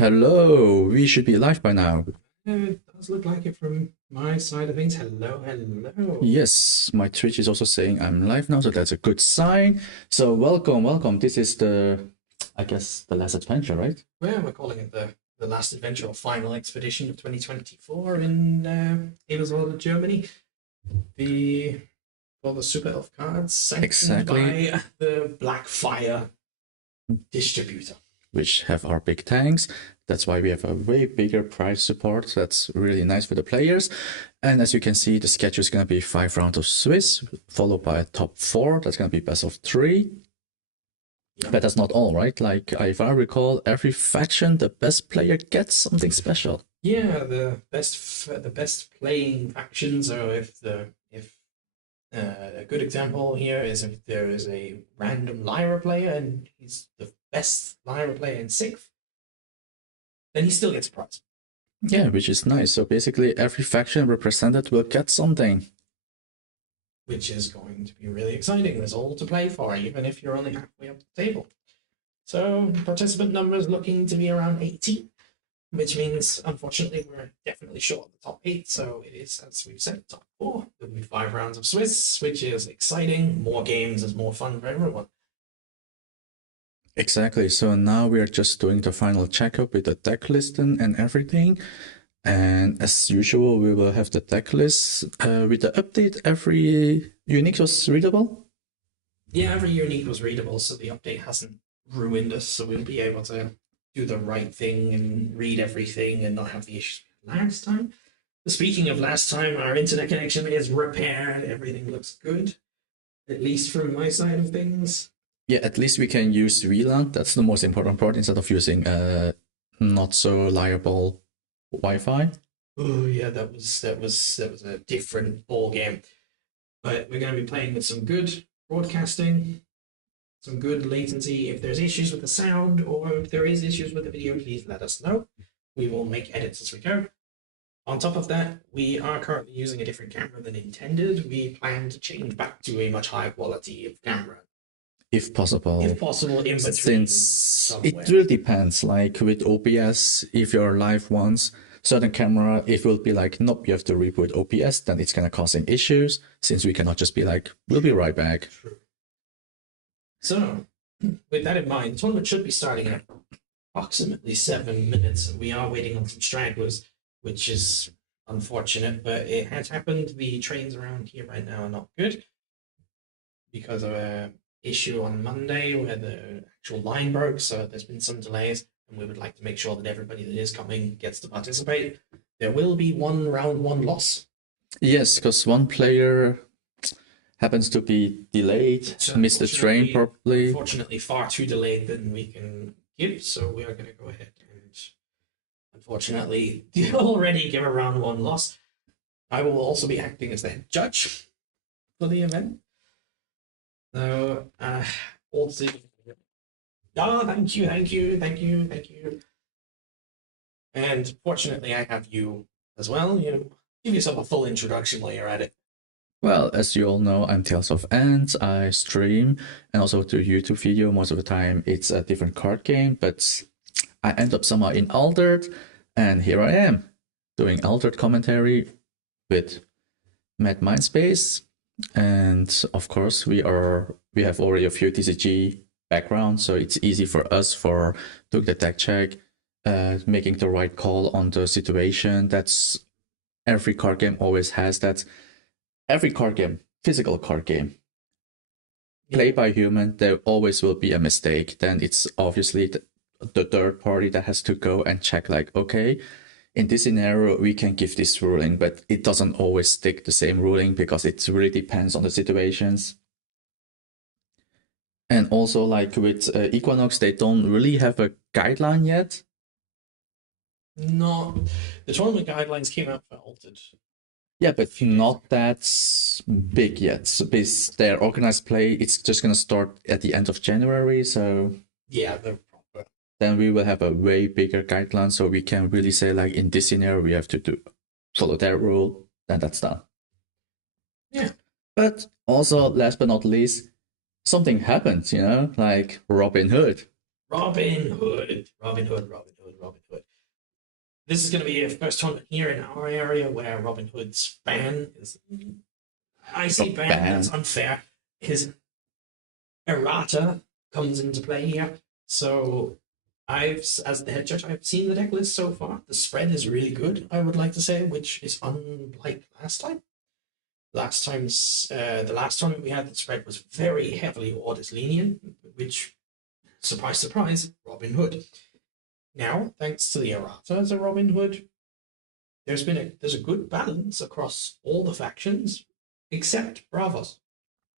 Hello, we should be live by now. It does look like it from my side of things. Hello, hello. Yes, my Twitch is also saying I'm live now, so that's a good sign. So welcome, welcome. This is I guess, the last adventure, right? Well, we're calling it the last adventure or final expedition of 2024 in Eberswalde, Germany. The SuperElfCards sanctioned Exactly, by the Black Fire distributor. which have our big tanks. That's why we have a way bigger price support. That's really nice for the players. And as you can see, the schedule is going to be 5 rounds of Swiss, followed by a top 4. That's going to be best of 3. Yeah. But that's not all, right? Like, if I recall, every faction, the best player gets something special. Yeah, the best playing factions are if a good example here is if there is a random Lyra player and he's the best Lyra player in sixth, then he still gets a prize. Yeah, which is nice. So basically, every faction represented will get something. Which is going to be really exciting. There's all to play for, even if you're only halfway up the table. So participant numbers looking to be around 80, which means unfortunately we're definitely short of the top 8. So it is, as we've said, top 4. There'll be 5 rounds of Swiss, which is exciting. More games is more fun for everyone. Exactly. So now we are just doing the final checkup with the deck listing and everything. And as usual, we will have the deck list with the update. Every unique was readable. Yeah, every unique was readable, so the update hasn't ruined us. So we'll be able to do the right thing and read everything and not have the issues last time. Speaking of last time, our internet connection is repaired. Everything looks good, at least from my side of things. Yeah, at least we can use VLAN. That's the most important part instead of using not so reliable Wi-Fi. Oh yeah, that was a different ball game. But we're going to be playing with some good broadcasting, some good latency. If there's issues with the sound or if there is issues with the video, please let us know. We will make edits as we go. On top of that, we are currently using a different camera than intended. We plan to change back to a much higher quality of camera. If possible. If possible, in between. Since it really depends, like with OBS, if you're live once, certain camera, it will be like, nope, you have to reboot OBS, then it's gonna causing issues, since we cannot just be like, we'll be right back. True. So, with that in mind, the tournament should be starting in approximately 7 minutes. We are waiting on some stragglers, which is unfortunate, but it has happened. The trains around here right now are not good because of a issue on Monday where the actual line broke, so there's been some delays, and we would like to make sure that everybody that is coming gets to participate. There will be one round one loss. Yes, because one player happens to be delayed, missed the train probably. Unfortunately, far too delayed than we can give, so we are going to go ahead and unfortunately already give a round one loss. I will also be acting as the head judge for the event. So, also, thank you, thank you, thank you, thank you. And fortunately, I have you as well. You know, give yourself a full introduction while you're at it. Well, as you all know, I'm Tales of Ants. I stream and also do YouTube video. Most of the time, it's a different card game, but I end up somehow in Altered, and here I am doing Altered commentary with Mad Mindspace. And of course, we have already a few TCG background, so it's easy for us for doing the deck check, making the right call on the situation. That's every card game always has that. Every card game, physical card game, played by human, there always will be a mistake. Then it's obviously the third party that has to go and check, like, okay, in this scenario, we can give this ruling, but it doesn't always stick the same ruling because it really depends on the situations. And also, like with Equinox, they don't really have a guideline yet. No, the tournament guidelines came out for Altered. Yeah, but not that big yet. So their organized play, it's just gonna start at the end of January. So yeah, they're proper. Then we will have a way bigger guideline, so we can really say, like, in this scenario we have to follow that rule. Then that's done. Yeah. But also, last but not least, something happened. Like Robin Hood. Robin Hood. Robin Hood. This is going to be a first tournament here in our area where Robin Hood's ban is. I say ban, that's unfair. His errata comes into play here. So as the head judge, I've seen the deck list so far. The spread is really good, I would like to say, which is unlike last time. The last tournament we had, the spread was very heavily orders lenient, which, surprise, surprise, Robin Hood. Now, thanks to the errata as a Robin Hood, there's a good balance across all the factions, except Bravos.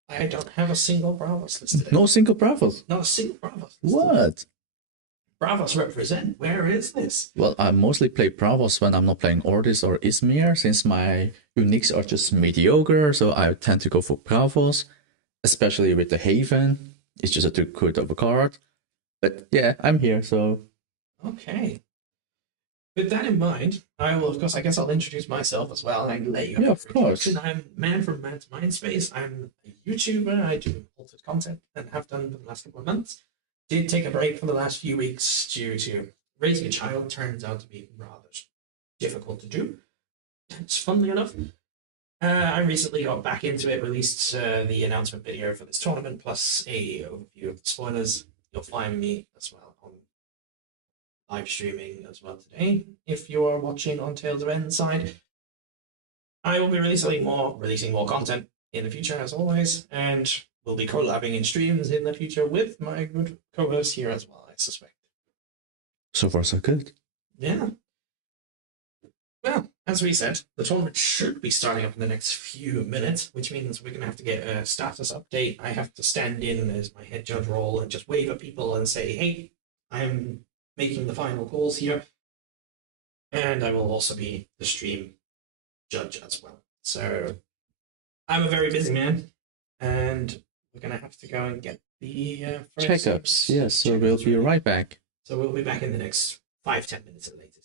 I don't have a single Bravos listed. No single Bravos? Not a single Bravos listed. What? Bravos represent. Where is this? Well, I mostly play Bravos when I'm not playing Ordis or Izmir, since my uniques are just mediocre, so I tend to go for Bravos, especially with the Haven. It's just a too good of a card. But yeah, I'm here, so... Okay. With that in mind, I will, of course, I guess I'll introduce myself as well, and let you have yeah, of course. I'm Man from Man's Mindspace. I'm a YouTuber. I do altered content and have done for the last couple of months. Did take a break for the last few weeks due to raising a child. Turns out to be rather difficult to do. It's funnily enough. I recently got back into it, released the announcement video for this tournament, plus a overview of the spoilers. You'll find me as well on live streaming as well today. If you are watching on Tales of End side, I will be releasing more content in the future as always, and we'll be collabing in streams in the future with my good co-host here as well, I suspect. So far, so good. Yeah. Well, as we said, the tournament should be starting up in the next few minutes, which means we're going to have to get a status update. I have to stand in as my head judge role and just wave at people and say, hey, I'm making the final calls here. And I will also be the stream judge as well. So I'm a very busy man, and we're going to have to go and get the checkups. Yes, so we'll be right back. So we'll be back in the next 5-10 minutes at latest.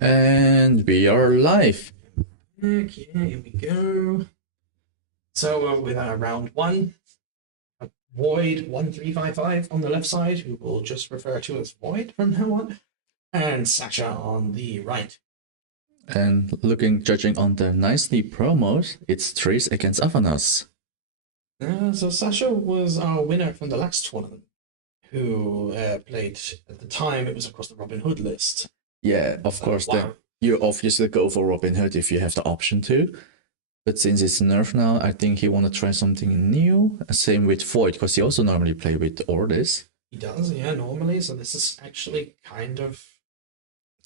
And we are live. Okay, here we go. So with our round one, Void 1355 on the left side, who we'll just refer to as Void from now on, and Sasha on the right. And judging on the nicely promos, it's Trace against Avanos. So Sasha was our winner from the last tournament, who played at the time. It was across the Robin Hood list. Yeah, of course. Then you obviously go for Robin Hood if you have the option to. But since it's nerfed now, I think he want to try something new. Same with Void, because he also normally play with Ordis. He does, yeah, normally. So this is actually kind of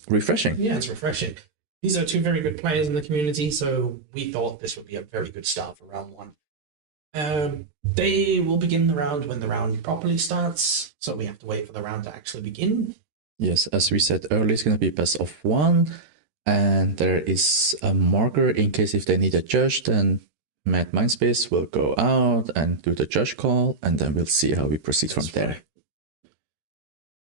refreshing. Yeah, it's refreshing. These are two very good players in the community, so we thought this would be a very good start for round one. They will begin the round when the round properly starts, so we have to wait for the round to actually begin. Yes, as we said earlier, it's going to be best of one, and there is a marker in case if they need a judge, then Mad Mindspace will go out and do the judge call, and then we'll see how we proceed from there.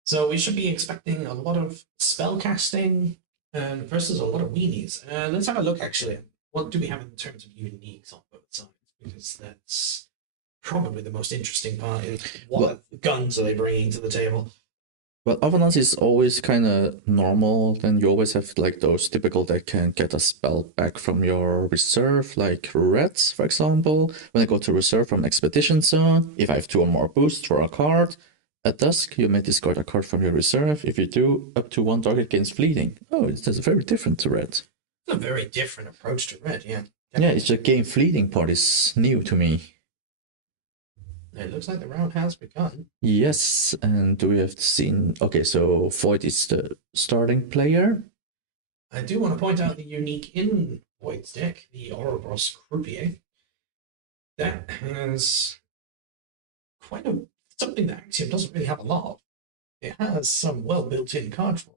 So we should be expecting a lot of spell casting versus a lot of weenies. Let's have a look, actually. What do we have in terms of uniques on both sides? Because that's probably the most interesting part. Is what guns are they bringing to the table? Well, Avalanche is always kind of normal. Then you always have like those typical that can get a spell back from your reserve, like Reds, for example. When I go to reserve from Expedition Zone, if I have 2 or more boosts for a card, at dusk you may discard a card from your reserve. If you do, up to 1 target gains fleeting. Oh, it's very different to Red. It's a very different approach to Red, yeah. Definitely. Yeah, it's the game fleeting part is new to me. It looks like the round has begun. Yes, and we have seen... Okay, so Void is the starting player. I do want to point out the unique in Void's deck, the Ouroboros Croupier. That has quite something that Axiom doesn't really have a lot of. It has some well built-in card draw.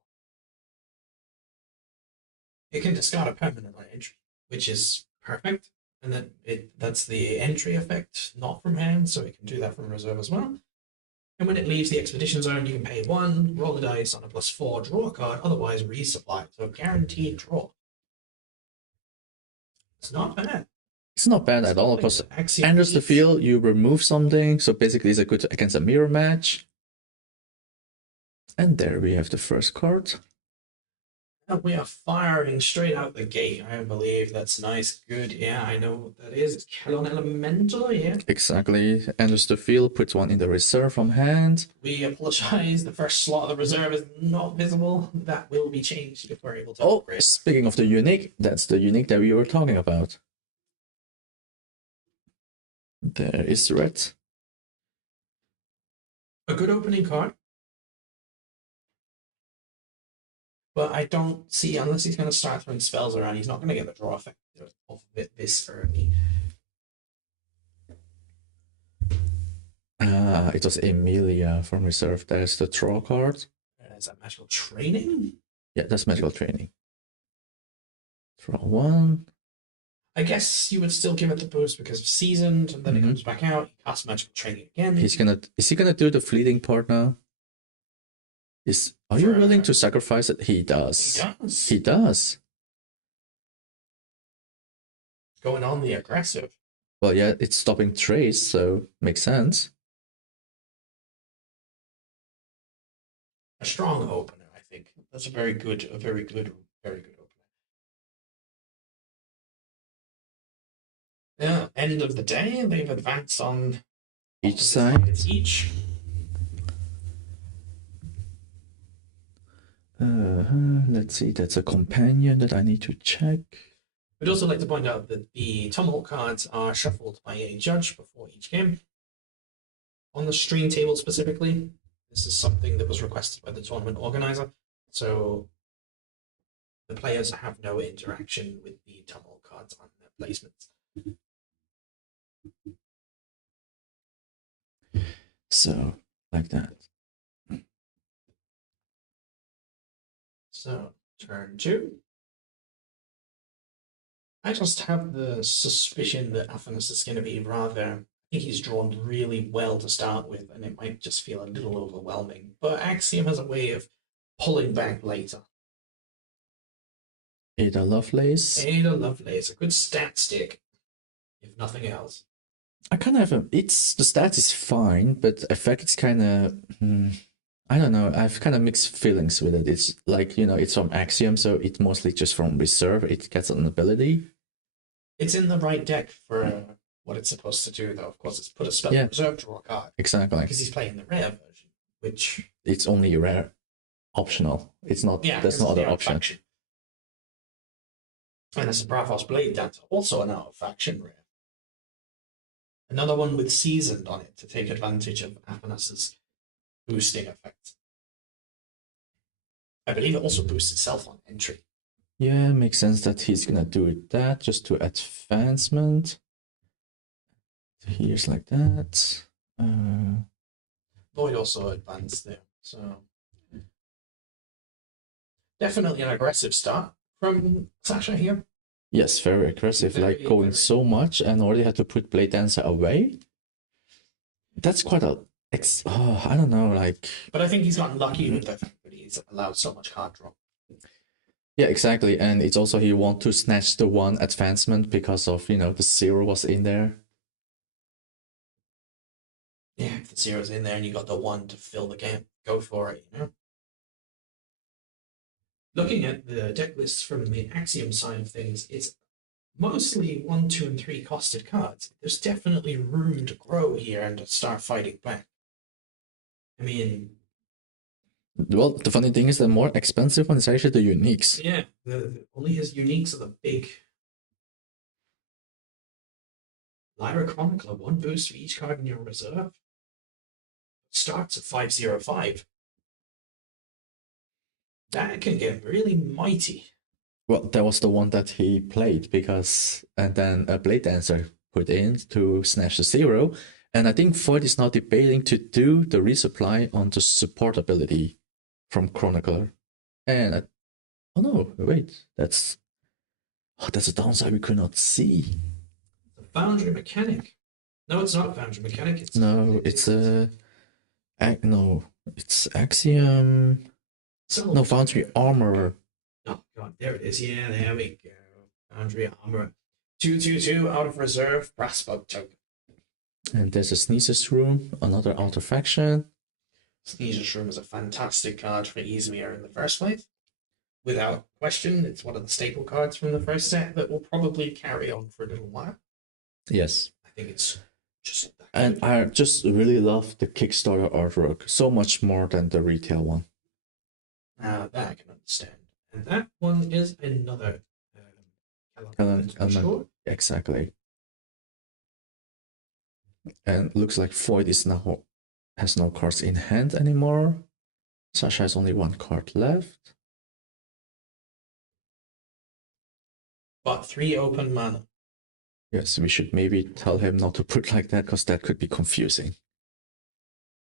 It can discard a permanent on entry, which is perfect. And then that's the entry effect, not from hand, so it can do that from reserve as well. And when it leaves the expedition zone, you can pay 1, roll the dice on a +4, draw a card, otherwise resupply. So guaranteed draw. It's not bad. It's not bad at all, because enters the field, you remove something, so basically it's a good against a mirror match. And there we have the first card. And we are firing straight out the gate, I believe. That's nice. Good. Yeah, I know what that is. It's Kelon Elemental, yeah. Exactly. Enters the field, puts 1 in the reserve from hand. We apologize. The first slot of the reserve is not visible. That will be changed if we're able to upgrade. Speaking of the unique, that's the unique that we were talking about. There is Red. A good opening card. But I don't see, unless he's going to start throwing spells around, he's not going to get the draw effect off of it this early. It was Emilia from reserve. There's the draw card. Is that magical training? Yeah, that's magical training. Draw 1. I guess you would still give it the boost because of seasoned, and then it comes back out. He casts magical training again. Is he gonna do the fleeting part now? Are you willing to sacrifice it? He does. He does. He does. Going on the aggressive. Well, yeah, it's stopping Trace, so makes sense. A strong opener, I think. That's a very good opener. Yeah, end of the day, they've advanced on each side. Each. Let's see, that's a companion that I need to check. We'd also like to point out that the Tumult cards are shuffled by a judge before each game. On the stream table specifically, this is something that was requested by the tournament organizer, so the players have no interaction with the Tumult cards on their placements. So, like that. So, turn 2. I just have the suspicion that Athanas is going to be rather... I think he's drawn really well to start with, and it might just feel a little overwhelming. But Axiom has a way of pulling back later. Ada Lovelace. Ada Lovelace, a good stat stick, if nothing else. I kind of have a. It's the stats is fine, but effect is kind of. I don't know. I've kind of mixed feelings with it. It's like it's from Axiom, so it's mostly just from reserve. It gets an ability. It's in the right deck for what it's supposed to do, though. Of course, it's put a spell Yeah, in reserve, draw a card, exactly. because he's playing the rare version, which It's only rare, optional. It's not. yeah, There's because no of the other option. artifaction. And it's a Bravos Blade Dancer, also an artifaction rare. Another one with Seasoned on it to take advantage of Athanas's boosting effect. I believe it also boosts itself on entry. Yeah, makes sense that he's gonna do that just to advancement. Here's like that. Void also advanced there, so definitely an aggressive start from Sasha here. Yes, very aggressive, like going so much and already had to put Blade Dancer away. That's quite a. I don't know, like. But I think he's gotten lucky with the fact that he's allowed so much card draw. Yeah, exactly, and it's also he want to snatch the one advancement because of the 0 was in there. Yeah, if the 0's in there and you got the 1 to fill the game, go for it, Looking at the deck lists from the Axiom side of things, it's mostly 1, 2, and 3 costed cards. There's definitely room to grow here and to start fighting back. I mean, Well, the funny thing is the more expensive one is actually the uniques. yeah, only his uniques are the big Lyra Chronicler, 1 boost for each card in your reserve. Starts at 505. That can get really mighty. Well, that was the one that he played because, and then a Blade Dancer put in to snatch the 0. And I think Void is now debating to do the resupply on the support ability from Chronicler. And oh no, wait, that's a downside we could not see. The Foundry Mechanic. No, it's not a Foundry Mechanic. It's no, it's Axiom. No, Foundry Armorer. Oh god, there it is. Yeah, there we go. Foundry Armorer. 2/2/2 out of reserve, brass bug token. And there's a Sneezer's Room, another artifaction. Sneezer's Room is a fantastic card for Izmir in the first place. Without question, it's one of the staple cards from the first set that will probably carry on for a little while. Yes. I think it's just that and good. I just really love the Kickstarter artwork so much more than the retail one. That I can understand. And that one is another Element. Exactly. And looks like Void is now has no cards in hand anymore. Sasha has only 1 card left. But 3 open mana. Yes, we should maybe tell him not to put like that because that could be confusing.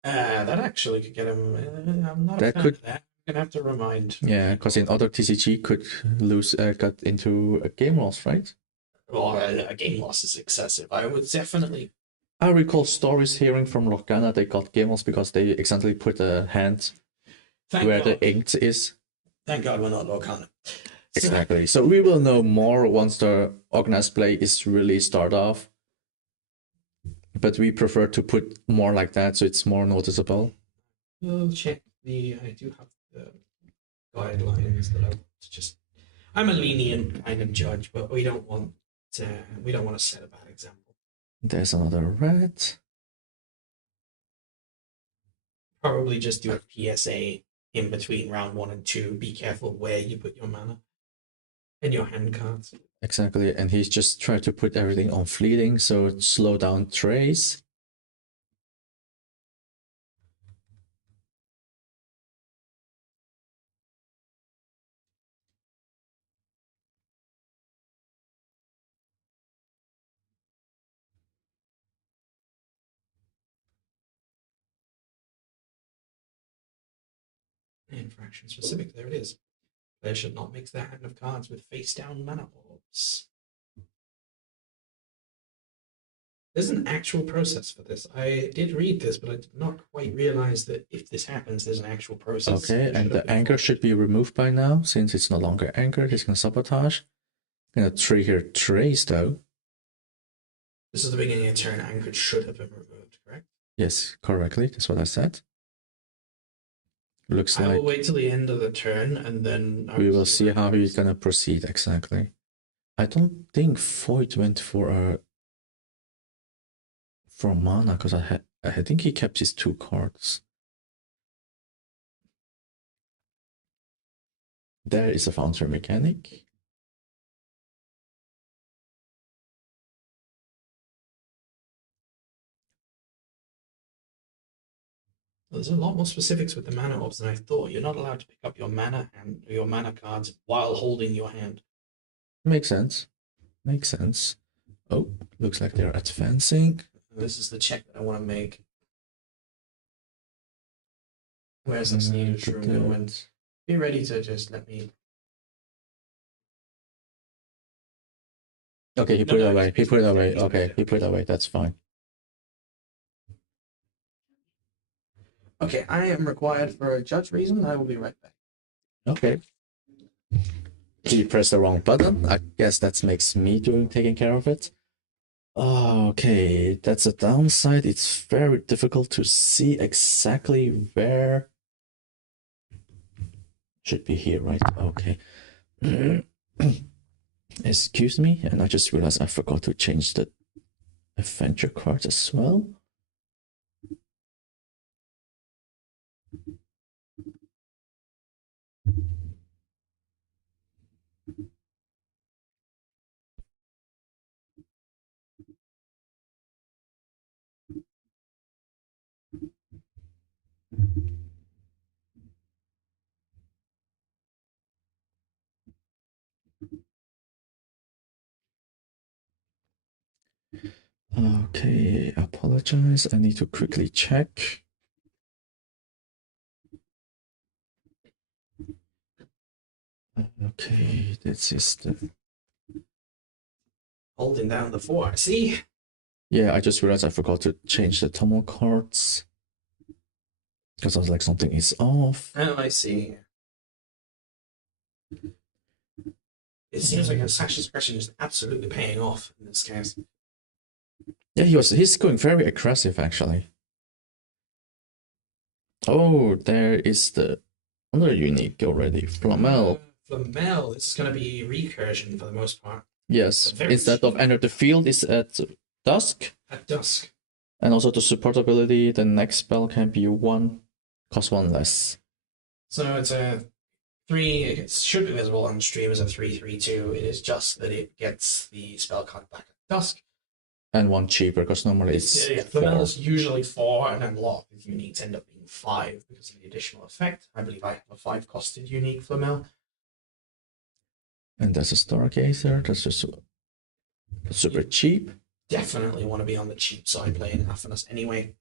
That actually could get him. I'm not a fan of that. I'm gonna have to remind. Yeah, because in other TCG could lose, got into a game loss, right? Well, a game loss is excessive. I would definitely. I recall stories hearing from Lorcana they got game loss because they accidentally put a hand where the ink is. Thank God we're not Lorcana. Exactly. So we will know more once the organized play is really start off. But we prefer to put more like that so it's more noticeable. We'll check the. I do have the guidelines that I want to just. I'm a lenient kind of judge, but we don't want to. We don't want to set a bad example. There's another red. Probably just do a PSA in between round 1 and 2. Be careful where you put your mana and your hand cards. Exactly, and he's just trying to put everything on fleeting, so slow down trace. Infraction specific, there it is. Player should not mix their hand of cards with face down mana orbs. There's an actual process for this. I did read this, but I did not quite realize that if this happens, there's an actual process. Okay, that and should have the been anchor followed. should be removed by now since it's no longer anchored. It's gonna sabotage. Gonna trigger trace though. This is the beginning of turn. Anchor should have been removed, correct? Yes, correctly. That's what I said. Looks I will like wait till the end of the turn and then I we will see see what how he's happens. gonna proceed exactly. I don't think Void went for mana because I think he kept his 2 cards. There is a fountain mechanic. There's a lot more specifics with the mana orbs than I thought. You're not allowed to pick up your mana and your mana cards while holding your hand. Makes sense. Makes sense. Oh, looks like they're advancing. This is the check that I want to make. Where's this needed room going? Be ready to just let me. Okay, he put it away. He he's put it moved away. He's Okay, moved he put it away. That's fine. Okay, I am required for a judge reason. I will be right back. Okay. He pressed the wrong button. I guess that makes me taking care of it. Okay, that's a downside. It's very difficult to see exactly where. Should be here, right? Okay. Excuse me, and I just realized I forgot to change the adventure cards as well. Okay, apologize. I need to quickly check. Okay, this is the. Holding down the 4. See? Yeah, I just realized I forgot to change the tumble cards. Because I was like, something is off. Oh, I see. It seems like Sasha's aggression is absolutely paying off in this case. Yeah, he's going very aggressive actually. Oh, there is the other unique already. Flamel. Flamel, this is going to be recursion for the most part. Yes, instead of enter the field is at dusk. At dusk. And also the support ability, the next spell can be 1, cost 1 less. So it's a 3, it should be visible on stream as a 3/3/2. It is just that it gets the spell card back at dusk. And 1 cheaper, because normally it's Flamel 4. is usually 4, and then a lot of uniques end up being 5 because of the additional effect. I believe I have a 5-costed unique Flamel. And there's a Stargazer, that's just super cheap. Definitely want to be on the cheap side playing Athanos anyway.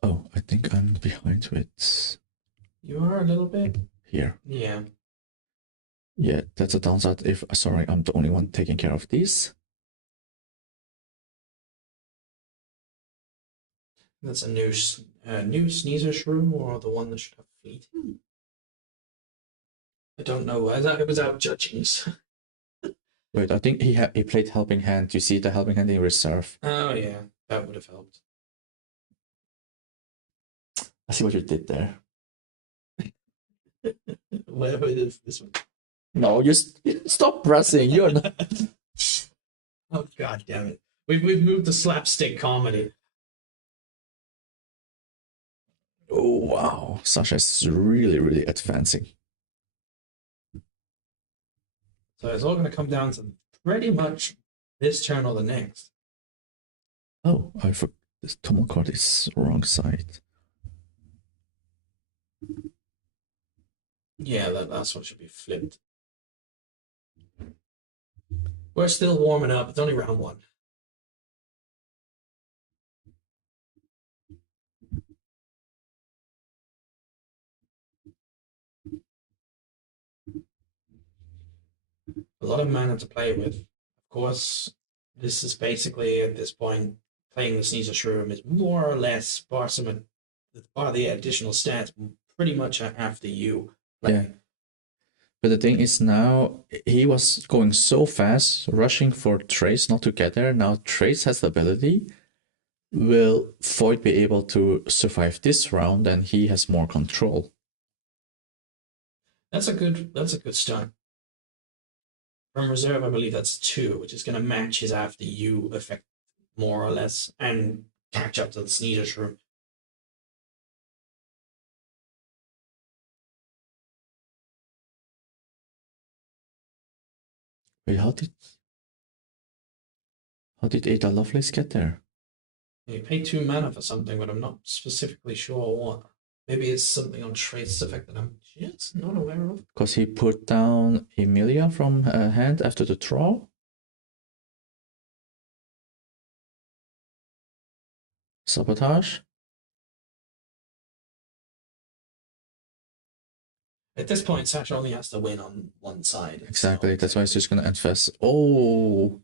Oh, I think I'm behind with. You are a little bit. Here. Yeah. Yeah, that's a downside if, sorry, I'm the only one taking care of these. That's a new Sneezer Shroom, or the one that should have fleet. I don't know. It was out judging. Wait, I think he played Helping Hand. You see the Helping Hand in reserve. Oh yeah, that would have helped. I see what you did there. Whatever it is, this one. No, just stop pressing. You're not. Oh god damn it! We've moved to slapstick comedy. Oh wow, Sasha's really advancing. So it's all going to come down to pretty much this turn or the next. Oh, I forgot. This tumble card is wrong side. Yeah, that's what should be flipped. We're still warming up. It's only round 1. lot of mana to play with. Of course, this is basically at this point playing the Sneasel Shroom is more or less bar the additional stats pretty much after you. Yeah. But the thing is now, he was going so fast, rushing for Trace not to get there. Now Trace has the ability. Will Void be able to survive this round and he has more control? That's a good start. From reserve, I believe that's 2, which is going to match his after you effect more or less and catch up to the Sneasel Shroom. Wait, how did Ada Lovelace get there? You pay 2 mana for something, but I'm not specifically sure what. Maybe it's something on Trace's effect that I'm just not aware of. Because he put down Emilia from hand after the draw? Sabotage? At this point, Sasha only has to win on one side. Exactly, that's why he's just gonna invest. Oh,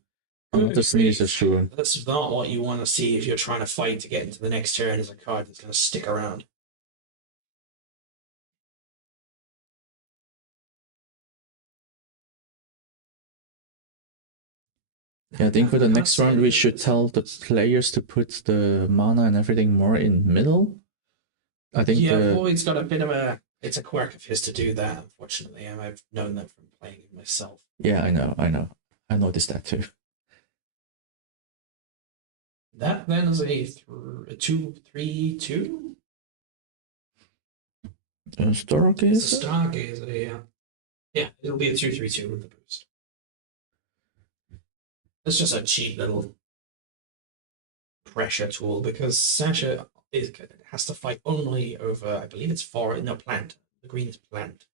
another Sneasel Shroom. That's not what you want to see if you're trying to fight to get into the next turn as a card that's going to stick around. Yeah, I think for the next round we should tell the players to put the mana and everything more in middle. I think Void's got a bit of it's a quirk of his to do that, unfortunately, and I've known that from playing it myself. Yeah, I know. I noticed that too. That then is a 2/3/2. Stargazer? It's a Stargazer, yeah. Yeah, it'll be a 2/3/2 with the boost. It's just a cheap little pressure tool because Sasha has to fight only over, I believe it's plant. The green is plant.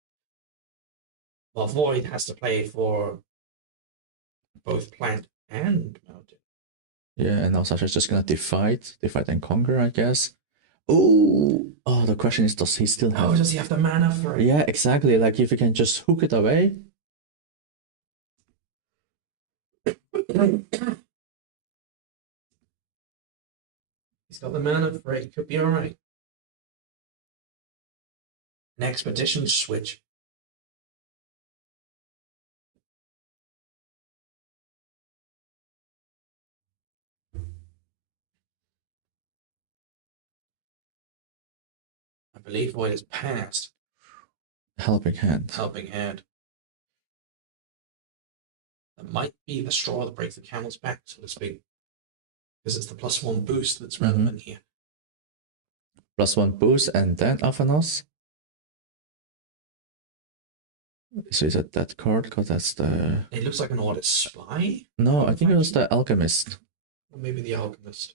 While Void has to play for both plant and mountain. Yeah, and now Sasha's just gonna divide and conquer, I guess. Oh, the question is, does he still have? Oh, does he have the mana for it? Yeah, exactly. Like if you can just hook it away. He's got the mana for it. He could be all right. An expedition switch. I believe Void is passed. Helping hand. Helping hand. That might be the straw that breaks the camel's back, so to speak. Because it's the +1 boost that's relevant here. +1 boost and then Avanos. So is it that card? Because that's the... It looks like an Audit Spy. No, I think it was the Alchemist. Or maybe the Alchemist.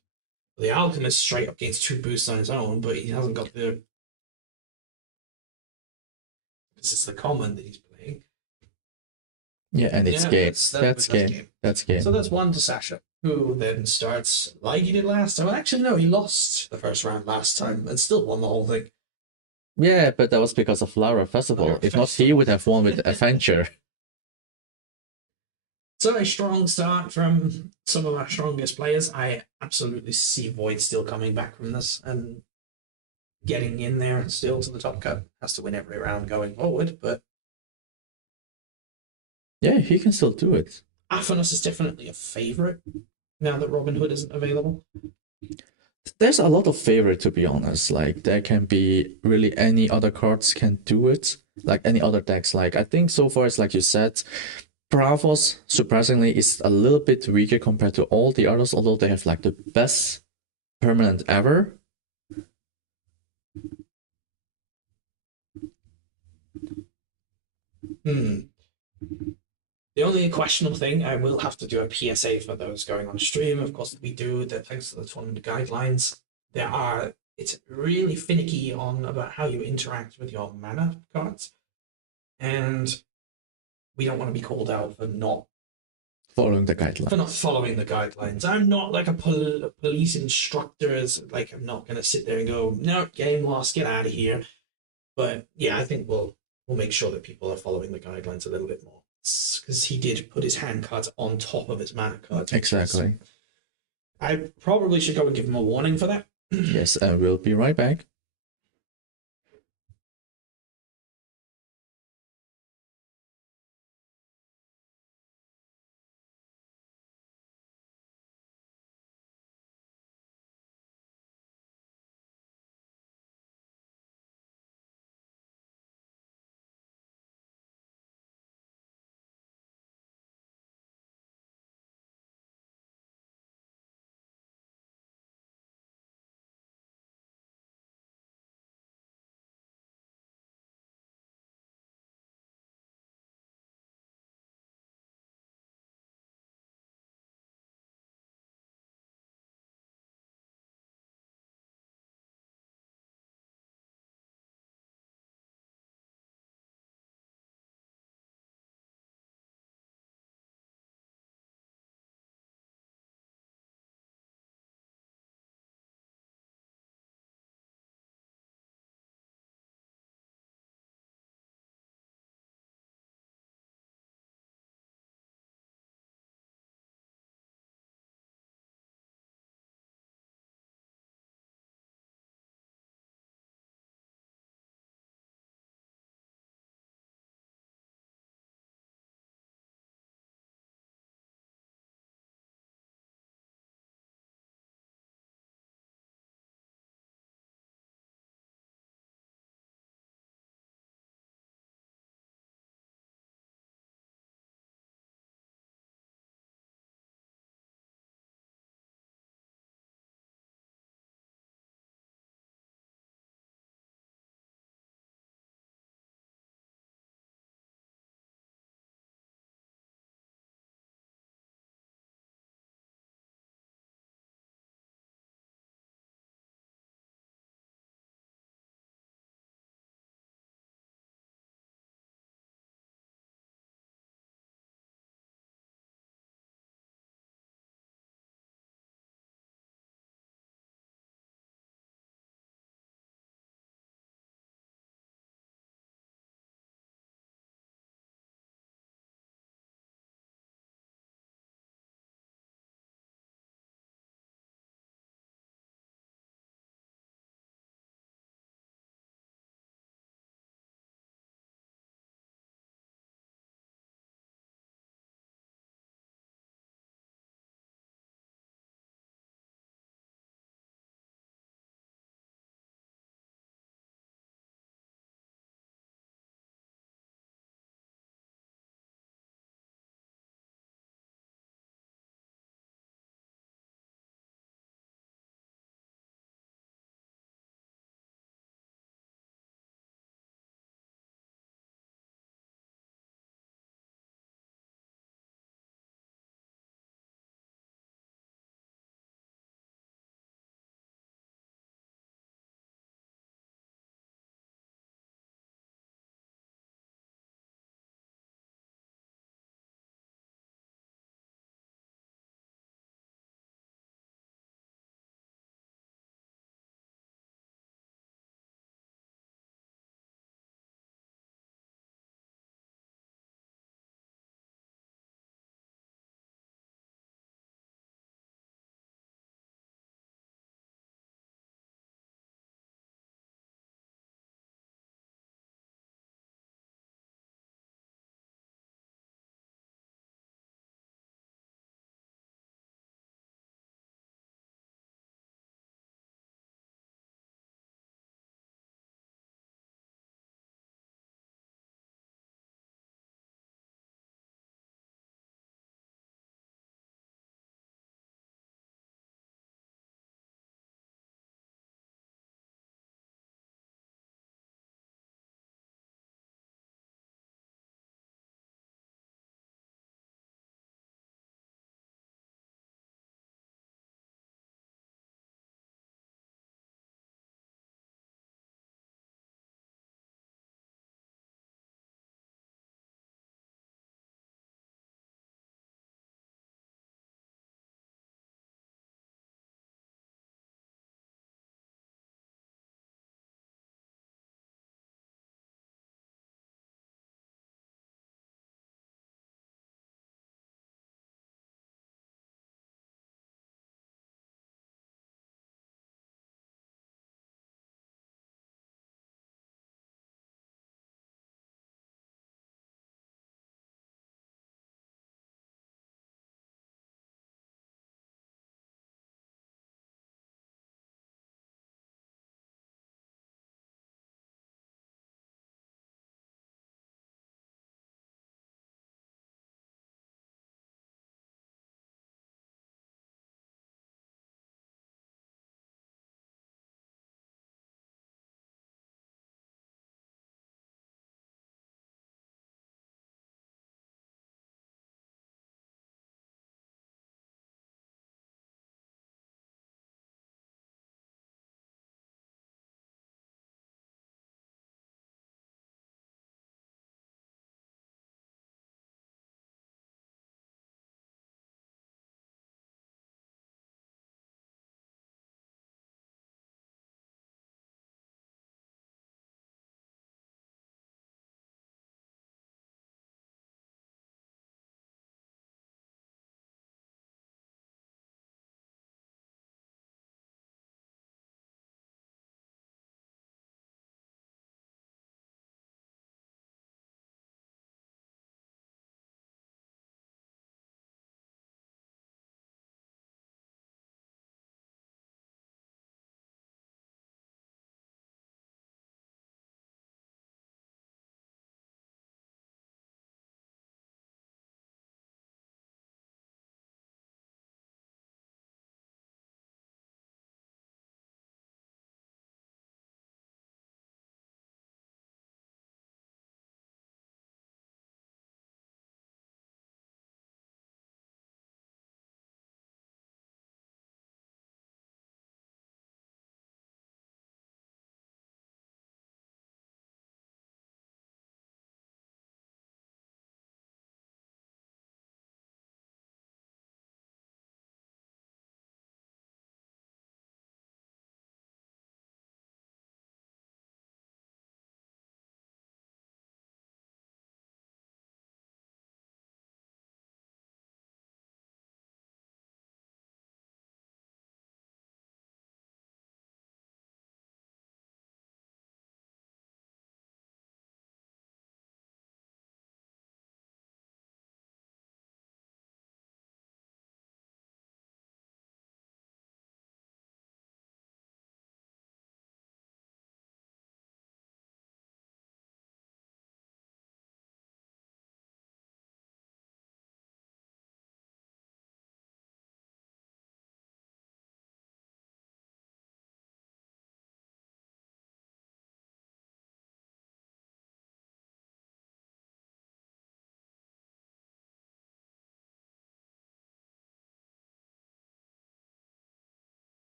The Alchemist straight up gains 2 boosts on his own, but he hasn't got the... This is the common that he's playing. Yeah, and it's game. That's game. That's game. So that's 1 to Sasha, who then starts like he did last time. Actually, no, he lost the first round last time and still won the whole thing. Yeah, but that was because of Lara Festival. If not, he would have won with Adventure. So a strong start from some of our strongest players. I absolutely see Void still coming back from this and getting in there still to the top cut. Has to win every round going forward, but yeah, he can still do it. Athanos is definitely a favorite now that Robin Hood isn't available. There's a lot of favorite, to be honest. Like there can be really any other cards can do it, like any other decks. Like I think so far it's like you said, Bravos surprisingly is a little bit weaker compared to all the others, although they have like the best permanent ever. The only questionable thing, I will have to do a PSA for those going on stream. Of course, we do that thanks to the tournament guidelines. It's really finicky on about how you interact with your mana cards, and we don't want to be called out for not following the guidelines. For not following the guidelines. I'm not like a police instructor. Like I'm not going to sit there and go, no, game lost, get out of here. But yeah, I think we'll make sure that people are following the guidelines a little bit more. cards because he did put his hand cards on top of his mana cards. Exactly. I probably should go and give him a warning for that. Yes, I will be right back.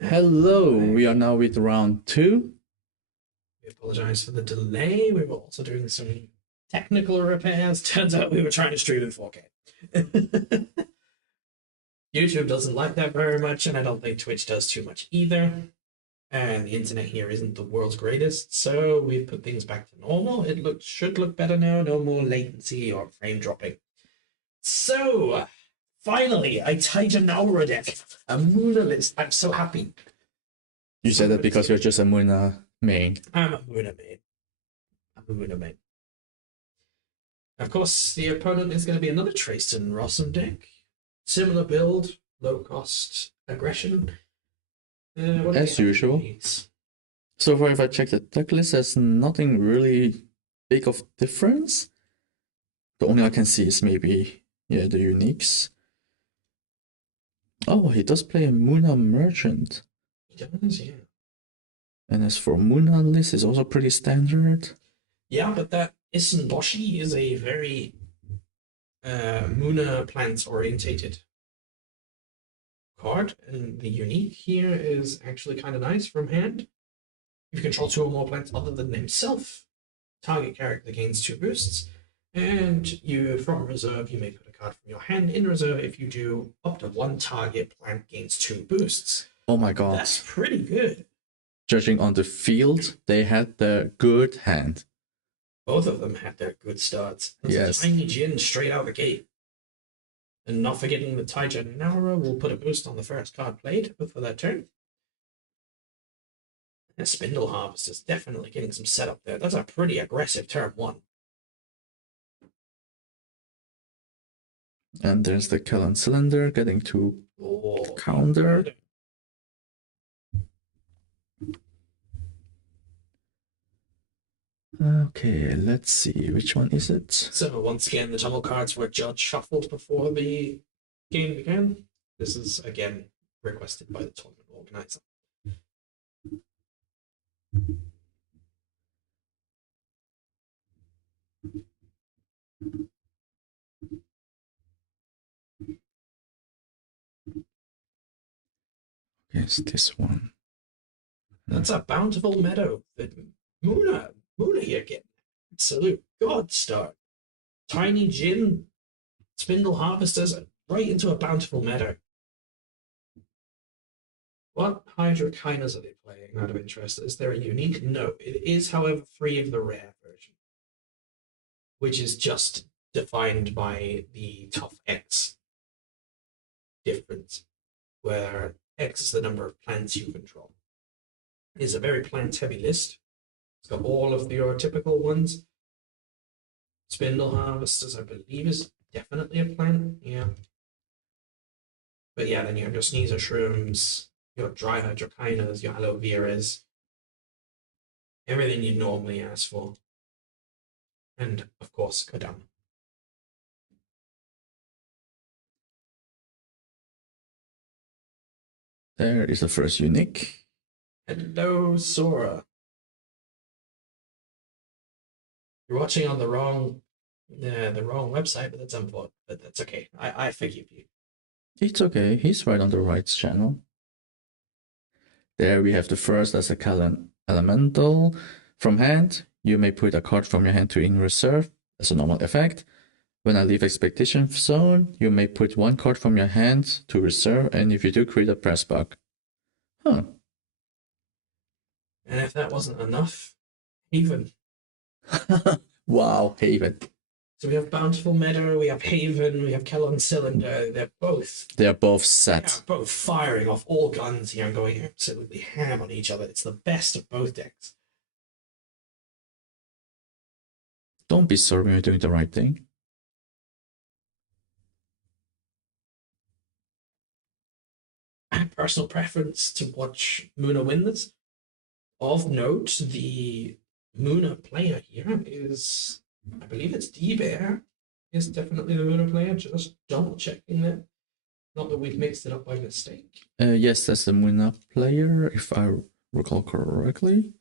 Hello, we are now with round 2. We apologize for the delay. We were also doing some technical repairs. Turns out we were trying to stream in 4K. YouTube doesn't like that very much, and I don't think Twitch does too much either. And the internet here isn't the world's greatest, so we've put things back to normal. It should look better now. No more latency or frame dropping. So, finally, a Titan Aura deck. A Muna list. I'm so happy. You said that because you're just a Muna main. I'm a Muna main. Of course, the opponent is going to be another Trace and Rossum deck. Similar build, low cost aggression. As usual. So far, if I check the deck list, there's nothing really big of difference. The only I can see is maybe, the uniques. Oh, he does play a Muna Merchant. He does, yeah. And as for Muna list, it's also pretty standard. Yeah, but that Isenboshi is a very Muna plants orientated card, and the unique here is actually kind of nice from hand. You control 2 or more plants other than himself. Target character gains 2 boosts, and you from reserve you may put a card from your hand in reserve. If you do, up to 1 target plant gains 2 boosts. Oh my god. That's pretty good. Judging on the field, they had the good hand. Both of them had their good starts. That's yes. A Tiny Jin straight out the gate. And not forgetting the Taija Naura will put a boost on the first card played for that turn. And Spindle Harvest is definitely getting some setup there. That's a pretty aggressive turn 1. And there's the Kellan Cylinder getting to counter. Okay, let's see. Which one is it? So once again, the tunnel cards were judge shuffled before the game began. This is, again, requested by the tournament organizer. Yes, this one. That's a bountiful meadow that Muna here getting absolute god start. Tiny Jin, Spindle Harvesters, right into a bountiful meadow. What Hydrokinas are they playing out of interest? Is there a unique? No. It is, however, 3 of the rare version, which is just defined by the tough X difference, where X is the number of plants you control. It is a very plant-heavy list. It's got all of your typical ones. Spindle Harvesters, I believe, is definitely a plant. Yeah. But yeah, then you have your Sneezer Shrooms, your Dry Hydrokinas, your Aloe Veras, everything you'd normally ask for. And, of course, Kodama. There is the first unique. Hello, Sora. You're watching on the wrong website, but that's unfortunate. But that's okay. I forgive you. It's okay. He's right on the right channel. There we have the first as a Kellan Elemental. From hand, you may put a card from your hand to in reserve as a normal effect. When I leave Expectation Zone, you may put 1 card from your hand to reserve, and if you do, create a press bug. Huh. And if that wasn't enough, Haven. Wow, Haven. So we have Bountiful Meadow, we have Haven, we have Kellan Cylinder. They're both set. They're both firing off all guns here and going absolutely ham on each other. It's the best of both decks. Don't be sorry when you're doing the right thing. I have personal preference to watch Muna win this. Of note, the Muna player here is, I believe it's D-Bear, is definitely the Muna player. Just double checking that. Not that we've mixed it up by mistake. Yes, that's the Muna player, if I recall correctly.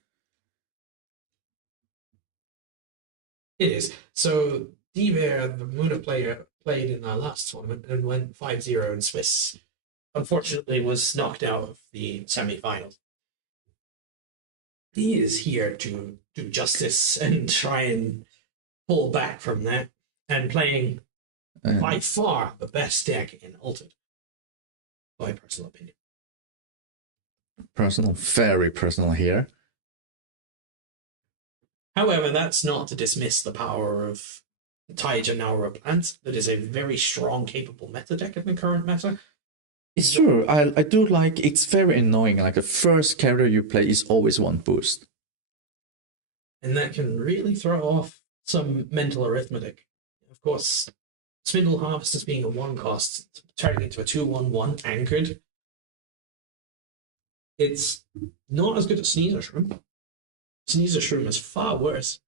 It is. So D-Bear, the Muna player, played in our last tournament and went 5-0 in Swiss. unfortunately was knocked out of the semi-finals. He is here to do justice and try and pull back from that, and playing by far the best deck in Altered, my personal opinion. Personal, very personal here. However, that's not to dismiss the power of Taija Naura Plant. That is a very strong, capable meta deck in the current meta. It's true. I do like, it's very annoying. Like the first character you play is always one boost. And that can really throw off some mental arithmetic. Of course, Spindle Harvest as being a 1 cost, turning into a 2/1/1 anchored. It's not as good as Sneaser Shroom. Sneaser Shroom is far worse.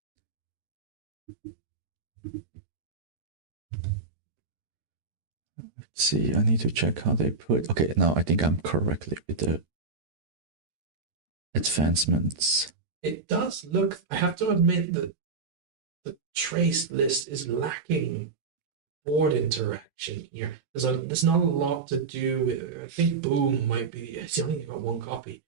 Let's see, I need to check how they put. Okay, now I think I'm correctly with the advancements. It does look, I have to admit that the trace list is lacking board interaction here. There's not a lot to do with, I think Boom might be, he's only got 1 copy.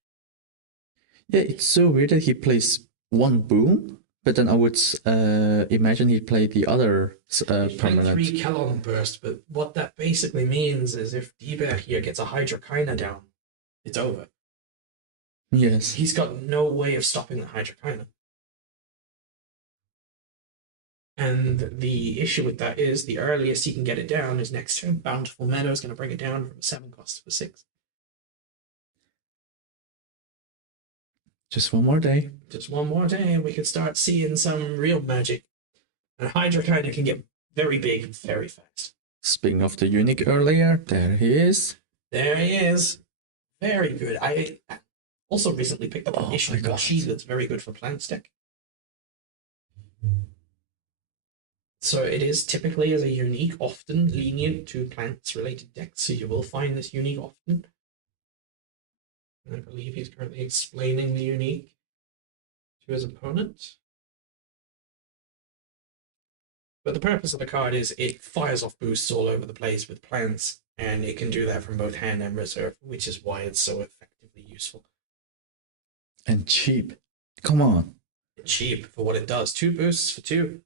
Yeah, it's so weird that he plays one Boom, but then I would imagine he played the other permanent. 3 Kellon Burst, but what that basically means is if D-Bear here gets a Hydrochina down, it's over. Yes. He's got no way of stopping the Hydrochina. And the issue with that is the earliest he can get it down is next turn. Bountiful Meadow is going to bring it down from 7 costs to 6. Just one more day. Just one more day, and we can start seeing some real magic. And Hydrochina can get very big very fast. Speaking of the unique earlier, there he is. There he is. Very good. I also recently picked up an issue Washi that's very good for Plants deck. So it is typically as a unique, often lenient to plants related decks, so you will find this unique often. And I believe he's currently explaining the unique to his opponent. But the purpose of the card is it fires off boosts all over the place with plants, and it can do that from both hand and reserve, which is why it's so effectively useful. And cheap. Come on. Cheap for what it does. 2 boosts for 2.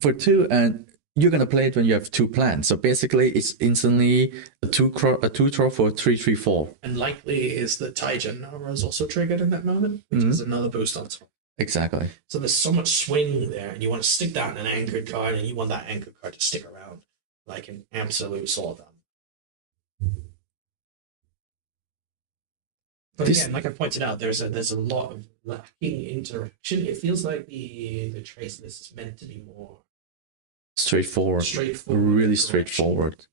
For 2, and you're gonna play it when you have 2 plants. So basically, it's instantly a 2 draw for 3/3/4. And likely is that Taija Naura is also triggered in that moment, which is another boost on top. Exactly. So there's so much swing there, and you want to stick that in an anchored card, and you want that anchored card to stick around like an absolute sawdust. But again, like I pointed out, there's a lot of lacking interaction. It feels like the trace list is meant to be more straightforward. Really straightforward.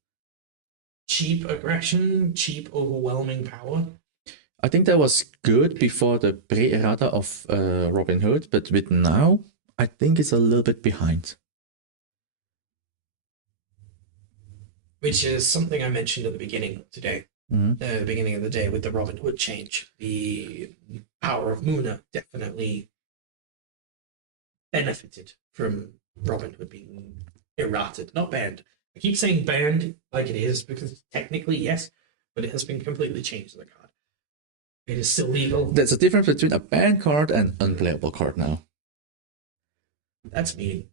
Cheap aggression, cheap overwhelming power. I think that was good before the pre-errata of Robin Hood, but with now, I think it's a little bit behind. Which is something I mentioned at the beginning today. The beginning of the day with the Robin Hood change. The power of Muna definitely benefited from Robin Hood being errated, not banned. I keep saying banned like it is because technically yes, but it has been completely changed the card. It is still legal. There's a difference between a banned card and unplayable card now. That's mean.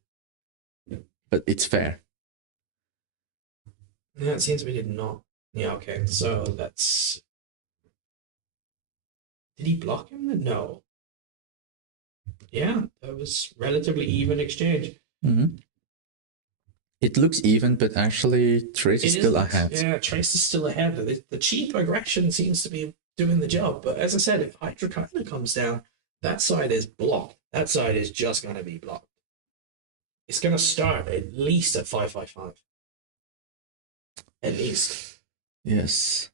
But it's fair. Yeah, it seems we did not. Yeah, okay, so that's... Did he block him? No. Yeah, that was relatively even exchange. It looks even, but actually Trace is still ahead. Yeah, Trace is still ahead. The cheap aggression seems to be doing the job, but as I said, if Hydrochina comes down, that side is blocked. That side is just going to be blocked. It's going to start at least at 5/5/5. At least. Yes.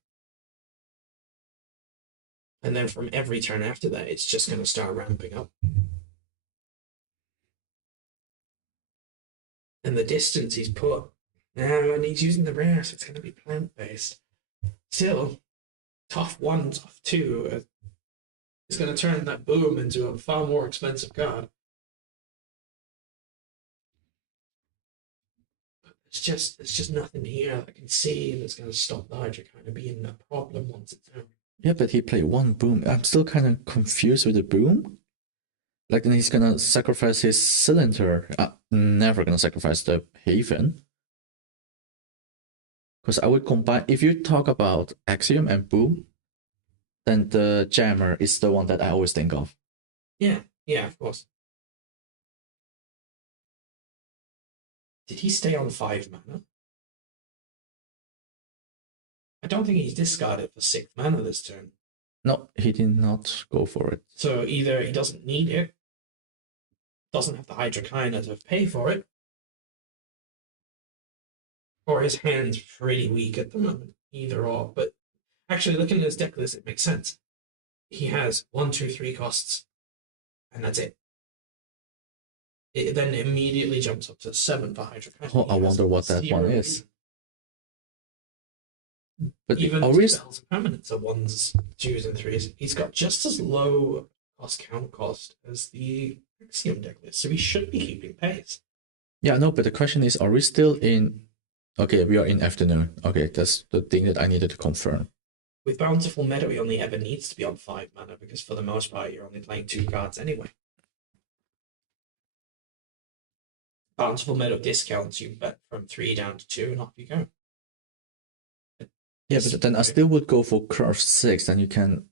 And then from every turn after that, it's just going to start ramping up. And the distance he's put, and he's using the rare, so it's going to be plant-based. Still, tough 1, tough 2. It's going to turn that Boom into a far more expensive card. But there's There's just nothing here that I can see that's going to stop the Hydra kind of being a problem once it's out. Yeah, but he played one boom. I'm still kind of confused with the boom. Like, then he's gonna sacrifice his cylinder. Never gonna sacrifice the Haven. Because I would combine. If you talk about Axiom and boom, then the Jammer is the one that I always think of. Yeah, of course. Did he stay on 5 mana? I don't think he's discarded for 6 mana this turn. No, he did not go for it. So either he doesn't need it, doesn't have the Hydrakina to pay for it, or his hand's pretty weak at the moment. Either or. But actually, looking at his deck list, it makes sense. He has 1, 2, 3 costs, and that's it. It then immediately jumps up to 7 for Hydrakina. Oh, I wonder what that one is. But even spells and permanents are 1s, 2s, and 3s. He's got just as low count cost as the Axiom deck list, so he should be keeping pace. Yeah, no, but the question is, are we still in... Okay, we are in afternoon. Okay, that's the thing that I needed to confirm. With Bountiful Meadow, he only ever needs to be on 5 mana, because for the most part, you're only playing 2 cards anyway. Bountiful Meadow discounts you bet from 3 down to 2, and off you go. Yeah, but then I still would go for Curve 6, then you can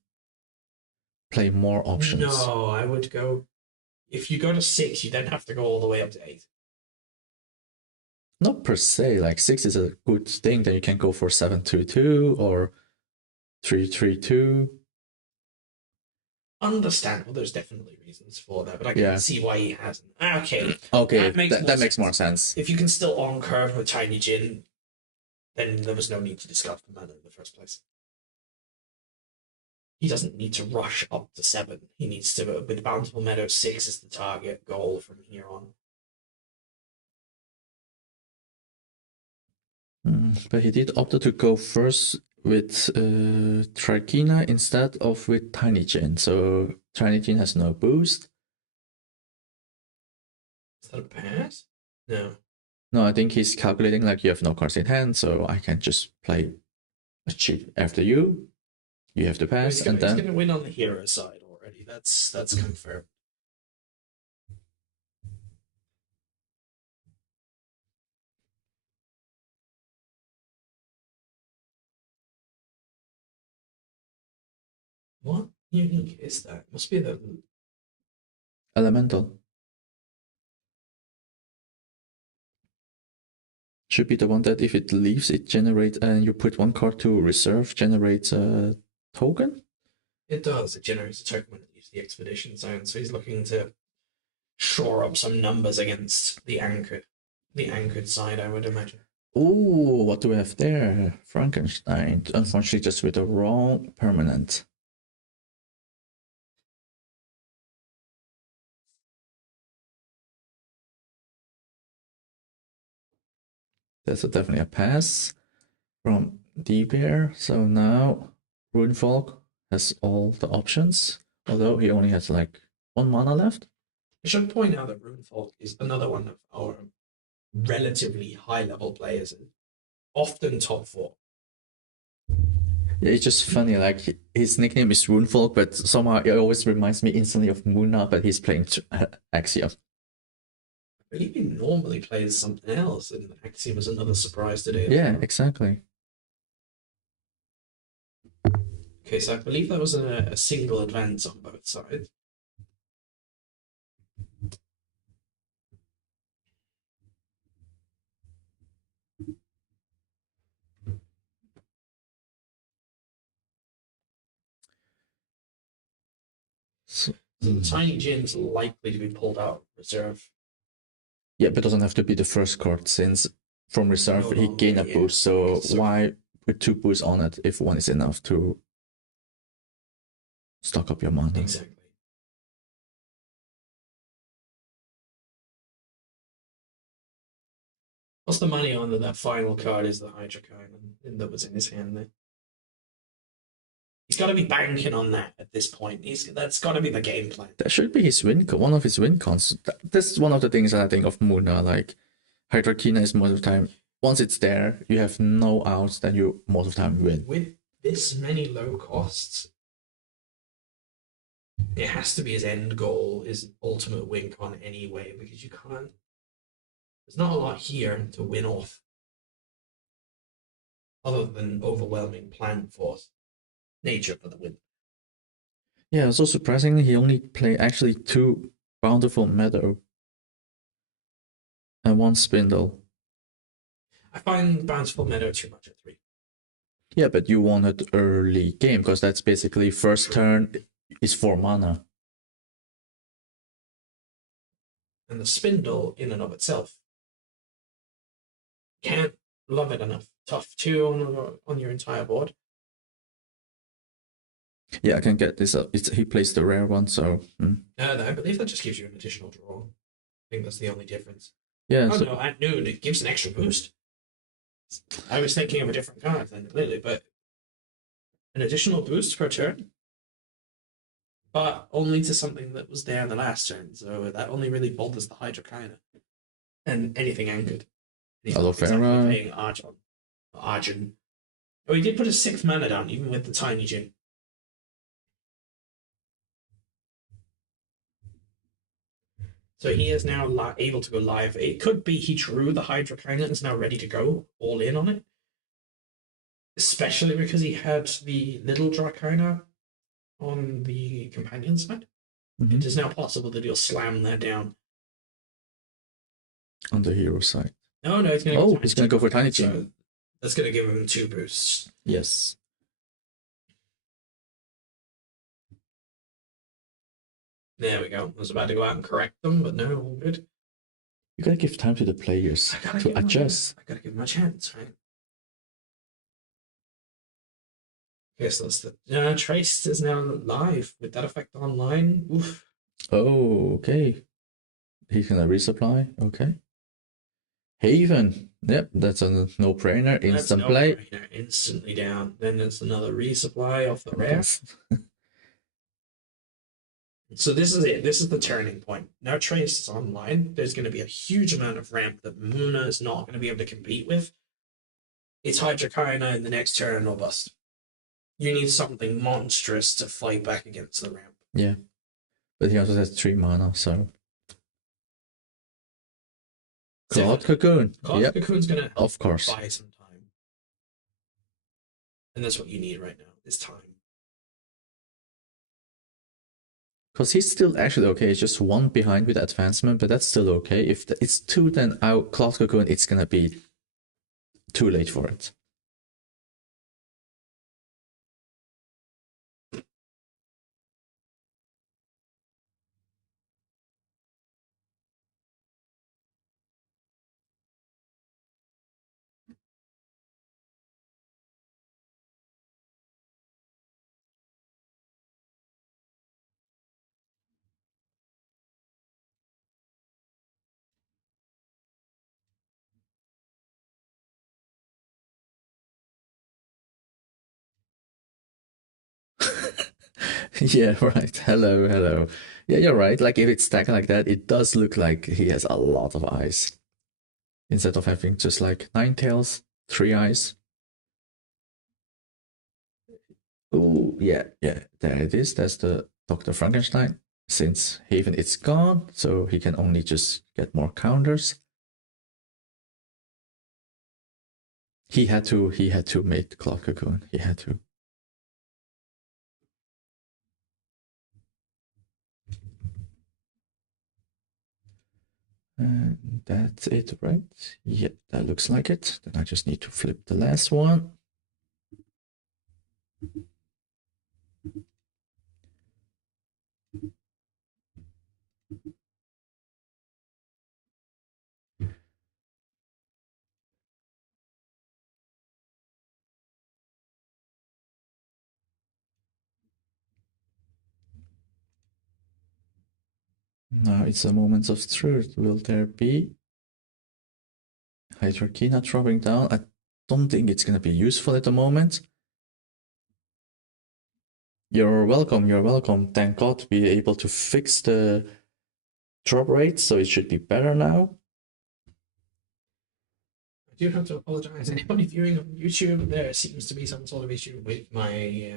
play more options. No, I would go... If you go to 6, you then have to go all the way up to 8. Not per se, like 6 is a good thing, then you can go for 7-2-2 or 3-3-2. Understandable, there's definitely reasons for that, but I can see why he hasn't. Okay, that makes more sense. If you can still on-curve with Tiny Jin, then there was no need to discard the mana in the first place. He doesn't need to rush up to 7. He needs to, with Bountiful Meadow, 6 is the target goal from here on. But he did opt to go first with Trakina instead of with Tiny Jin, so Tiny Jin has no boost. Is that a pass? No. No, I think he's calculating like you have no cards in hand, so I can just play a chip after you. You have to pass, He's and then... going to win on the hero side already. That's confirmed. What unique is that? Must be the... Elemental. Should be the one that if it leaves, it generates, and you put one card to reserve, generates a token? It does. It generates a token when it leaves the expedition zone, so he's looking to shore up some numbers against the anchored side, I would imagine. Ooh, what do we have there? Frankenstein. Unfortunately, just with the wrong permanent. That's definitely a pass from D-Bear. So now Runefolk has all the options, although he only has like 1 mana left. I should point out that Runefolk is another one of our relatively high-level players, often top 4. Yeah, it's just funny, like his nickname is Runefolk, but somehow it always reminds me instantly of Muna, but he's playing Axiom. I believe he normally plays something else, and Axiom was another surprise today. Yeah, exactly. Okay, so I believe that was a single advance on both sides. So the Tiny Jin's likely to be pulled out reserve. Yeah, but it doesn't have to be the first card, since from reserve he gained a boost, so why put 2 boosts on it if 1 is enough to stock up your mana? Exactly. What's the money on that final card is the Hydrakine that was in his hand there? He's got to be banking on that at this point. That's got to be the game plan. That should be his one of his win cons. That's one of the things that I think of Muna, like Hydrakina is most of the time once it's there, you have no outs, then you most of the time win. With this many low costs, it has to be his end goal, his ultimate win con anyway, because you can't. There's not a lot here to win off, other than overwhelming plant force nature for the win. Yeah, so surprisingly, he only played actually 2 Bountiful Meadow and 1 Spindle. I find Bountiful Meadow too much at 3. Yeah, but you won it early game, because that's basically first turn is 4 mana. And the Spindle, in and of itself, can't love it enough. Tough 2 on your entire board. Yeah, I can get this up. He plays the rare one, so. I believe that just gives you an additional draw. I think that's the only difference. Yeah. Oh no, at noon it gives an extra boost. I was thinking of a different card then, clearly, but an additional boost per turn, but only to something that was there in the last turn. So that only really bothers the Hydra and anything anchored. Aloe Vera. Paying Arjun. Oh, he did put a 6th mana down, even with the Tiny Jin. So he is now able to go live. It could be he drew the Hydra and is now ready to go all in on it. Especially because he had the little Dracaena on the companion side. Mm-hmm. It is now possible that he'll slam that down. On the hero side. No, he's going to he's going to go for Tiny Jin. So that's going to give him 2 boosts. Yes. There we go. I was about to go out and correct them, but no, all good. You gotta give time to the players to adjust. I gotta give them a chance, right? Okay, so that's the Trace is now live with that effect online. Oof. Oh, okay. He's gonna resupply. Okay. Haven. Yep, that's a no-brainer. Instant play. No-brainer. Instantly down. Then it's another resupply off the rare. So this is it. This is the turning point. Now Trace is online. There's going to be a huge amount of ramp that Muna is not going to be able to compete with. It's Hydrokaina in the next turn or bust. You need something monstrous to fight back against the ramp. Yeah. But he also has 3 mana, so. Cloud Cocoon. Cloud Cocoon's going to of course buy some time. And that's what you need right now, is time. Because he's still actually okay. It's just 1 behind with advancement, but that's still okay. If it's 2, then out Cloud Cocoon, it's gonna be too late for it. Yeah, right. Hello. Yeah, you're right. Like if it's stacked like that, it does look like he has a lot of eyes. Instead of having just like 9 tails, 3 eyes. Oh, yeah. There it is. That's the Dr. Frankenstein. Since Haven is gone, so he can only just get more counters. He had to make the Cloud Cocoon. He had to. And that's it, right? Yep, that looks like it. Then I just need to flip the last one. Now it's a moment of truth. Will there be Hydrokiina dropping down? I don't think it's going to be useful at the moment. You're welcome. Thank God we were able to fix the drop rate, so it should be better now. I do have to apologize. Anybody viewing on YouTube, there seems to be some sort of issue with my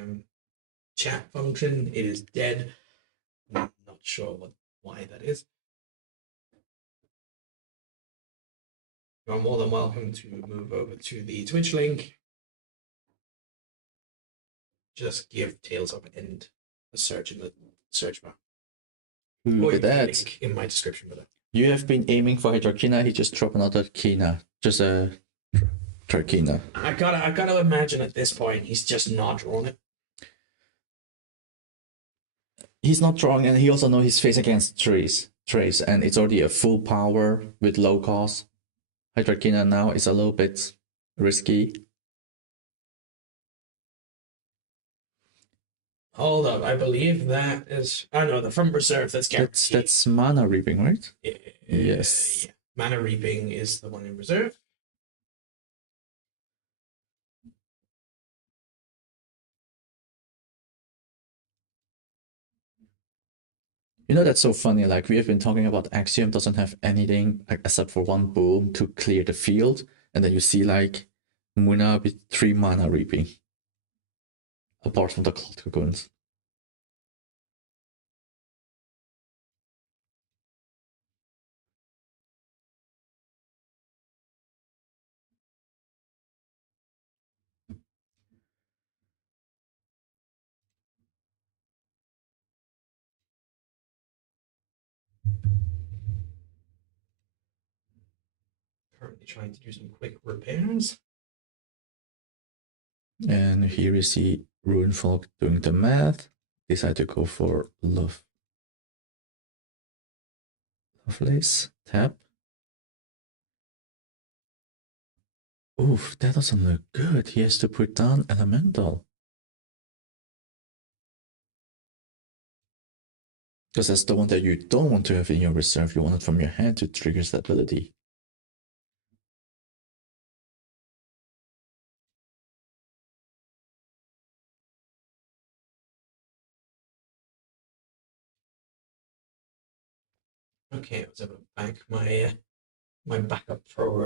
chat function. It is dead. I'm not sure why that is. You're more than welcome to move over to the Twitch link. Just give Tales of End a search in the search bar. Look Or at that. link in my description below. You have been aiming for Hydrakina, he just dropped another Kina. Just a Trakina. I gotta imagine at this point he's just not drawn it. He's not drawing, and he also knows he's facing against Trace, and it's already a full power with low cost. Hydrakina now is a little bit risky. Hold up, I believe that is. I know the from reserve. That's guaranteed. That's mana reaping, right? Yes. Yeah. Mana reaping is the one in reserve. You know, that's so funny. Like, we have been talking about Axiom doesn't have anything like, except for one boom to clear the field, and then you see like Muna with 3 mana reaping, apart from the Cloud Cocoons. Currently trying to do some quick repairs. And here you see Runefolk doing the math. Decide to go for Lovelace. Tap. Oof, that doesn't look good. He has to put down Elemental. Because that's the one that you don't want to have in your reserve. You want it from your hand to trigger that ability. Okay, I was able to bank my backup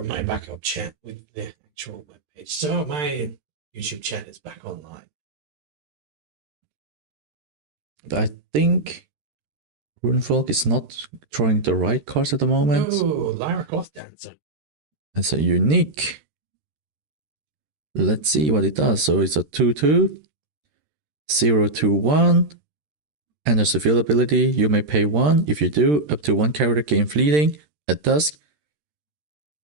my backup chat with the actual webpage. So my YouTube chat is back online. I think Runefolk is not drawing the right cards at the moment. Oh, Lyra Cloth Dancer. That's a unique. Let's see what it does. So it's a 2/2, 0/2/1, and there's a field ability. You may pay 1. If you do, up to 1 character gain fleeting at dusk.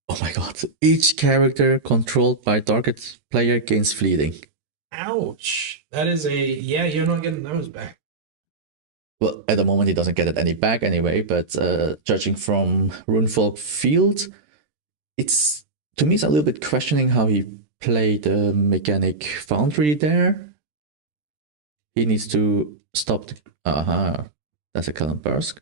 Oh my god. Each character controlled by target player gains fleeting. Ouch. That is yeah, you're not getting those back. Well, at the moment he doesn't get it any back anyway, but judging from Runefolk field, it's to me it's a little bit questioning how he played the mechanic foundry there. He needs to stop the that's a Kalimbursk.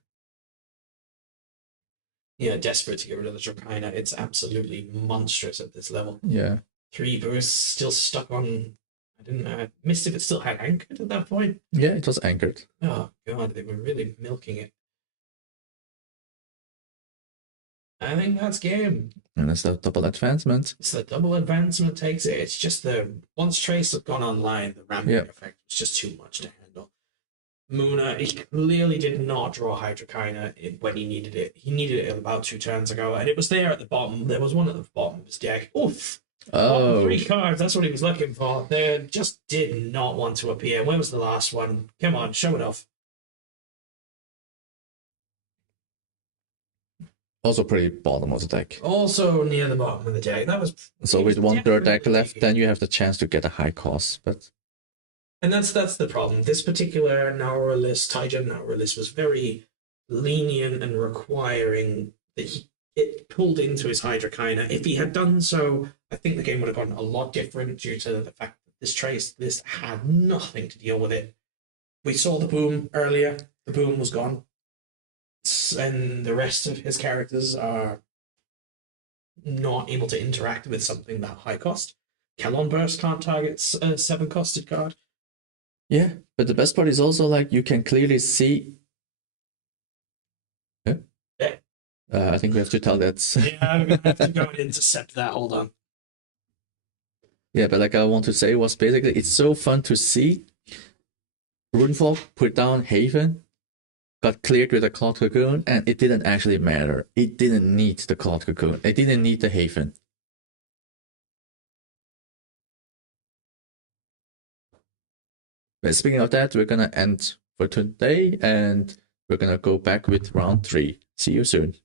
Yeah, desperate to get rid of the Dracaina. It's absolutely monstrous at this level. Yeah. 3 bursts still stuck on. I missed if it still had anchored at that point. Yeah, it was anchored. Oh god, they were really milking it. I think that's game. And it's the double advancement. It's the double advancement takes it. It's just once Trace had gone online, the ramping effect was just too much to handle. Muna, he clearly did not draw Hydrakina when he needed it. He needed it about 2 turns ago, and it was there at the bottom. There was one at the bottom of his deck. Oof! Oh. 3 cards, that's what he was looking for. They just did not want to appear. Where was the last one? Come on, show it off. Also pretty bottom of the deck. Also near the bottom of the deck. That was so with 1/3 deck left, then you have the chance to get a high cost, but and that's the problem. This particular Naura list, Taija Naura list, was very lenient and requiring that it pulled into his Hydrakina. If he had done so, I think the game would have gotten a lot different due to the fact that this Trace list had nothing to deal with it. We saw the boom earlier. The boom was gone. And the rest of his characters are not able to interact with something that high cost. Kalon Burst can't target a 7-costed card. Yeah, but the best part is also like you can clearly see. I think we have to tell that. Yeah, I'm gonna have to go and intercept that. Hold on. Yeah, but like I want to say was basically it's so fun to see Runefall put down Haven, got cleared with a Cloud Cocoon, and it didn't actually matter. It didn't need the Cloud Cocoon. It didn't need the Haven. But speaking of that, we're gonna end for today, and we're gonna go back with round 3. See you soon.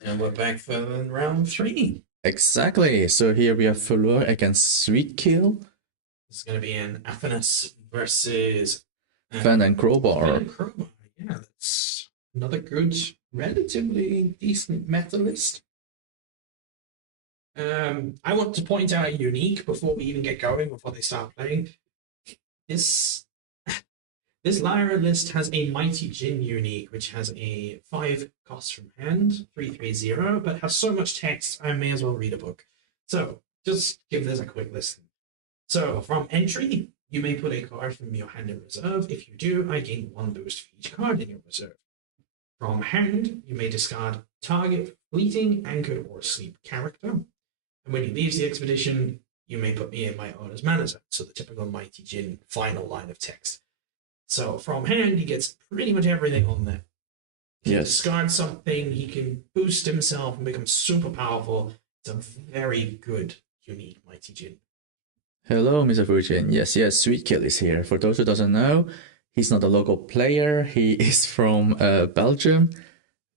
And we're back for round three. Exactly. So here we have Fleur against Sweet Kill, This is going to be an Athanas versus Fan and Crowbar. Crowbar. Yeah, that's another good, relatively decent meta list. I want to point out a unique before we even get going, before they start playing. This this Lyra list has a Mighty Djinn unique, which has a 5 cost from hand, 330, but has so much text I may as well read a book. So just give this a quick listen. So from entry, you may put a card from your hand in reserve. If you do, I gain 1 boost for each card in your reserve. From hand, you may discard target fleeting, anchored, or sleep character. And when he leaves the expedition, you may put me in my owner's mana zone. So the typical Mighty Djinn final line of text. So from hand, he gets pretty much everything on there. He Yes. discards something, he can boost himself and become super powerful. It's a very good, unique Mighty Djinn. Hello, Mr. Fujin. Yes, Sweet Kill is here. For those who doesn't know, he's not a local player. He is from Belgium.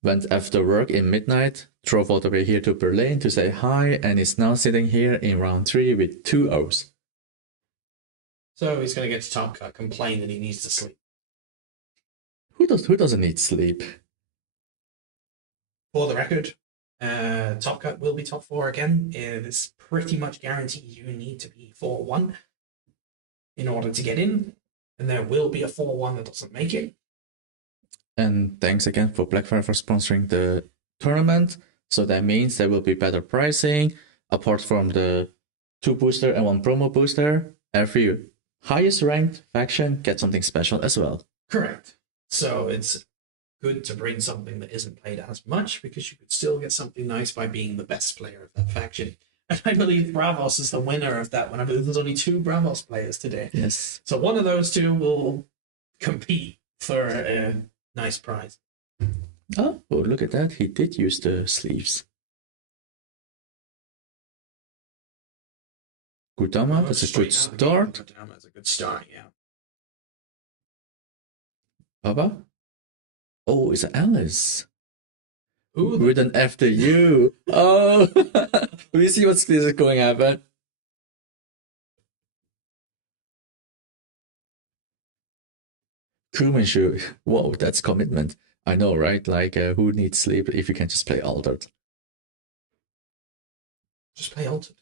Went after work in midnight, drove all the way here to Berlin to say hi, and is now sitting here in round 3 with 2 O's. So he's going to get to Top Cut, complain that he needs to sleep. Who doesn't need sleep? For the record, Top Cut will be top 4 again. It is pretty much guaranteed you need to be 4-1 in order to get in, and there will be a 4-1 that doesn't make it. And thanks again for Blackfire for sponsoring the tournament. So that means there will be better pricing. Apart from the 2 booster and 1 promo booster, every highest ranked faction gets something special as well. Correct. So it's good to bring something that isn't played as much, because you could still get something nice by being the best player of that faction. And I believe Bravos is the winner of that one. I believe there's only 2 Bravos players today. Yes. So one of those 2 will compete for a nice prize. Oh, look at that. He did use the sleeves. Gudama, that's a good start. That's a good start, yeah. Baba? Oh, it's Alice. Ooh, Written after you. Oh, we see what's this is going to happen. Crewmanship. Whoa, that's commitment. I know, right? Like, who needs sleep if you can just play Altered? just play Altered.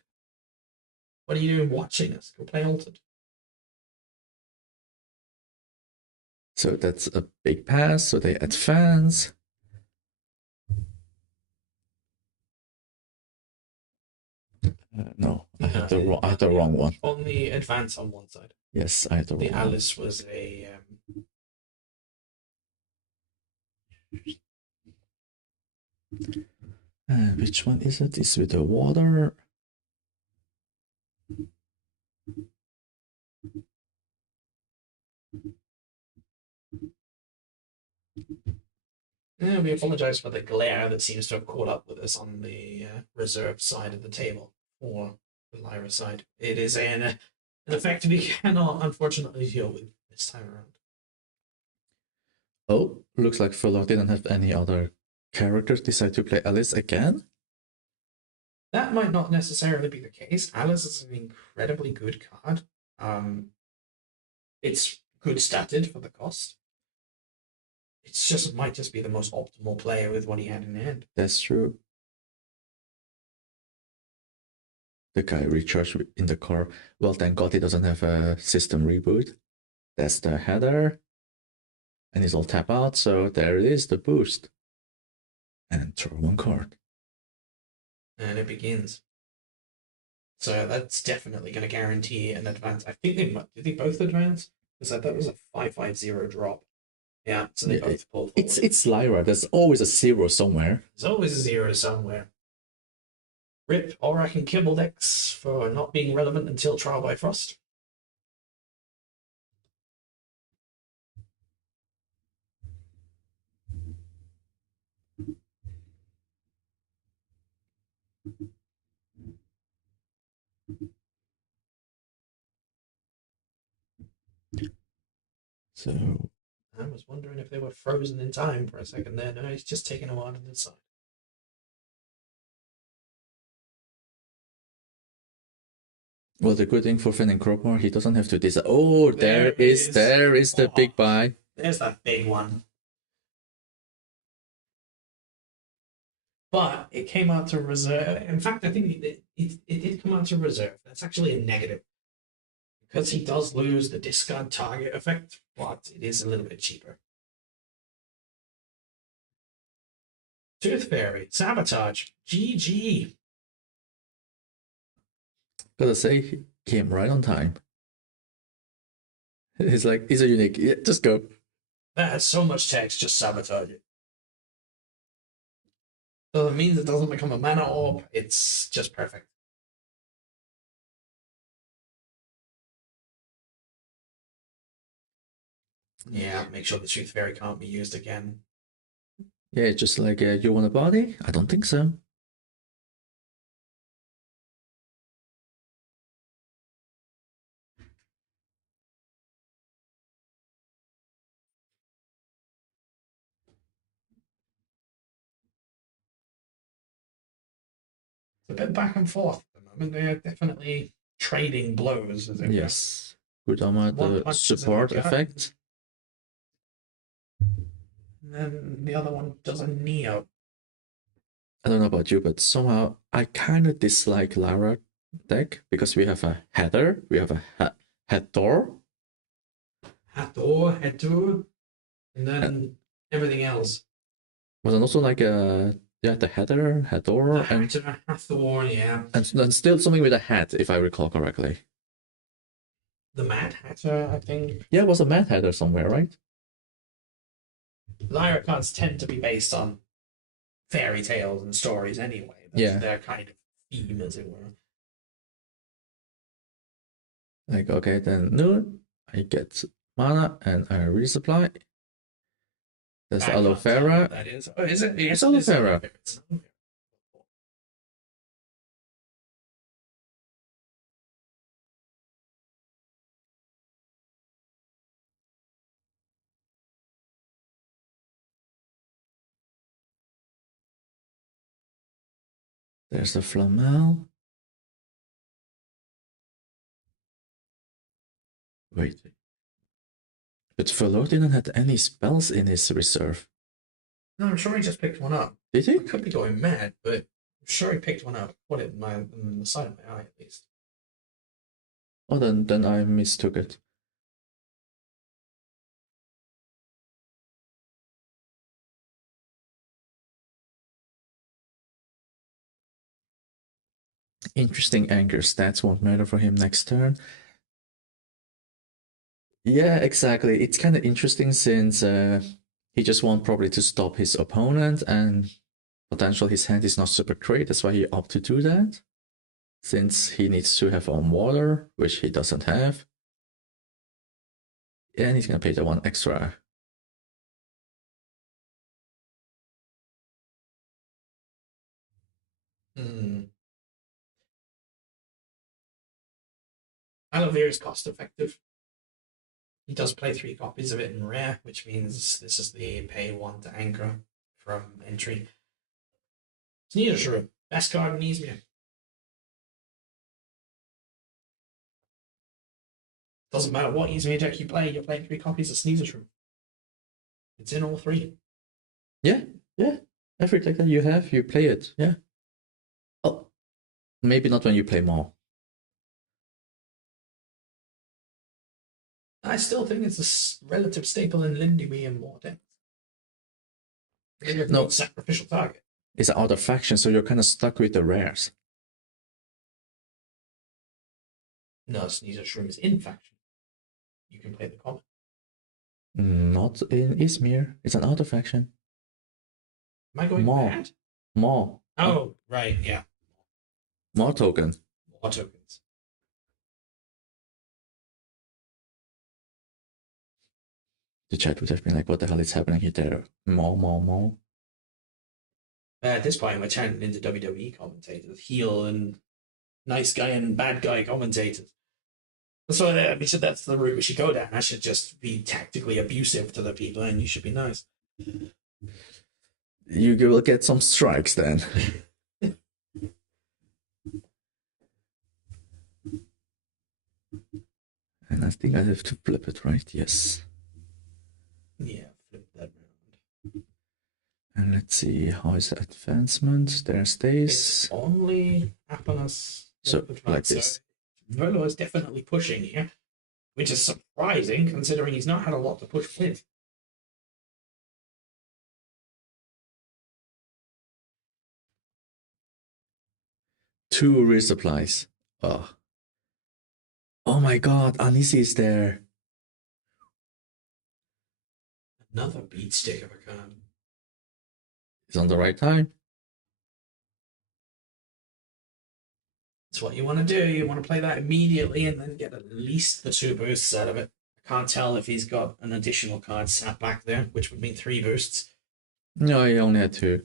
What are you doing watching us? Go play Altered. So that's a big pass. So they advance. No, I had the wrong one. On the advance on one side. Yes, I had the wrong The one. Alice was a. Which one is it? It's with the water. Yeah, we apologize for the glare that seems to have caught up with us on the reserve side of the table for the Lyra side. It is an effect we cannot unfortunately deal with this time around. Oh, looks like Fuller didn't have any other characters decide to play Alice again. That might not necessarily be the case. Alice is an incredibly good card. It's good statted for the cost. It's just might just be the most optimal player with what he had in hand. That's true. The guy recharged in the car. Well, thank God he doesn't have a system reboot. That's the header. And he's all tap out, so there it is, the boost. And throw 1 card. And it begins. So that's definitely going to guarantee an advance. I think did they both advance? Because that was a 5-5-0 drop. Yeah, so they both pull forward. It's Lyra. There's always a 0 somewhere. There's always a 0 somewhere. Rip Aurak and Kibble decks for not being relevant until Trial by Frost. So I was wondering if they were frozen in time for a second there. No, he's just taking a while to decide. Well, the good thing for Finn and Crowbar, he doesn't have to decide. Oh, there is the big buy. There's that big one. But it came out to reserve. In fact, I think it did come out to reserve. That's actually a negative because he does lose the discard target effect, but it is a little bit cheaper. Tooth Fairy, Sabotage, GG. Gotta say, he came right on time. He's like, he's a unique. Yeah, just go. That has so much text, just sabotage it. So it means it doesn't become a mana orb, it's just perfect. Yeah, make sure the Tooth Fairy can't be used again. Yeah, just like, you want a body? I don't think so. It's a bit back and forth at the moment. They're definitely trading blows, as it were. Yes. Gudama, One the punches in the support gut. effect. And then the other one does a Neo. I don't know about you, but somehow I kind of dislike Lara deck because we have a header, we have a Hathor. Hathor, and then everything else. Was it also like a the header, Hathor, and Hathor, yeah. and still something with a hat, if I recall correctly. The Mad Hatter, I think. Yeah, it was a Mad Hatter somewhere, right? Lyra cards tend to be based on fairy tales and stories anyway. That's their kind of theme, as it were. Like, okay, then noon, I get mana and I resupply. There's the Aloe Vera. That is. Oh, is it? It's Aloe Vera. There's the Flamel. Wait. But Velo didn't have any spells in his reserve. No, I'm sure he just picked one up. Did he? I could be going mad, but I'm sure he picked one up. Put it in the side of my eye, at least. Oh, then I mistook it. Interesting anchor stats won't matter for him next turn. Yeah, exactly. It's kind of interesting since he just wants probably to stop his opponent and potential his hand is not super great. That's why he opted to do that. Since he needs to have on water, which he doesn't have. And he's gonna pay the one extra. Aloe Vera is cost effective. He does play 3 copies of it in rare, which means this is the pay 1 to anchor from entry. Sneasel Shrew, best card in Easmere. Doesn't matter what Easmere deck you play, you're playing 3 copies of Sneasel Shrew. It's in all 3. Yeah. Every deck that you have, you play it. Yeah. Oh, maybe not when you play more. I still think it's a relative staple in Lindy and more decks. No sacrificial target. It's out of faction, so you're kind of stuck with the rares. No, Sneasel Shrew is in faction. You can play the common. Not in Izmir. It's an out of faction. Am I going mad? More. Oh, right, yeah. More tokens. More tokens. The chat would have been like, what the hell is happening here? There, more. At this point, we're turning into WWE commentators, heel and nice guy and bad guy commentators. So we said that's the route we should go down. I should just be tactically abusive to the people, and you should be nice. You will get some strikes then. think I have to flip it, right? Yes. Yeah, flip that round. And let's see, how is the advancement? There stays. It's only Apolos. So, like this. Volo is definitely pushing here, which is surprising considering he's not had a lot to push with. Two resupplies. Oh. Oh my god, Anisi is there. Another beat stick of a card. It's on the right time. That's what you want to do. You want to play that immediately and then get at least the 2 boosts out of it. I can't tell if he's got an additional card sat back there, which would mean 3 boosts. No, he only had 2.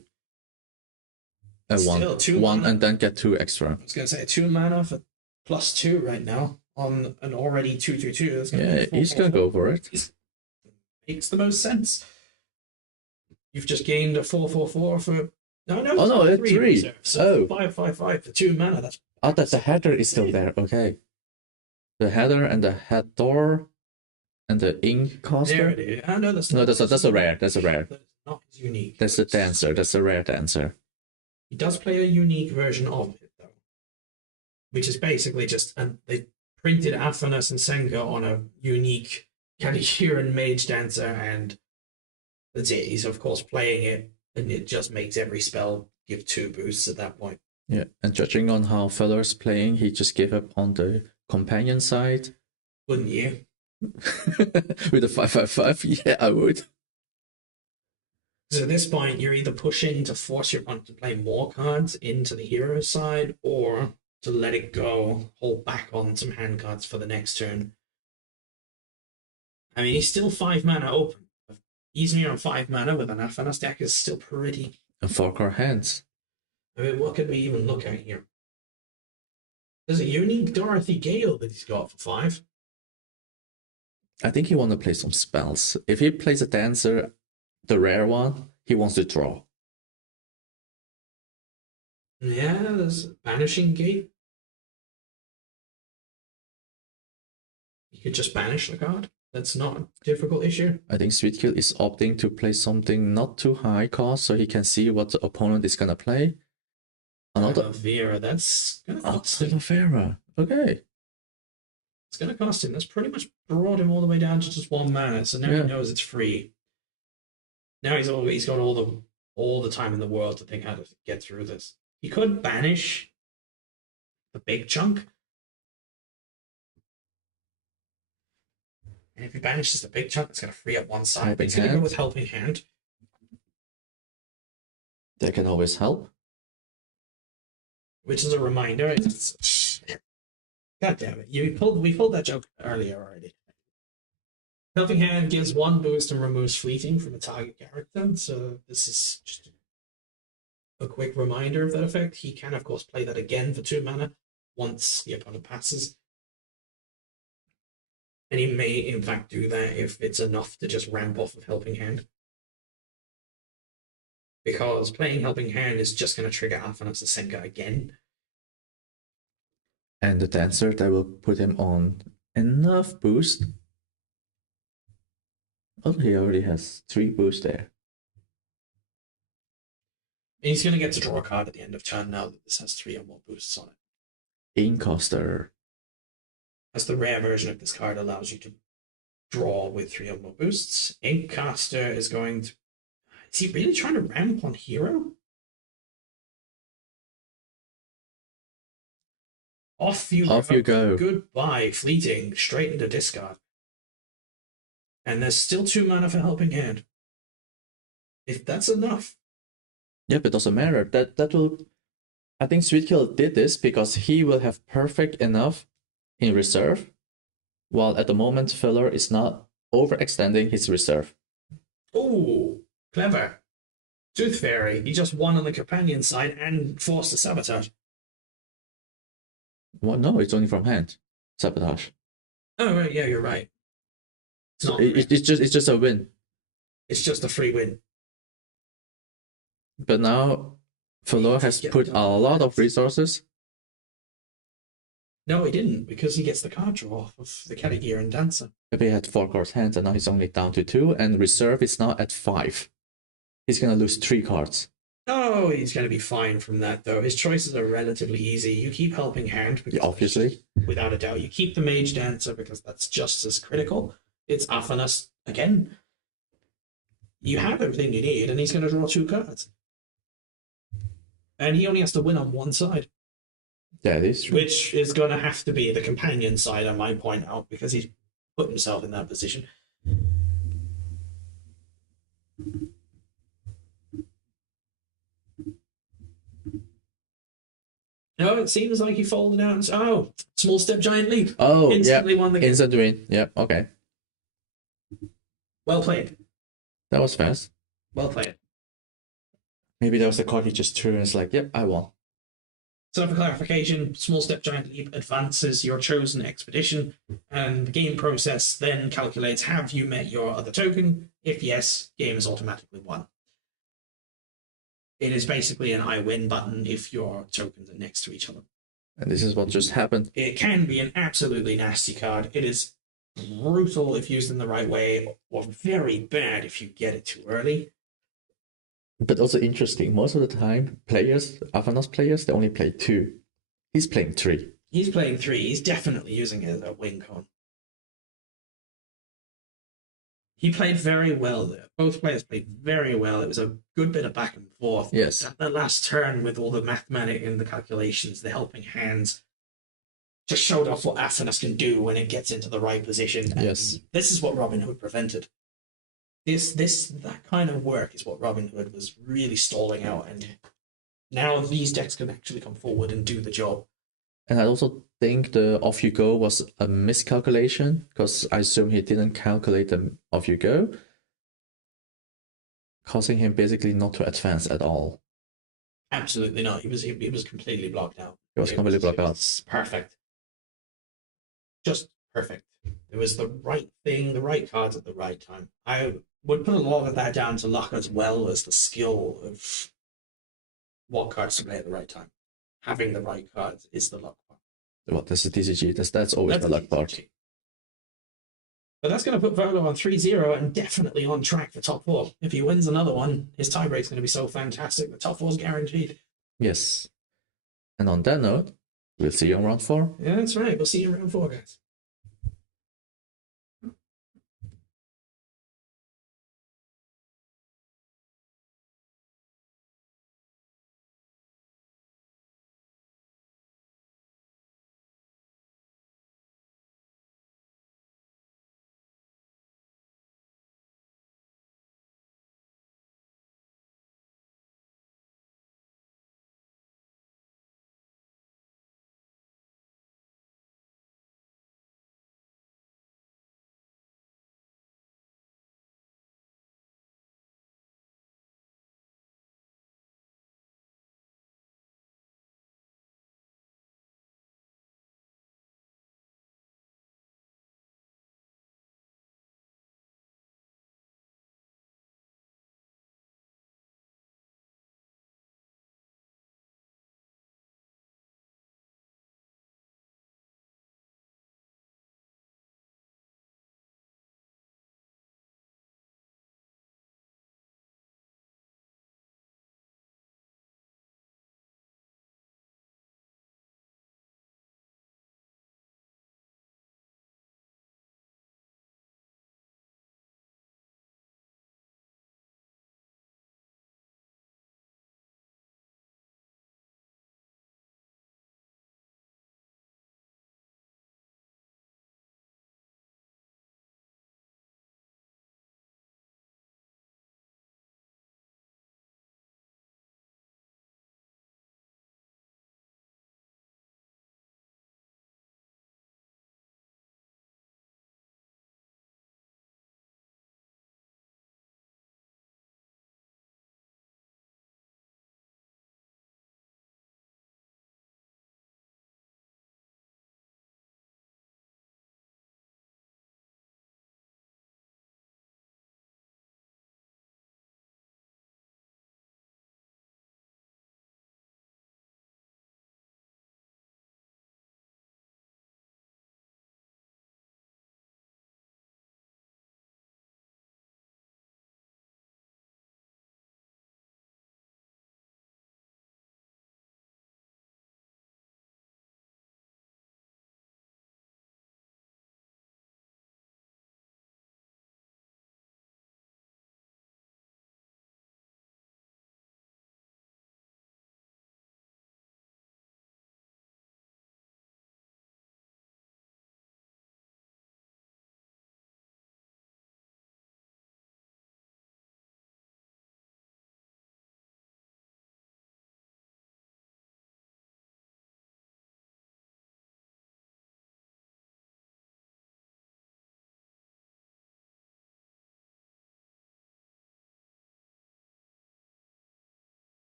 Still, 2 one mana. And then get 2 extra. I was going to say 2 mana for +2 right now on an already 2/2/2. That's gonna Yeah, be he's gonna go for it. Makes the most sense. You've just gained a 4/4/4 for no. Oh no, it's 3. Reserve. So Oh, 5/5/5 for 2 mana. That's that the header is still there. Okay, the header and the head door and the ink caster. there it is. I know that's No, that's a rare. That's a rare. That's not as unique. That's a dancer. That's a rare dancer. He does play a unique version of it though, which is basically just and they printed Afanas and Senka on a unique Kalikiran mage dancer, and that's it. He's of course playing it, and it just makes every spell give 2 boosts at that point. Yeah, and judging on how Feller's playing, he just gave up on the companion side. Wouldn't you? With a 5/5/5, yeah, I would. So at this point, you're either pushing to force your opponent to play more cards into the hero side, or to let it go, hold back on some hand cards for the next turn. I mean, he's still 5 mana open. Easing on 5 mana with an Afanas deck is still pretty. And 4-card hands. I mean, what could we even look at here? There's a unique Dorothy Gale that he's got for 5. I think he wants to play some spells. If he plays a dancer, the rare one, he wants to draw. Yeah, there's Banishing Gate. You could just banish the card. That's not a difficult issue. I think Sweetkill is opting to play something not too high cost so he can see what the opponent is gonna play. Another Vera, that's gonna cost him. Vera. Okay. It's gonna cost him. That's pretty much brought him all the way down to just 1 mana. So now he knows it's free. Now he's got all the time in the world to think how to get through this. He could banish the big chunk. And if he banishes the big chunk, it's going to free up one side. But he's going to go with Helping Hand. That can always help. Which is a reminder. God damn it. We pulled that joke earlier already. Helping Hand gives 1 boost and removes fleeting from a target character. So this is just a quick reminder of that effect. He can, of course, play that again for 2 mana once the opponent passes. And he may, in fact, do that if it's enough to just ramp off of Helping Hand. Because playing Helping Hand is just going to trigger Afanas Senka again. And the dancer, that will put him on enough boost. Oh, he already has 3 boosts there. And he's going to get to draw a card at the end of turn now that this has 3 or more boosts on it. Incaster. As the rare version of this card allows you to draw with 3 or more boosts. Inkcaster is going to... Is he really trying to ramp on hero? Off you go. Goodbye, fleeting, straight into discard. And there's still 2 mana for Helping Hand. If that's enough. Yep, it doesn't matter. That will... I think Sweetkill did this because he will have perfect enough in reserve, while at the moment Filler is not overextending his reserve. Oh, clever. Tooth Fairy, he just won on the companion side and forced a sabotage. Well, no, it's only from hand. Sabotage. Oh, right, yeah, you're right. It's just a win. It's just a free win. But now Filler has put a lot of resources. No, he didn't, because he gets the card draw off of the Category and Dancer. Maybe he had 4 cards hands and now he's only down to 2, and reserve is now at 5. He's gonna lose 3 cards. Oh, he's going to be fine from that, though. His choices are relatively easy. You keep Helping Hand, because Yeah, obviously. without a doubt. You keep the Mage Dancer, because that's just as critical. It's Athanas again. You have everything you need, and he's going to draw 2 cards. And he only has to win on one side. That is true. Which is going to have to be the companion side, I might point out, because he's put himself in that position. No, it seems like he folded out and said, oh, small step, giant leap. Oh, Instantly won the game. Instant win. Yep, okay. Well played. That was fast. Well played. Maybe that was the card he just threw and it's like, yep, I won. So for clarification, small step, giant leap advances your chosen expedition, and the game process then calculates, have you met your other token? If yes, game is automatically won. It is basically an I win button if your tokens are next to each other. And this is what just happened. It can be an absolutely nasty card. It is brutal if used in the right way, or very bad if you get it too early. But also interesting, most of the time, players, Avanos players, they only play 2. He's playing 3. He's playing 3. He's definitely using it as a win con. He played very well there. Both players played very well. It was a good bit of back and forth. Yes. At the last turn, with all the mathematics and the calculations, the helping hands, just showed off what Athanas can do when it gets into the right position. And yes. This is what Robin Hood prevented. That kind of work is what Robin Hood was really stalling out, and now these decks can actually come forward and do the job. And I also think the off you go was a miscalculation, because I assume he didn't calculate the off you go, causing him basically not to advance at all. Absolutely not. He was completely blocked out. He was completely blocked out. Perfect. Just perfect. It was the right thing, the right cards at the right time. I would put a lot of that down to luck as well as the skill of what cards to play at the right time. Having the right cards is the luck part. Well, that's the TCG. That's always the luck part. But that's going to put Volo on 3-0 and definitely on track for top 4. If he wins another one, his tiebreak's going to be so fantastic. The top 4 is guaranteed. Yes. And on that note, we'll see you on round 4. Yeah, that's right. We'll see you in round 4, guys.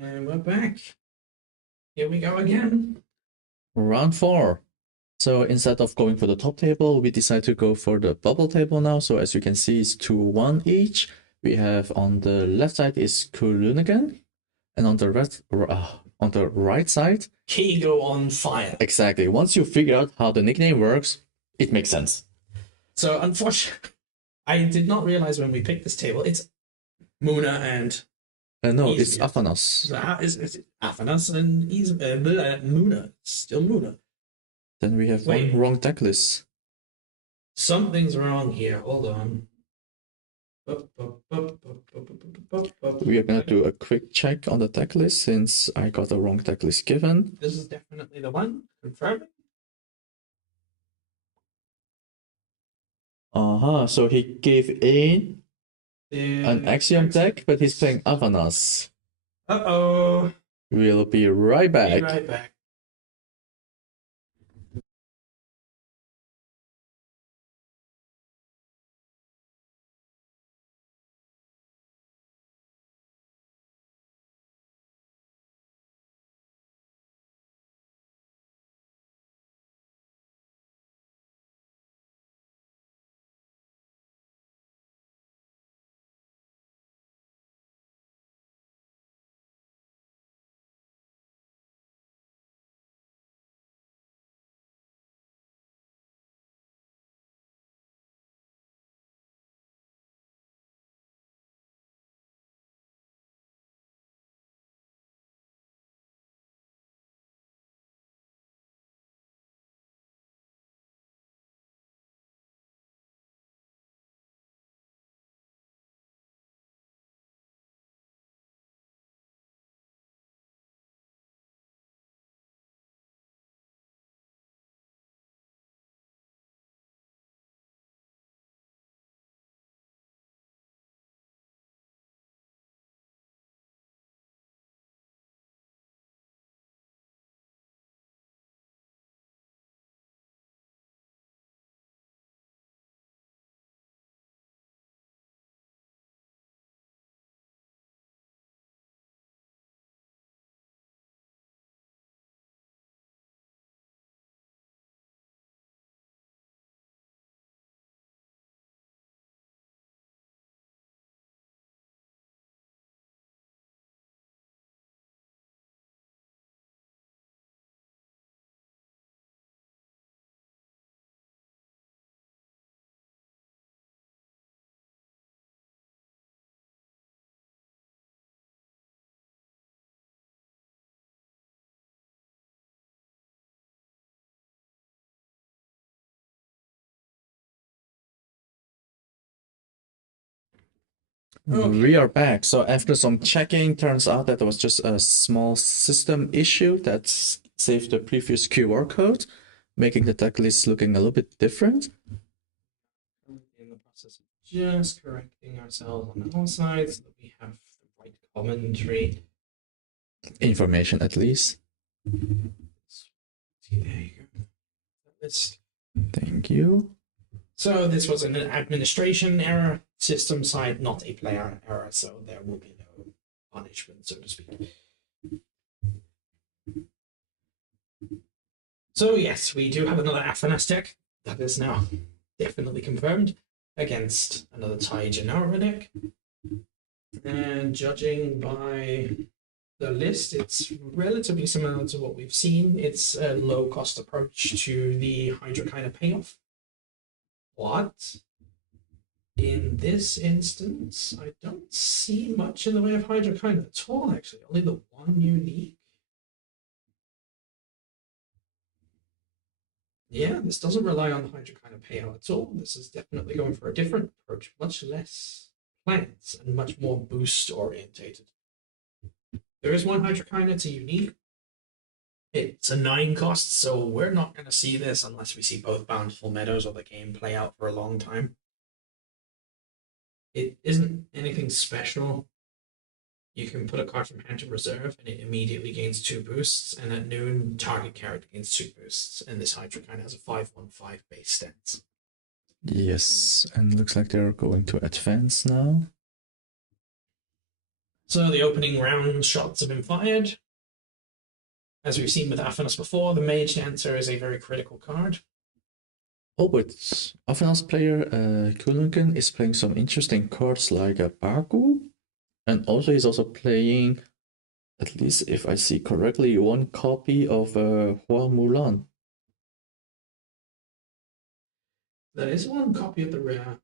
And we're back. Here we go again. Round 4. So instead of going for the top table, we decide to go for the bubble table now. So as you can see, it's 2-1 each. We have on the left side is Kulunigan, and on the right side, Kigo on fire. Exactly. Once you figure out how the nickname works, it makes sense. So unfortunately, I did not realize when we picked this table, it's Muna and No, Easiest. it's Aphanos. It's Aphanos and Muna. Still Muna. Then we have one wrong deck list. Something's wrong here. Hold on. We are going to do a quick check on the deck list since I got the wrong deck list given. This is definitely the one. Confirming. So he gave in an Axiom deck, but he's playing Avanas. Uh-oh. We'll be right back. Be right back. Okay. We are back. So after some checking, turns out that there was just a small system issue that saved the previous QR code, making the deck list looking a little bit different. In the process of just correcting ourselves on our side so that we have the right commentary. Information at least. See, there you go. List. Thank you. So this was an administration error, system side, not a player error, so there will be no punishment, so to speak. So yes, we do have another Aphanas deck. That is now definitely confirmed against another Tai Gennaro deck. And judging by the list, it's relatively similar to what we've seen. It's a low-cost approach to the Hydra kind of payoff. What? In this instance, I don't see much in the way of Hydra kind at all, actually. Only the one unique. Yeah, this doesn't rely on the Hydra kind of payout at all. This is definitely going for a different approach, much less plants and much more boost orientated. There is one Hydra kind, it's a unique. It's a 9 cost, so we're not going to see this unless we see both Bountiful Meadows or the game play out for a long time. It isn't anything special. You can put a card from hand to reserve, and it immediately gains 2 boosts, and at noon, target character gains 2 boosts, and this Hydra kind has a 5/1/5 base stance. Yes, and looks like they're going to advance now. So the opening round shots have been fired. As we've seen with Athanos before, the Mage Dancer is a very critical card. Oh, but Athena's player Kulunken is playing some interesting cards like a Baku, and also he's also playing, at least if I see correctly, one copy of Hua Mulan. There is one copy of the rare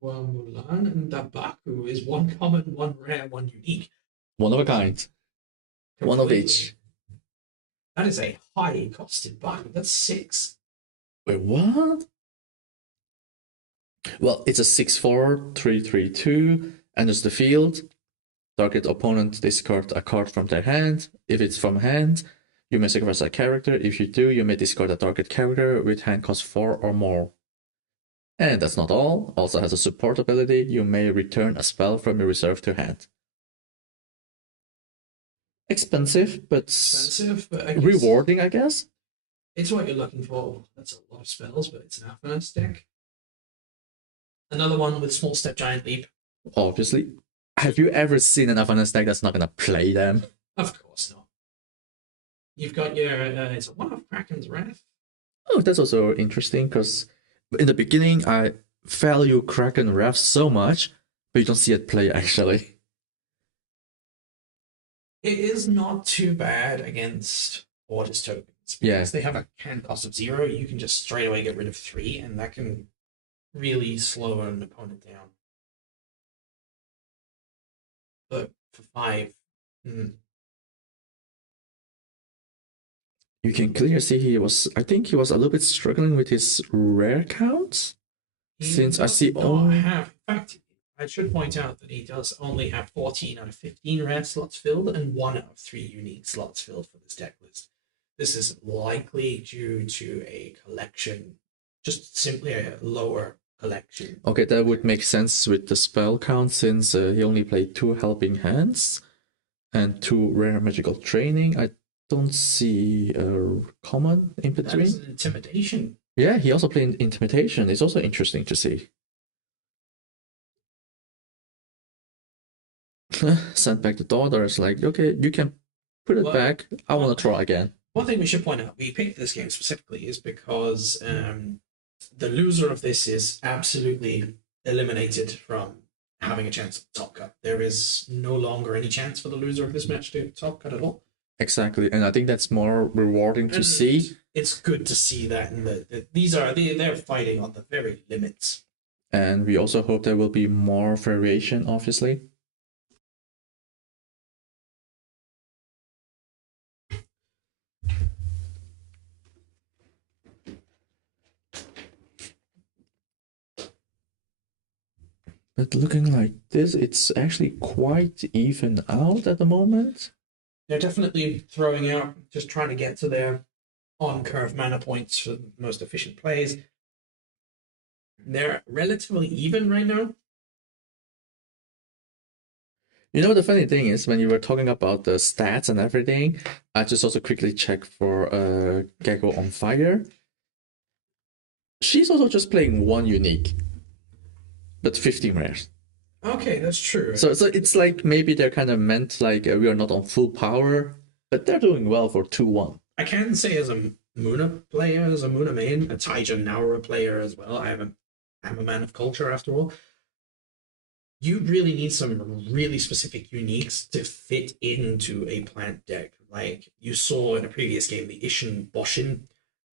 Hua Mulan, and the Baku is one common, one rare, one unique. One of a kind. One of each. That is a high-costed Baku. That's 6. Wait, what? Well, it's a 6/4, 3/3/2, enters the field. Target opponent discard a card from their hand. If it's from hand, you may sacrifice a character. If you do, you may discard a target character with hand cost 4 or more. And that's not all. Also has a support ability. You may return a spell from your reserve to hand. Expensive, but rewarding, I guess. It's what you're looking for. That's a lot of spells, but it's an Athanos deck. Another one with Small Step, Giant Leap. Obviously. Have you ever seen an Athanos deck that's not going to play them? Of course not. You've got your, it's a one of Kraken's Wrath. Oh, that's also interesting, because in the beginning, I value Kraken Wrath so much, but you don't see it play, actually. It is not too bad against Orders tokens. Because they have a hand cost of 0, you can just straight away get rid of 3, and that can really slow an opponent down. But for 5, You can clearly see I think he was a little bit struggling with his rare counts. Since I see only... In fact, I should point out that he does only have 14 out of 15 rare slots filled and 1 out of 3 unique slots filled for this deck list. This is likely due to a collection, just simply a lower collection. Okay, that would make sense with the spell count, since he only played 2 Helping Hands and 2 Rare Magical Training. I don't see a common in between. That is an Intimidation. Yeah, he also played Intimidation. It's also interesting to see. Sent back the daughter. It's like, okay, you can put it back. I want to try again. One thing we should point out, we picked this game specifically is because the loser of this is absolutely eliminated from having a chance at top cut. There is no longer any chance for the loser of this match to top cut at all. Exactly, and I think that's more rewarding to see. It's good to see that, and they're fighting on the very limits. And we also hope there will be more variation, obviously. But looking like this, it's actually quite even out at the moment. They're definitely throwing out, just trying to get to their on-curve mana points for the most efficient plays. They're relatively even right now. You know, the funny thing is, when you were talking about the stats and everything, I just also quickly checked for Gecko on Fire. She's also just playing 1 unique, but 15 rares. Okay, that's true. So it's like maybe they're kind of meant like we are not on full power, but they're doing well for 2-1. I can say as a Muna player, as a Muna main, a Taija Naura player as well. I'm a man of culture after all. You really need some really specific uniques to fit into a plant deck. Like you saw in a previous game, the Ishin Boshin,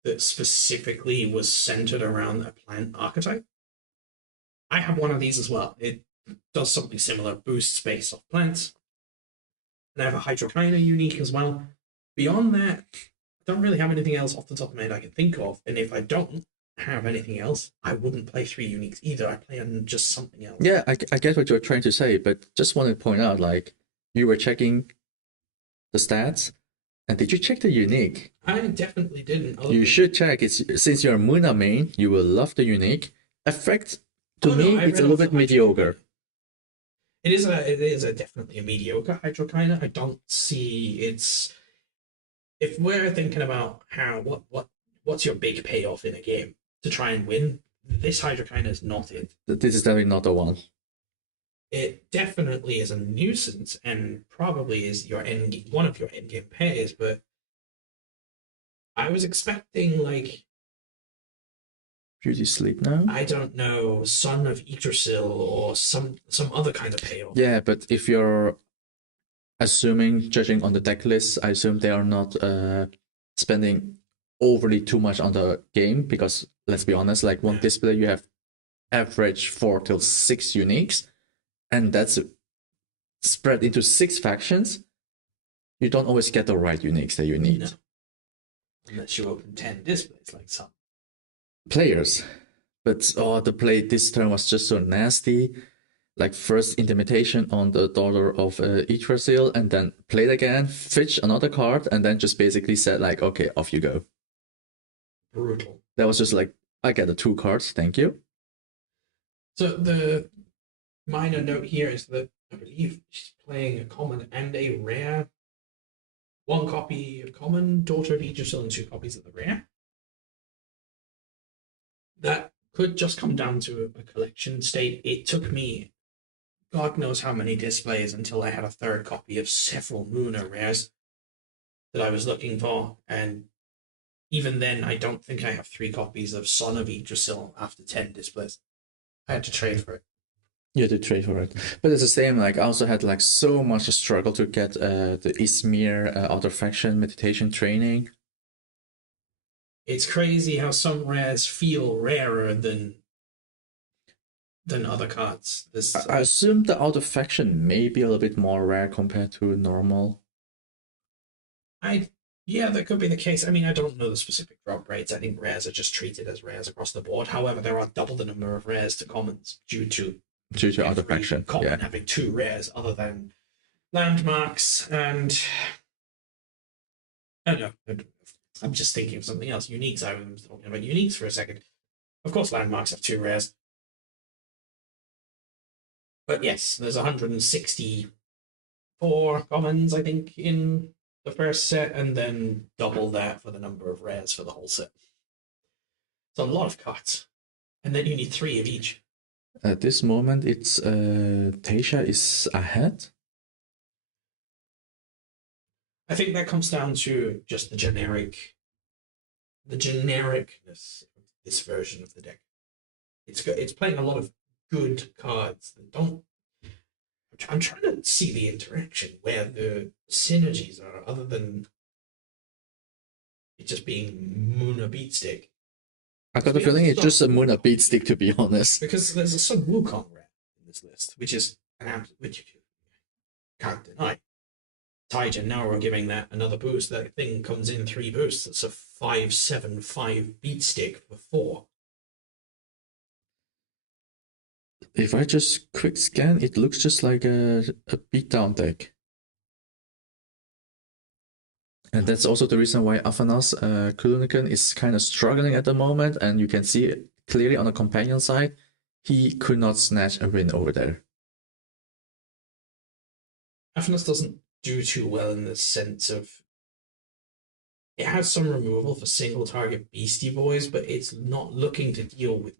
that specifically was centered around a plant archetype. I have one of these as well. It does something similar, boosts space off plants. And I have a Hydrokina unique as well. Beyond that, I don't really have anything else off the top of my head I can think of. And if I don't have anything else, I wouldn't play 3 uniques either. I play on just something else. Yeah, I get what you're trying to say, but just want to point out, like, you were checking the stats, and did you check the unique? I definitely didn't. You should check. Since you're a Muna main, you will love the unique. Effect, to me, it's a little bit mediocre. It is definitely a mediocre Hydrokina. I don't see it's... If we're thinking about what's your big payoff in a game to try and win, this Hydrokina is not it. This is definitely not the one. it definitely is a nuisance and probably is one of your end game pairs, but I was expecting like Beauty Sleep now? I don't know, Son of Yggdrasil or some other kind of payoff. Yeah, but if you're assuming, judging on the deck list, I assume they are not spending overly too much on the game because let's be honest, like one display you have average 4 till 6 uniques, and that's spread into 6 factions. You don't always get the right uniques that you need. No. Unless you open 10 displays like some players. But the play this turn was just so nasty. Like first intimidation on the daughter of Yggdrasil, and then played again, fetch another card, and then just basically said like, okay, off you go. Brutal. That was just like, I get the 2 cards, thank you. So the minor note here is that I believe she's playing a common and a rare. 1 copy of common, daughter of Yggdrasil, and 2 copies of the rare. That could just come down to a collection state. It took me God knows how many displays until I had a 3rd copy of several Muna rares that I was looking for, and even then, I don't think I have 3 copies of Son of Yggdrasil after 10 displays. I had to trade for it. You had to trade for it, but it's the same. Like I also had like so much struggle to get the Izmir outer faction meditation training. It's crazy how some rares feel rarer than other cards. I assume the outer faction may be a little bit more rare compared to normal. Yeah, that could be the case. I mean, I don't know the specific drop rates. I think rares are just treated as rares across the board. However, there are double the number of rares to commons due to outer faction. Common having 2 rares other than landmarks, and I don't know. I'm just thinking of something else. Uniques. I was talking about uniques for a second. Of course, landmarks have 2 rares. But yes, there's 164 commons, I think, in the first set, and then double that for the number of rares for the whole set. It's a lot of cards. And then you need 3 of each. At this moment, it's Tasha is ahead. I think that comes down to just the genericness of this version of the deck. It's playing a lot of good cards that don't. I'm trying to see the interaction where the synergies are, other than it just being Muna Beatstick. I got the feeling it's just a Muna Beatstick, to be honest. Because there's a Sun Wukong rat in this list, which is which you can't deny. Taija, now we're giving that another boost. That thing comes in 3 boosts. It's a 5/7/5 Beatstick for 4. If I just quick scan, it looks just like a beatdown deck. And that's also the reason why Afanas Kulunikan is kind of struggling at the moment, and you can see it clearly on the companion side, he could not snatch a win over there. Afanas doesn't do too well in the sense of it has some removal for single target Beastie Boys, but it's not looking to deal with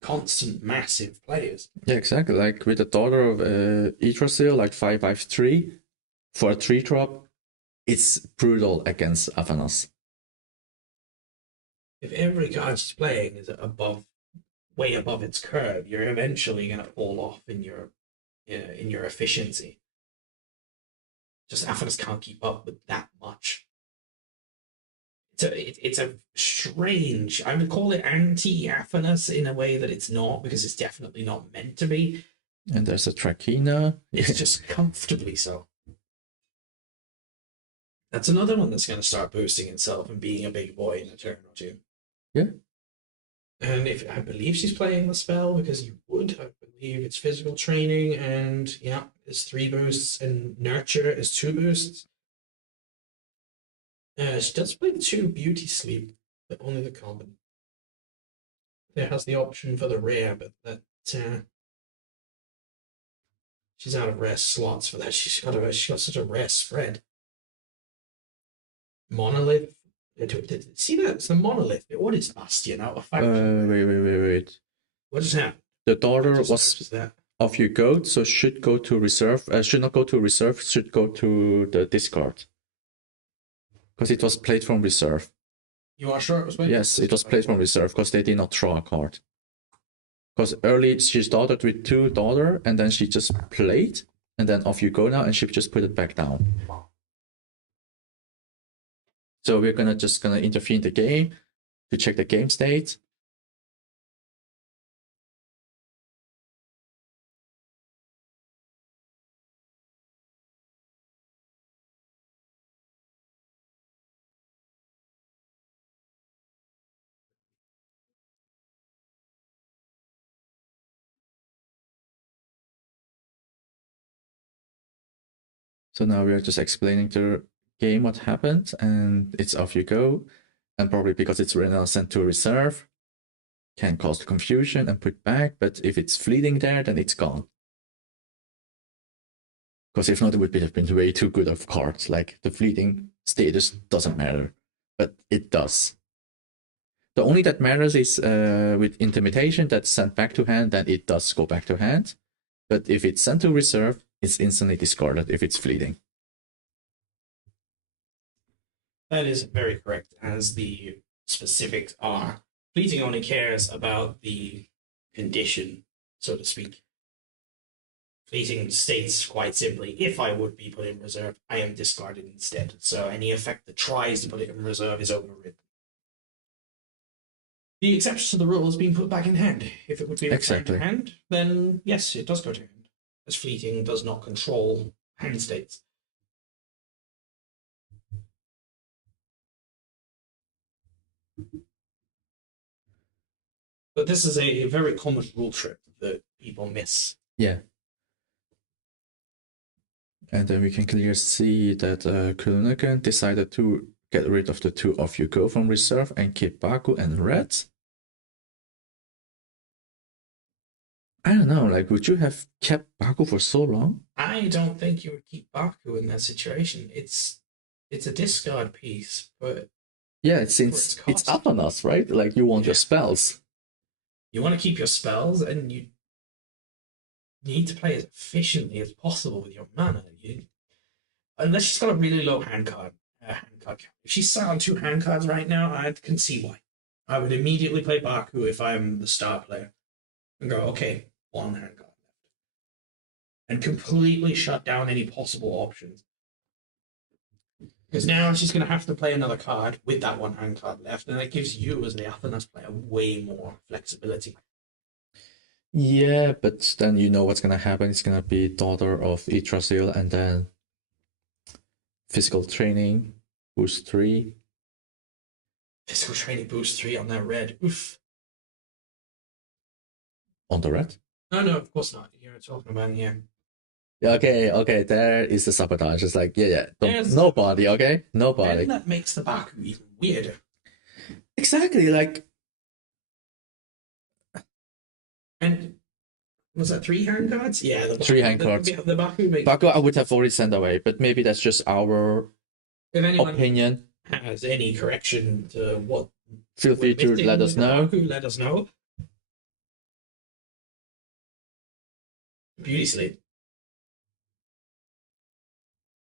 constant massive players. Yeah, exactly. Like with the daughter of Yggdrasil, like 5/3 for a 3-drop, it's brutal against Afanas. If every card she's playing is way above its curve, you're eventually going to fall off in your efficiency. Just Afanas can't keep up with that much. It's a strange. I would call it anti-Afanas in a way that it's not, because it's definitely not meant to be. And there's a Trakina. It's just comfortably so. That's another one that's going to start boosting itself and being a big boy in a turn or 2. Yeah. And if I believe she's playing the spell, because you would, I believe it's physical training, and yeah, it's 3 boosts, and nurture is 2 boosts. She does play 2 beauty sleep, but only the common. There has the option for the rare, but that she's out of rare slots for that. She's got such a rare spread. Monolith. See that? It's the monolith. What is Bastion out of faction? Wait. What just happened? The daughter Just was noticed that. off you go, so should go to reserve. Should not go to reserve. Should go to the discard because it was played from reserve. You are sure it was played? Yes, it was played from reserve because they did not draw a card. Because early she started with 2 daughter and then she just played and then off you go now and she just put it back down. So we're just gonna intervene in the game to check the game state. So now we're just explaining the game what happened and it's off you go. And probably because it's now sent to reserve, can cause confusion and put back, but if it's fleeting there, then it's gone. Because if not, it would have been way too good of cards. Like the fleeting status doesn't matter, but it does. The only that matters is with Intimidation that's sent back to hand, then it does go back to hand. But if it's sent to reserve, it's instantly discarded if it's fleeting. That is very correct, as the specifics are. Fleeting only cares about the condition, so to speak. Fleeting states quite simply, if I would be put in reserve, I am discarded instead. So any effect that tries to put it in reserve is overridden. The exception to the rule is being put back in hand. If it would be returned to hand, then yes, it does go to hand, as fleeting does not control hand states. But this is a very common rule trick that people miss. Yeah. And then we can clearly see that Kununukan decided to get rid of the 2 off you go from reserve and keep Baku and Red. I don't know, like, would you have kept Baku for so long? I don't think you would keep Baku in that situation. It's a discard piece, but yeah, since it's up on us, right? Like, you want your spells. You want to keep your spells, and you need to play as efficiently as possible with your mana. Unless she's got a really low hand card count. If she's sat on 2 hand cards right now, I can see why. I would immediately play Baku if I'm the star player and go, okay, 1 hand card left, and completely shut down any possible options. Because now she's going to have to play another card with that 1 hand card left, and that gives you, as the Athenas player, way more flexibility. Yeah, but then you know what's going to happen. It's going to be Daughter of Yggdrasil and then Physical Training, boost 3. Physical Training, boost 3 on that red. Oof. On the red? No, of course not. You're talking about, yeah. Okay, there is the sabotage. It's like, yeah. Nobody, okay? Nobody. Then that makes the Baku even weirder. Exactly, like... And was that 3 hand cards? Yeah, 3 hand cards. The Baku makes... Baku I would have already sent away, but maybe that's just our opinion. Has any correction to what... Feel free to let us know. Baku, let us know. Beauty Sleep.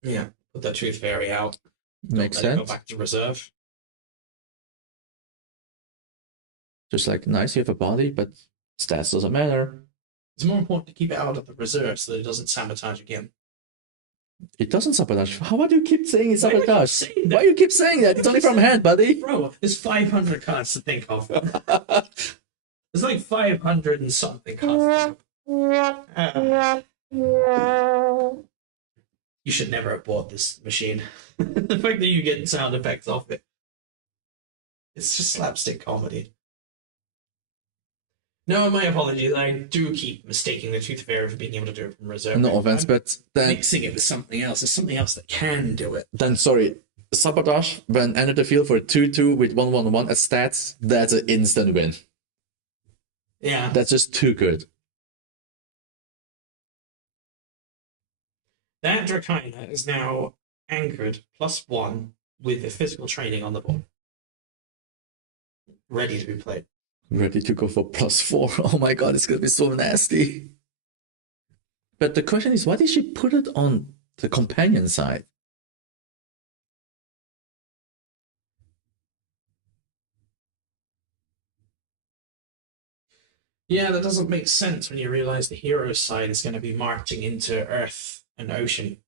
Yeah, put that Tooth Fairy out. Makes sense. Go back to reserve. Just like, nice, you have a body, but stats doesn't matter. It's more important to keep it out of the reserve so that it doesn't sabotage again. It doesn't sabotage. How do you keep saying it's sabotage? Why do you keep saying that? It's only from hand, buddy. Bro, there's 500 cards to think of. There's like 500 and something cards. You should never have bought this machine. The fact that you get sound effects off it. It's just slapstick comedy. No, my apologies. I do keep mistaking the Tooth Fairy for being able to do it from reserve. No offense, but then... mixing it with something else. There's something else that can do it. Then, sorry. Sabotage, when enter the field for 2/2 with 1/1/1 as stats, that's an instant win. Yeah. That's just too good. That Dracaena is now anchored +1 with the physical training on the board. Ready to be played. Ready to go for +4. Oh my god, it's gonna be so nasty. But the question is, why did she put it on the companion side? Yeah, that doesn't make sense when you realize the hero's side is going to be marching into Earth and Ocean,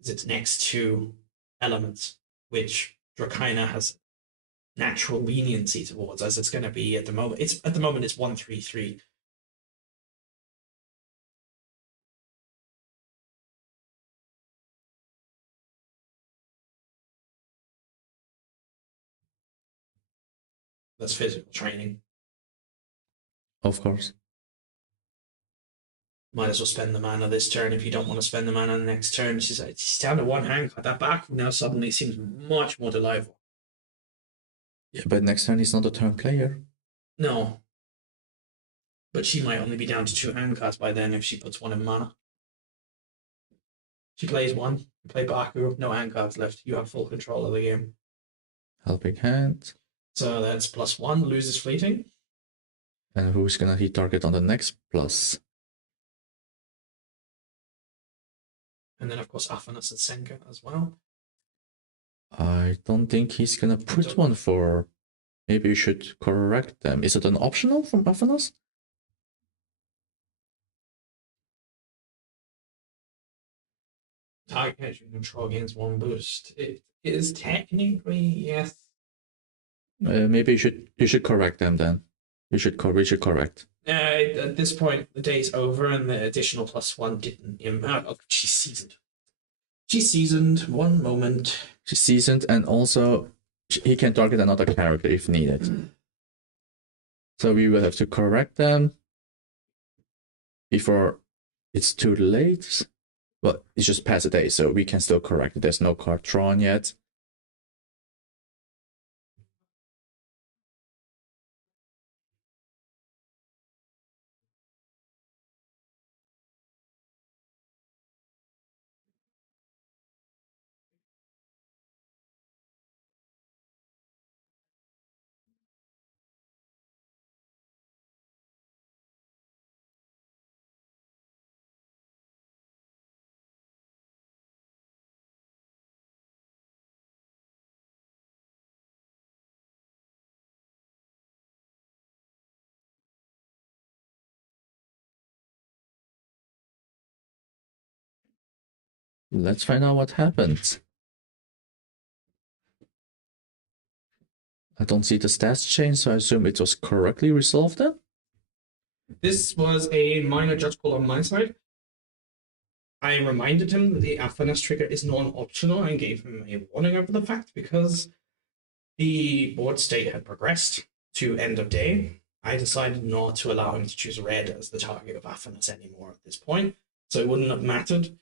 as it's next to elements, which Dracaena has natural leniency towards, as it's going to be at the moment. It's at the moment it's 133. That's physical training. Of course. Might as well spend the mana this turn if you don't want to spend the mana the next turn. She's down to one hand. That back now suddenly seems much more delightful. Yeah, but next turn he's not a turn player. No. But she might only be down to 2 hand cards by then if she puts 1 in mana. She plays 1, you play Baku, no hand cards left. You have full control of the game. Helping Hand. So that's +1, loses fleeting. And who's gonna hit target on the next plus? And then, of course, Afanas and Senka as well. I don't think he's gonna put one for. Maybe you should correct them. Is it an optional from Afanas? Target you control gains 1 boost. It is technically, yes. Maybe you should correct them then. We should correct. At this point, the day's over, and the additional +1 didn't impact. Oh, she's seasoned. She's seasoned. One moment. She's seasoned, and also he can target another character if needed. So we will have to correct them before it's too late. But it's just past a day, so we can still correct it. There's no card drawn yet. Let's find out what happens. I don't see the stats change, so I assume it was correctly resolved then? This was a minor judge call on my side. I reminded him that the Afanas trigger is non-optional and gave him a warning over the fact because the board state had progressed to end of day. I decided not to allow him to choose red as the target of Afanas anymore at this point, so it wouldn't have mattered.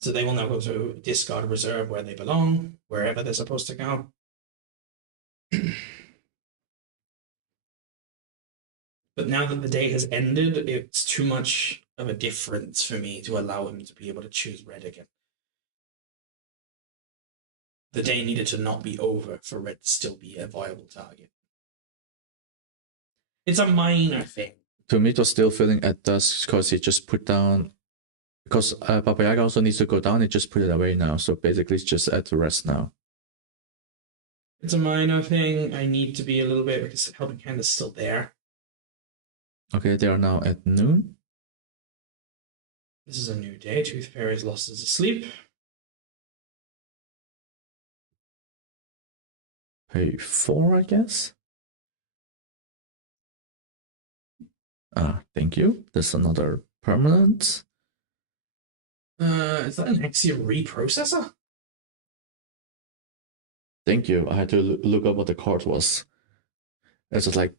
So they will now go to discard reserve where they belong, wherever they're supposed to go. But now that the day has ended, it's too much of a difference for me to allow him to be able to choose red again. The day needed to not be over for red to still be a viable target. It's a minor thing. To me, it was still feeling at dusk because he just put down. Because Baba Yaga also needs to go down, he just put it away now. So basically, it's just at rest now. It's a minor thing. I need to be a little bit because Helping Hand is still there. Okay, they are now at noon. This is a new day. Tooth Fairy's lost is asleep. Pay 4, I guess. Thank you. There's another permanent. Is that an Axiom reprocessor? Thank you. I had to look up what the card was. It's just like,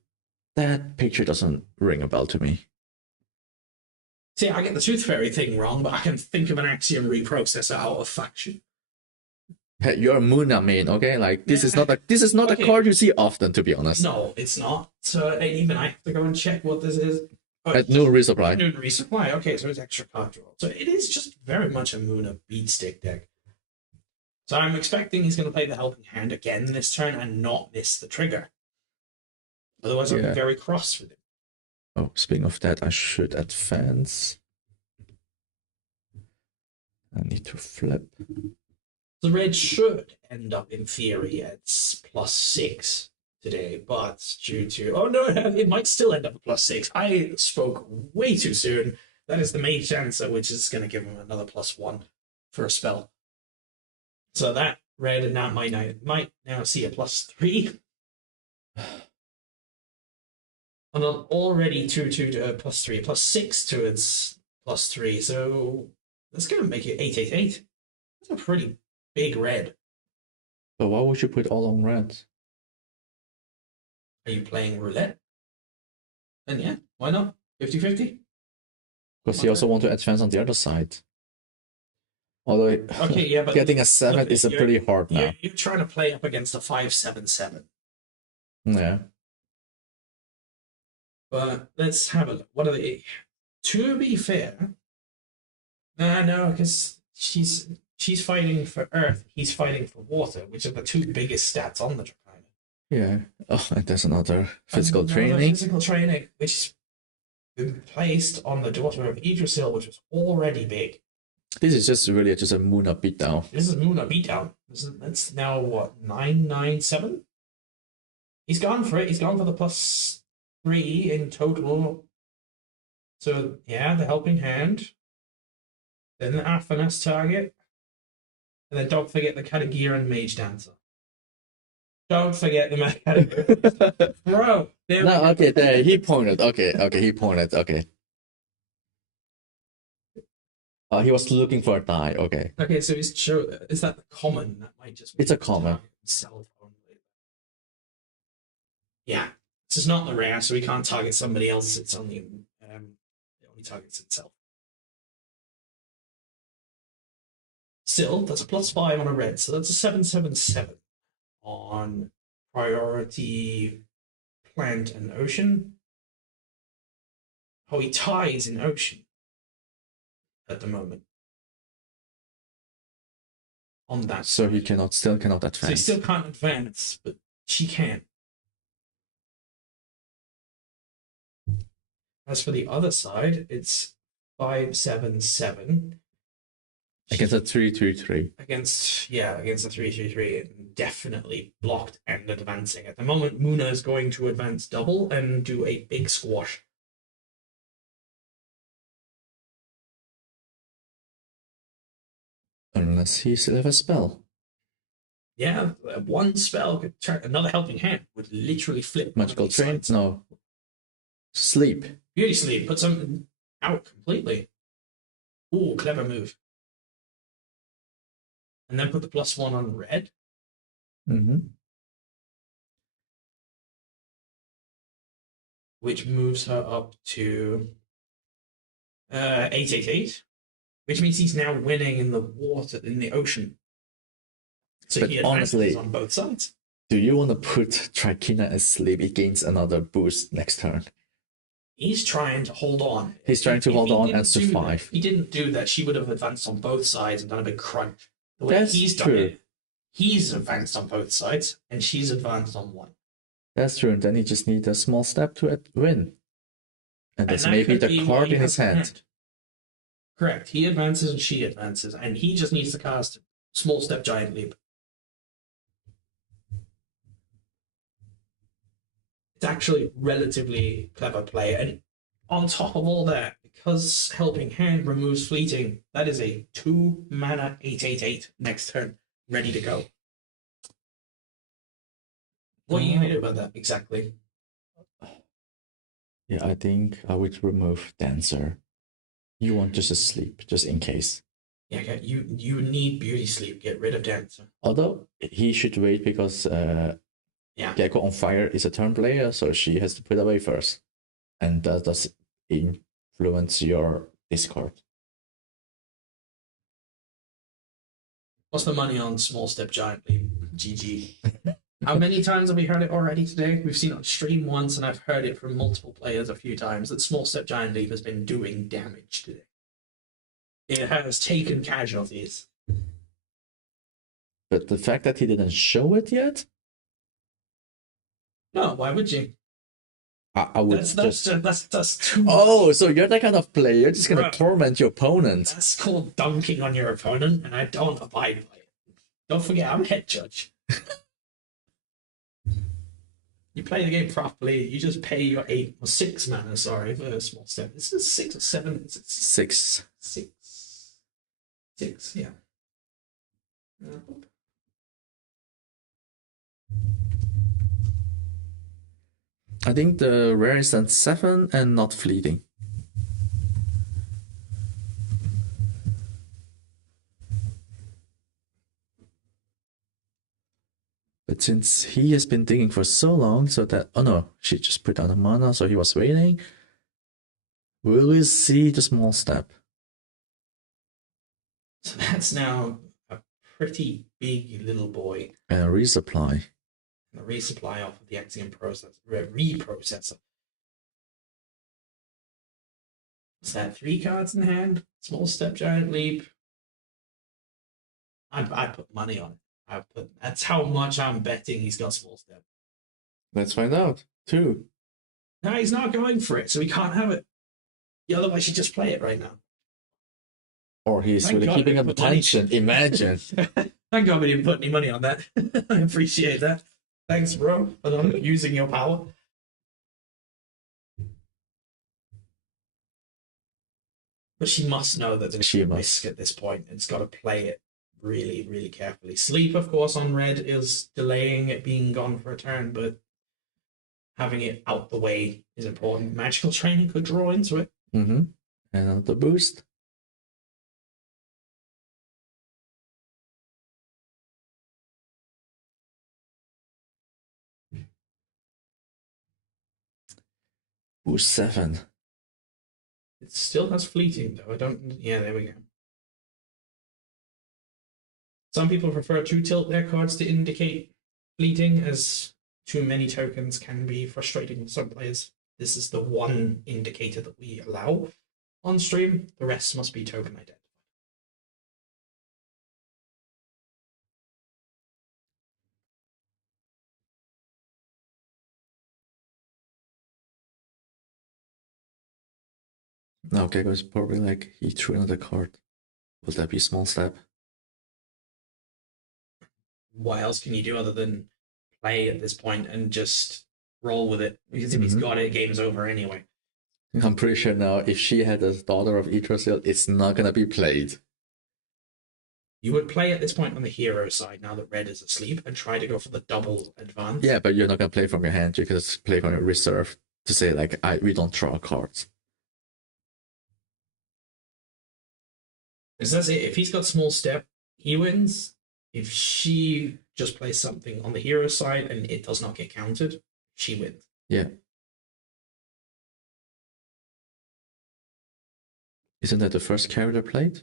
that picture doesn't ring a bell to me. See, I get the Tooth Fairy thing wrong, but I can think of an Axiom reprocessor out of faction. Hey, you're a Muna main, okay? Like this is not Okay. a card you see often, to be honest. No, it's not. So even I have to go and check what this is. At noon resupply. Noon resupply. Okay, so it's extra card draw. So it is just very much a Muna beatstick deck. So I'm expecting he's going to play the helping hand again this turn and not miss the trigger. Otherwise, I'll be very cross with him. Oh, speaking of that, I should advance. I need to flip. The red should end up, in theory, at +6 today, but due to... Oh, no, it might still end up at +6. I spoke way too soon. That is the mage answer, which is going to give him another +1 for a spell. So that red and that might now see a +3. And I'm already 2/2 to +3, +6 to its +3. So that's going to make it 8/8/8. That's a pretty big red. But why would you put all on red? Are you playing roulette? And yeah, why not? 50-50? Because you also want to advance on the other side. Although okay, yeah, but getting a 7 is a pretty hard now. You're trying to play up against a 5/7/7. Yeah. But let's have a look. What are they? To be fair, no, because she's fighting for earth, he's fighting for water, which are the two biggest stats on the Dracaena. Yeah. Oh, and there's another physical training. Physical training, which has been placed on the daughter of Idrisil, which was already big. This is just really just a Muna beatdown. This is Muna beatdown. That's now what, 997? He's gone for it. He's gone for the +3 in total. So yeah, the helping hand. Then the Athanas target. And then don't forget the Katagira and Mage Dancer. Don't forget the Katagira. Bro! No, okay, there, he pointed. Okay, he pointed. Okay. He was looking for a die. Okay. Okay, so is that the common? That might just... It's a common. Yeah. This is not the rare, so we can't target somebody else. It's only... it only targets itself. Still, that's a +5 on a red, so that's a 7/7/7 on priority plant and ocean. Oh, he ties in ocean at the moment. On that. So he still cannot advance. So he still can't advance, but she can. As for the other side, it's 5/7/7. Against a 3/3/3. Against a 3/3/3, and definitely blocked and advancing. At the moment, Muna is going to advance double and do a big squash. Unless he still have a spell. Yeah, one spell could turn another helping hand would literally flip. Magical train? No. Sleep. Beauty sleep. Put something out completely. Ooh, clever move. And then put the +1 on red. Which moves her up to 8/8/8. Which means he's now winning in the water, in the ocean. So but he advances honestly, on both sides. Do you want to put Dracaena asleep? It gains another boost next turn. He's trying to hold on. He's trying to hold on and survive. If he didn't do that, she would have advanced on both sides and done a big crunch. The way That's he's true. done it, he's advanced on both sides, and she's advanced on one. That's true. And then he just needs a small step to win. And that's that maybe could the be card what he in his has hand. Correct. He advances and she advances, and he just needs to cast Small Step Giant Leap. It's actually relatively clever play, and on top of all that, because Helping Hand removes fleeting, that is a 2-mana 8/8/8 next turn, ready to go. What are you going to do about that exactly? Yeah, I think I would remove Dancer. You want just a sleep, just in case. Yeah, okay. You need Beauty Sleep. Get rid of Dancer. Although he should wait because Gecko on Fire is a turn player, so she has to put away first. And that does influence your discard. What's the money on Small Step Giant Leap? GG. How many times have we heard it already today? We've seen it on stream once, and I've heard it from multiple players a few times, that Small Step Giant Leap has been doing damage today. It has taken casualties. But the fact that he didn't show it yet, No, why would you? I would That's too much. Oh, so you're that kind of player just gonna Bruh. torment your opponent. That's called dunking on your opponent, and I don't abide by it. Don't forget, I'm head judge. You play the game properly, you just pay your 8 or 6 mana, sorry, for a small step. This is 6 or 7. It's 6. 6, yeah. I think the rare is at 7 and not fleeting. But since he has been digging for so long, so that oh no, she just put down the mana, so he was waiting. Will we see the small step? So that's now a pretty big little boy. And a resupply. And a resupply off of the Axiom reprocessor. Is that 3 cards in hand? Small step, giant leap. I put money on it. That's how much I'm betting he's got small step. Let's find out. 2. No, he's not going for it, so he can't have it. Otherwise, you just play it right now. Or he's Thank really God keeping we up put attention. money. Imagine. Thank God we didn't put any money on that. I appreciate that. Thanks, bro, for not using your power. But she must know that there's a risk at this point. It's got to play it really, really carefully. Sleep, of course, on red is delaying it being gone for a turn, but having it out the way is important. Magical training could draw into it. Mm-hmm. And another boost. Boost 7. It still has fleeting, though. I don't. Yeah, there we go. Some people prefer to tilt their cards to indicate fleeting, as too many tokens can be frustrating with some players. This is the one indicator that we allow on stream. The rest must be token identified. Now Gecko is probably like, he threw another card. Will that be small step? What else can you do other than play at this point and just roll with it? Because if he's got it, game's over anyway. I'm pretty sure now, if she had a Daughter of Yggdrasil, it's not gonna be played. You would play at this point on the hero side now that red is asleep and try to go for the double advance. Yeah, but you're not gonna play from your hand. You can just play from your reserve to say like, we don't draw cards. Because that's it. If he's got small step, he wins. If she just plays something on the hero side and it does not get countered, she wins. Yeah. Isn't that the first character played?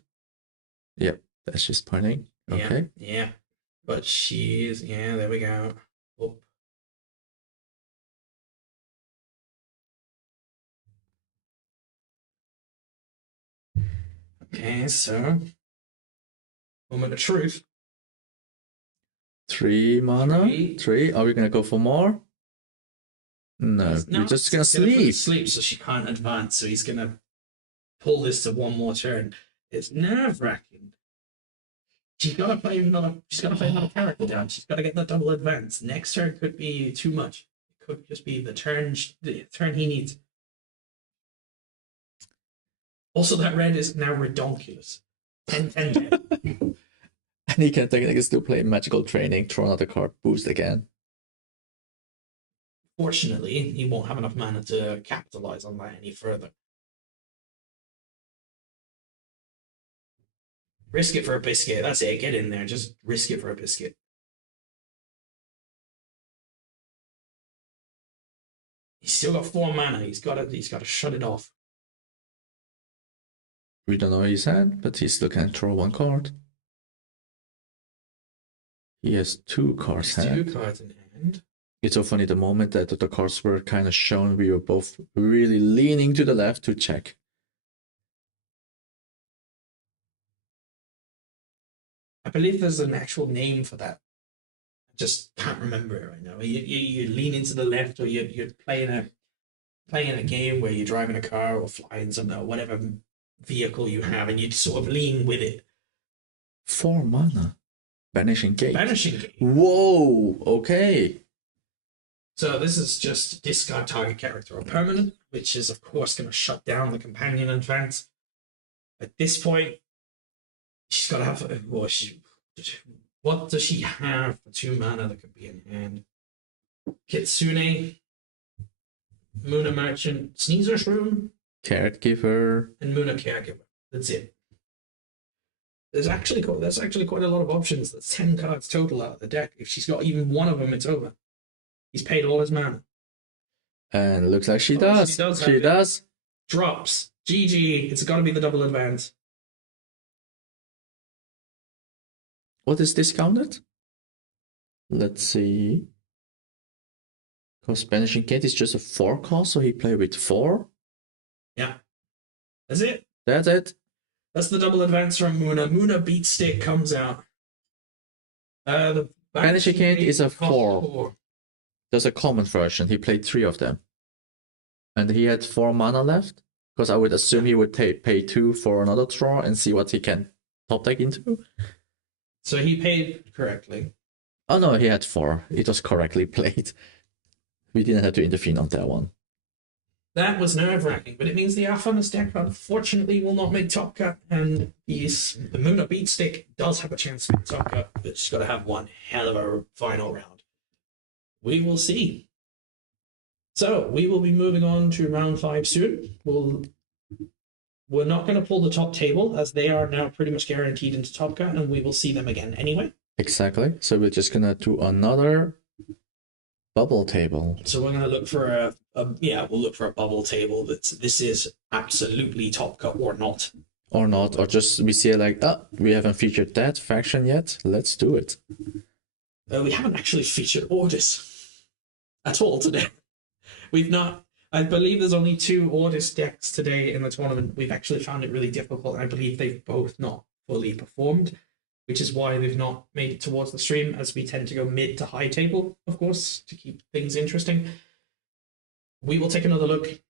Yep, that's just pointing. Okay. Yeah. But she's, yeah, there we go. Oh. Okay, so moment of truth. 3 mana? 3? Are we gonna go for more? No, you're just gonna sleep. Sleep, so she can't advance. So he's gonna pull this to one more turn. It's nerve-wracking. She's gotta play another character down. She's gotta get that double advance. Next turn could be too much. It could just be the turn he needs. Also, that red is now redonkulous. 10-10. And he can technically still play magical training, throw another card, boost again. Fortunately, he won't have enough mana to capitalize on that any further. Risk it for a biscuit. That's it. Get in there. Just risk it for a biscuit. He's still got 4 mana. He's got to shut it off. We don't know his hand, but he still can throw 1 card. He has 2 cards hand. 2 cards in hand. It's so funny, the moment that the cards were kind of shown, we were both really leaning to the left to check. believe there's an actual name for that. I just can't remember it right now. You lean into the left, or you're playing a game where you're driving a car or flying something or whatever vehicle you have, and you sort of lean with it. 4 mana. Banishing Gate. Banishing Gate. Whoa, okay. So this is just discard target character or permanent, which is of course going to shut down the companion advance. At this point, she's got to have. What does she have for 2 mana that could be in hand? Kitsune, Muna Merchant, Sneezer's Room, Caregiver, and Muna Caregiver. That's it. There's actually quite a lot of options. That's 10 cards total out of the deck. If she's got even one of them, it's over. He's paid all his mana. And looks like she does. She does. Drops. GG. It's got to be the double advance. What is discounted? Let's see. Because Banishing Gate is just a 4 cost, so he played with 4. Yeah. That's it. That's it. That's the double advance from Muna. Muna Beat Stick comes out. The Banishing Gate is a 4. 4. There's a common version. He played 3 of them. And he had 4 mana left. Because I would assume he would pay 2 for another draw and see what he can top deck into. So he paid correctly. Oh no, he had 4. It was correctly played. We didn't have to intervene on that one. That was nerve-wracking, but it means the Arfanis deck unfortunately will not make top cut, and the Muna Beat Stick does have a chance to make top cut, but she's got to have one hell of a final round. We will see. So we will be moving on to round 5 soon. We're not going to pull the top table, as they are now pretty much guaranteed into top cut, and we will see them again anyway. Exactly. So we're just gonna do another bubble table. So we're going to look for we'll look for a bubble table this is absolutely top cut or not. Or not, or just we see like, we haven't featured that faction yet. Let's do it. We haven't actually featured Ordis at all today. We've not. I believe there's only 2 Ordis decks today in the tournament. We've actually found it really difficult. I believe they've both not fully performed, which is why they've not made it towards the stream, as we tend to go mid to high table, of course, to keep things interesting. We will take another look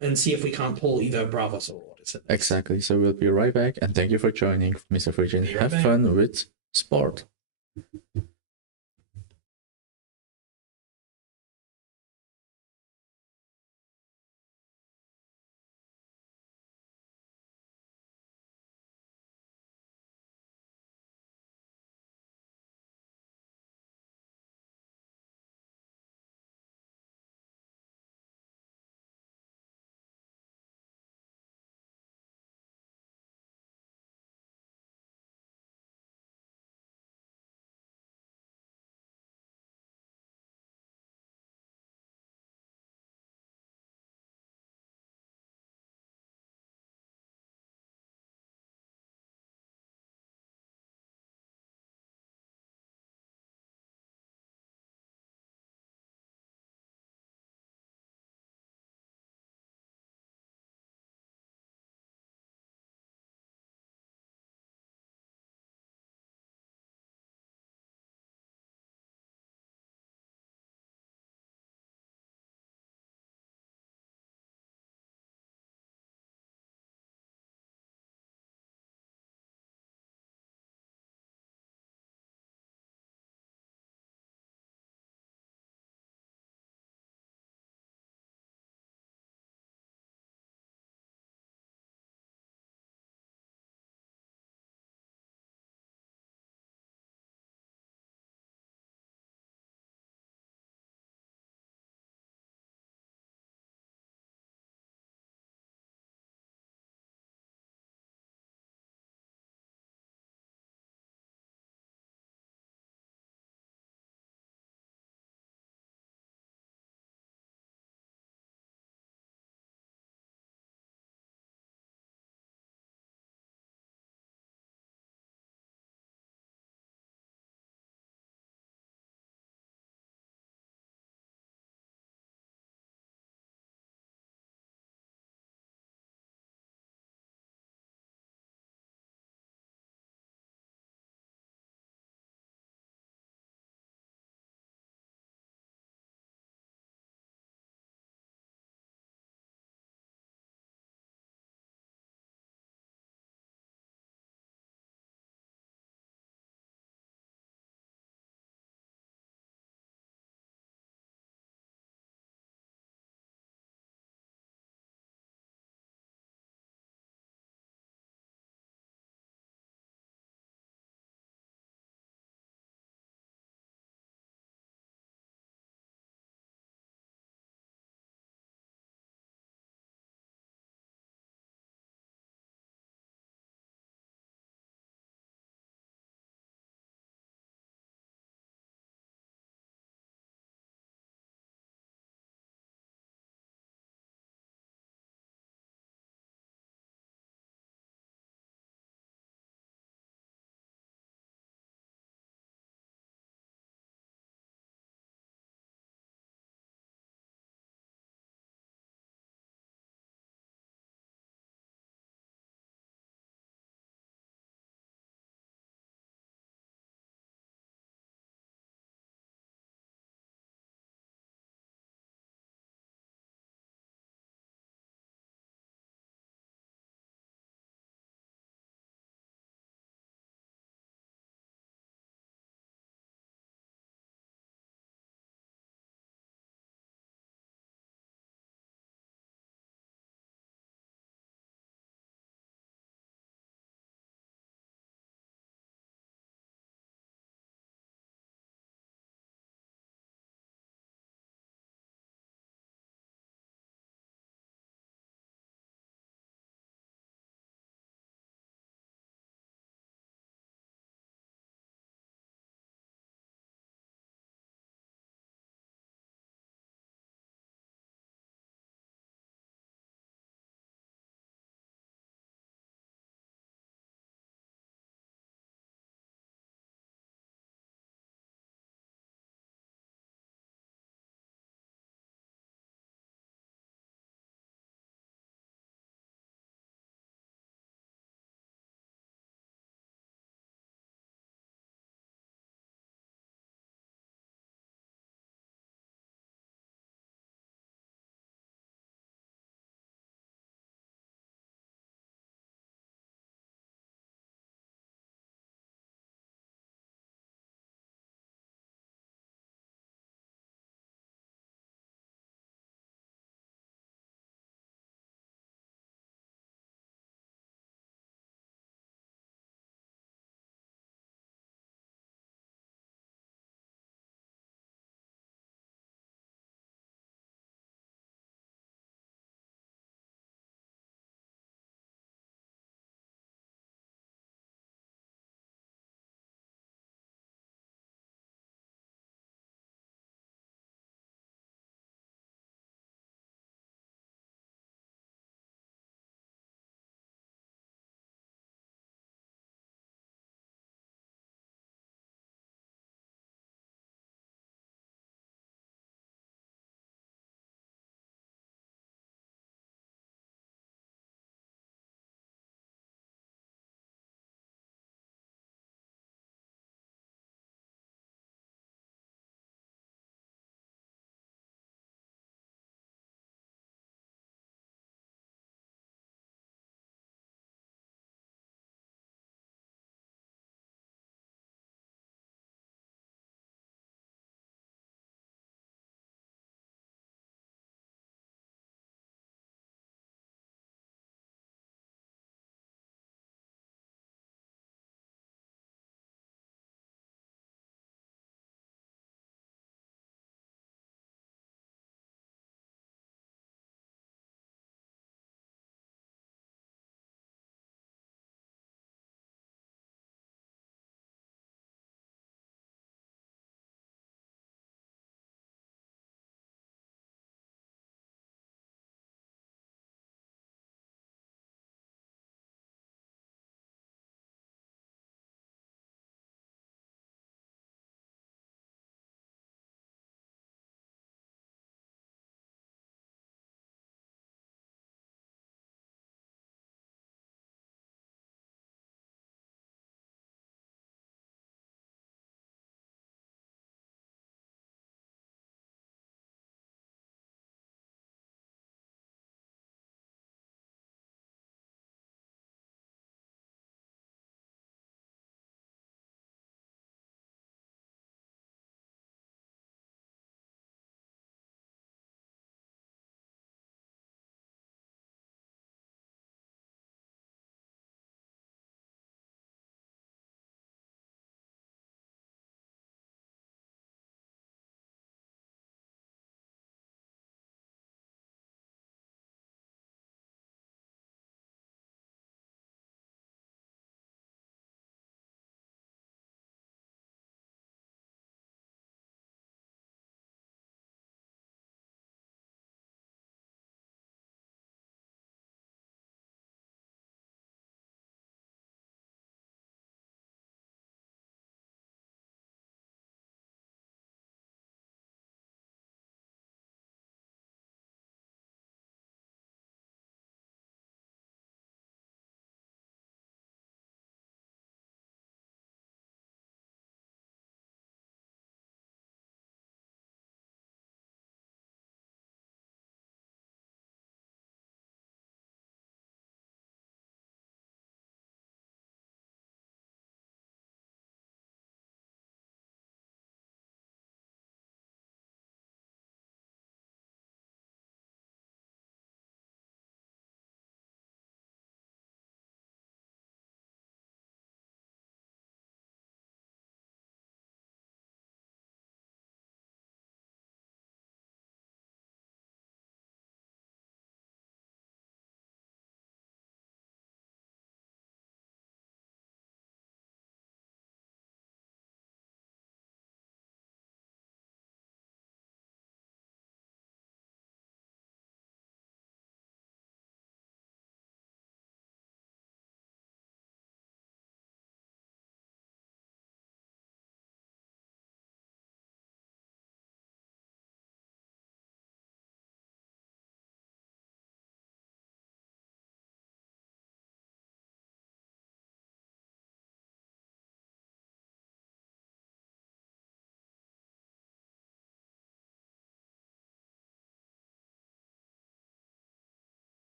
and see if we can't pull either Bravos or Ordis. Exactly. So we'll be right back, and thank you for joining, Mr. Frigin. Have fun with sport.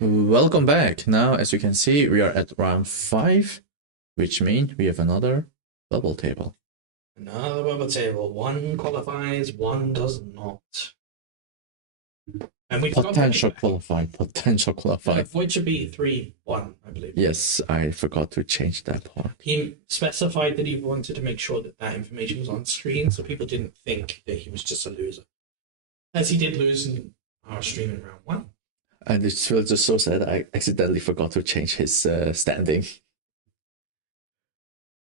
Welcome back. Now, as you can see, we are at round 5, which means we have another bubble table. Another bubble table. One qualifies, one does not. And we forgot Potential Void. qualified, potential qualified. Void should be 3-1, I believe. Yes, I forgot to change that part. He specified that he wanted to make sure that that information was on screen so people didn't think that he was just a loser. As he did lose in our stream in round 1. And it feels just so sad I accidentally forgot to change his standing.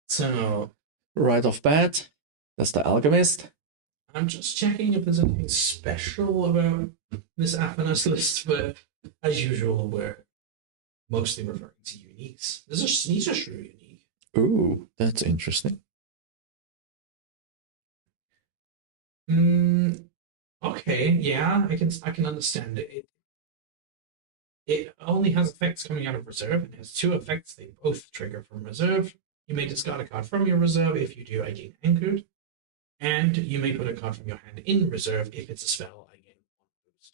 So, Right off bat, that's the Alchemist. I'm just checking if there's anything special about this Athanos list, but as usual, we're mostly referring to uniques. There's a Sneezer Shrew unique. Ooh, that's interesting. Okay, yeah, I can understand it. It only has effects coming out of reserve, and it has two effects. They both trigger from reserve. You may discard a card from your reserve. If you do, I gain anchored. And you may put a card from your hand in reserve. If it's a spell, I gain one boost.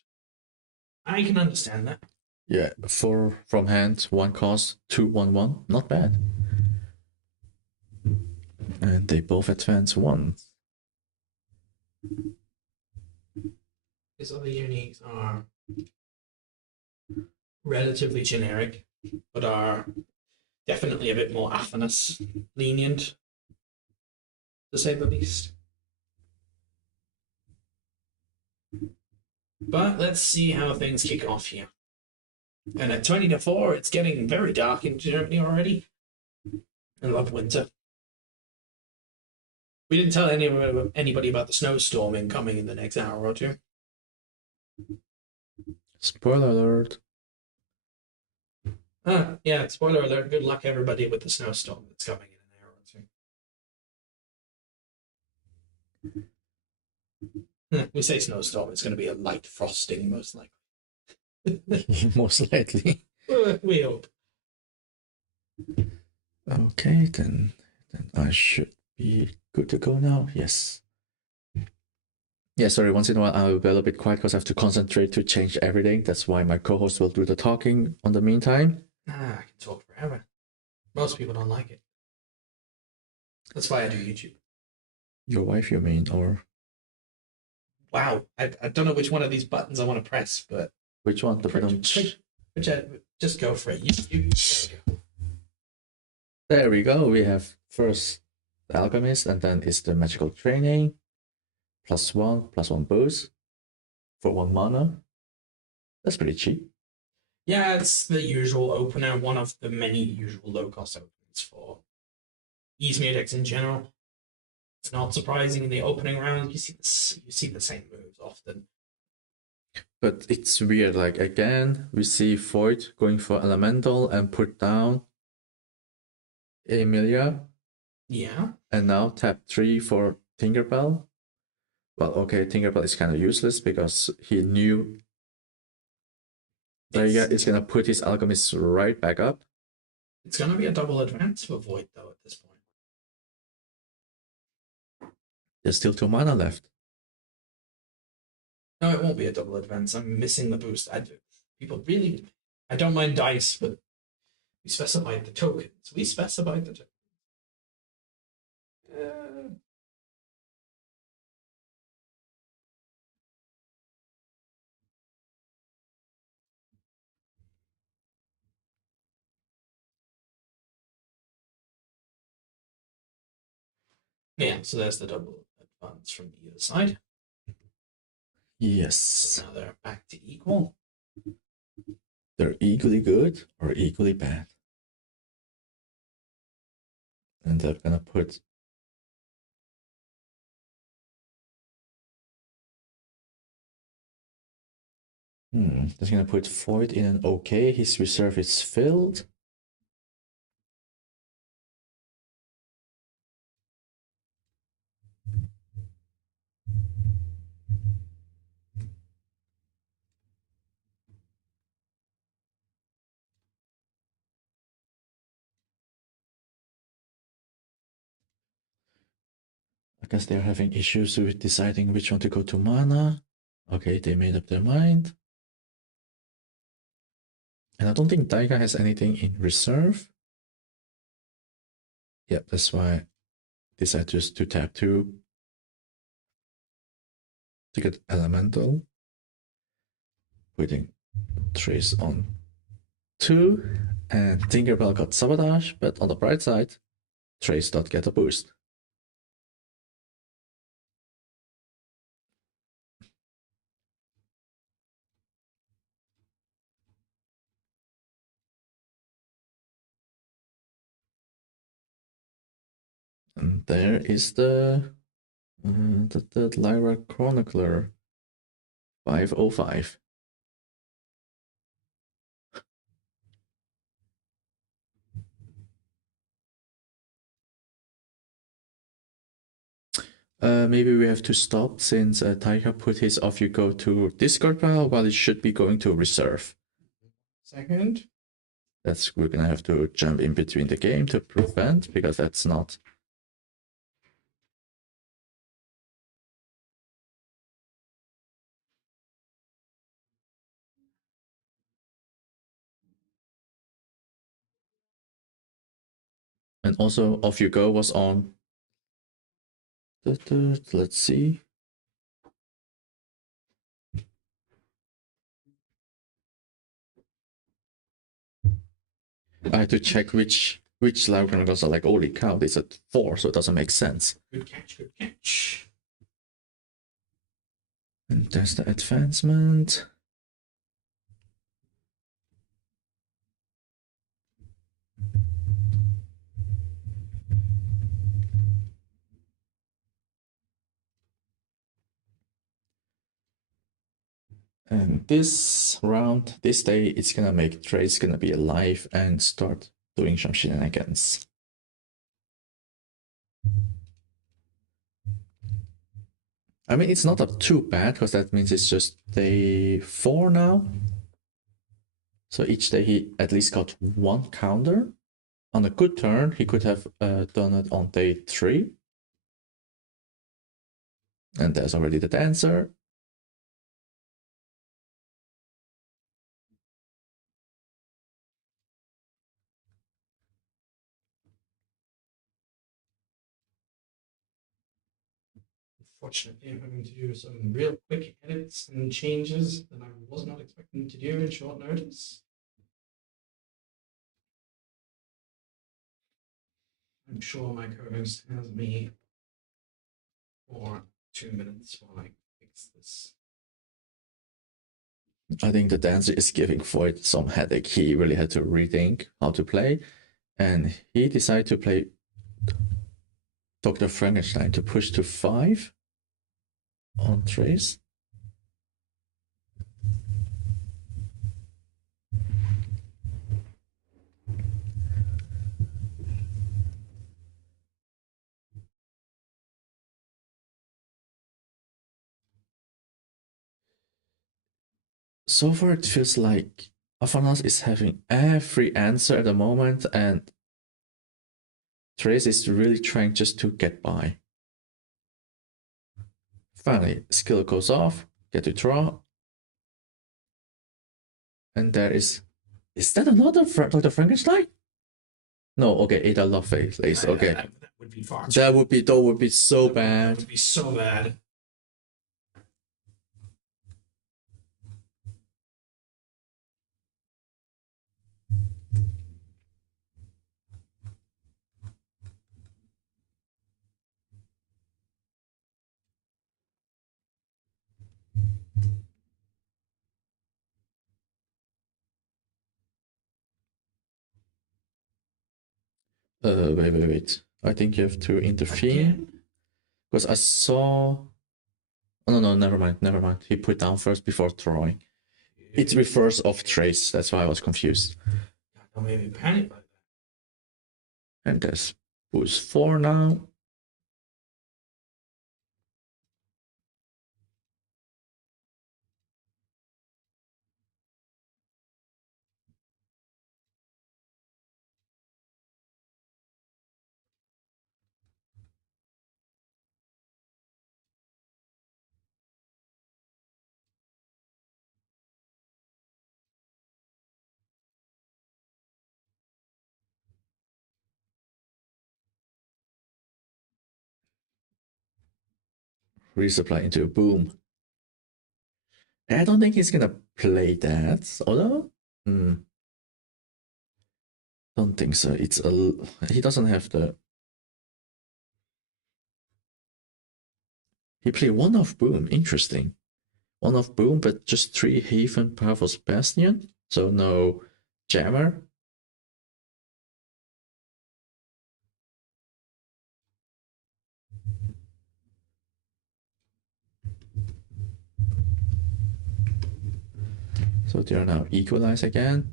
I can understand that. Yeah, 4 from hand, 1 cost, 2/1/1. Not bad. And they both advance 1. These other uniques are relatively generic, but are definitely a bit more Athanos lenient, to say the least. But let's see how things kick off here. And at 20-4, it's getting very dark in Germany already. I love winter. We didn't tell anybody about the snowstorming coming in the next hour or two. Spoiler alert. Yeah, spoiler alert. Good luck, everybody, with the snowstorm that's coming in an hour or two. We say snowstorm, it's going to be a light frosting, most likely. Most likely. We hope. Okay, then I should be good to go now. Yes. Yeah, sorry, once in a while I'll be a little bit quiet because I have to concentrate to change everything. That's why my co-host will do the talking on the meantime. I can talk forever. Most people don't like it. That's why I do YouTube. Your wife, you mean, or Wow, I don't know which one of these buttons I want to press, but which one? just go for it. There we go. We have first the Alchemist, and then it's the Magical Training. +1 boost for 1 mana. That's pretty cheap. Yeah, it's the usual opener, one of the many usual low-cost openers for Easmere decks in general. It's not surprising in the opening round you see the same moves often. But it's weird. Like again, we see Void going for Elemental and put down Emilia. Yeah. And now tap 3 for Tinkerbell. Well, okay, Tinkerbell is kind of useless because he knew Vega is gonna put his Alchemist right back up. It's gonna be a double advance for Void though at this point. There's still 2 mana left. No, it won't be a double advance. I'm missing the boost. I don't mind dice, but we specified the tokens. Yeah, so there's the double advance from either side. Yes. So now they're back to equal. They're equally good or equally bad. And they're gonna put they're gonna put Void in an okay. His reserve is filled. I guess they're having issues with deciding which one to go to mana. Okay, they made up their mind. And I don't think Taiga has anything in reserve. Yep, that's why I decided just to tap 2 to get Elemental. Putting Trace on 2. And Tinkerbell got Sabotage, but on the bright side, Trace dot get a boost. And there is the Lyra Chronicler 505. Maybe we have to stop since Taika put his off you go to discard pile while it should be going to reserve. Second. We're gonna have to jump in between the game to prevent because that's not. And also off you go was on. Let's see. I had to check which Lyra Chronicles are like. Holy cow! It's at 4, so it doesn't make sense. Good catch. Good catch. And there's the advancement. And this round, this day, it's gonna make Trace gonna be alive and start doing some shenanigans. I mean, it's not up too bad because that means it's just day 4 now. So each day he at least got 1 counter. On a good turn, he could have done it on day 3. And there's already the dancer. Unfortunately, I'm having to do some real quick edits and changes that I was not expecting to do in short notice. I'm sure my co-host has me for 2 minutes while I fix this. I think the dancer is giving Void some headache. He really had to rethink how to play. And he decided to play Dr. Frankenstein to push to 5 on Trace. So far, it feels like Afanas is having every answer at the moment, and Trace is really trying just to get by. Finally, skill goes off, get to draw. And there is. Is that another Dr. Frankenstein? No, okay, Ada Lovelace. Okay. That would be far. That would be so bad. That would be so bad. Wait. I think you have to intervene. Because I saw. Oh, no, never mind. He put down first before throwing. It refers off Trace, that's why I was confused. Don't make me panic like that. And there's boost 4 now. resupply into a boom. I don't think he's gonna play that, although don't think so. He doesn't have the. He played one of boom. Interesting. One of boom, but just 3 Haven Powerful Bastion, so no jammer. So they are now equalized again.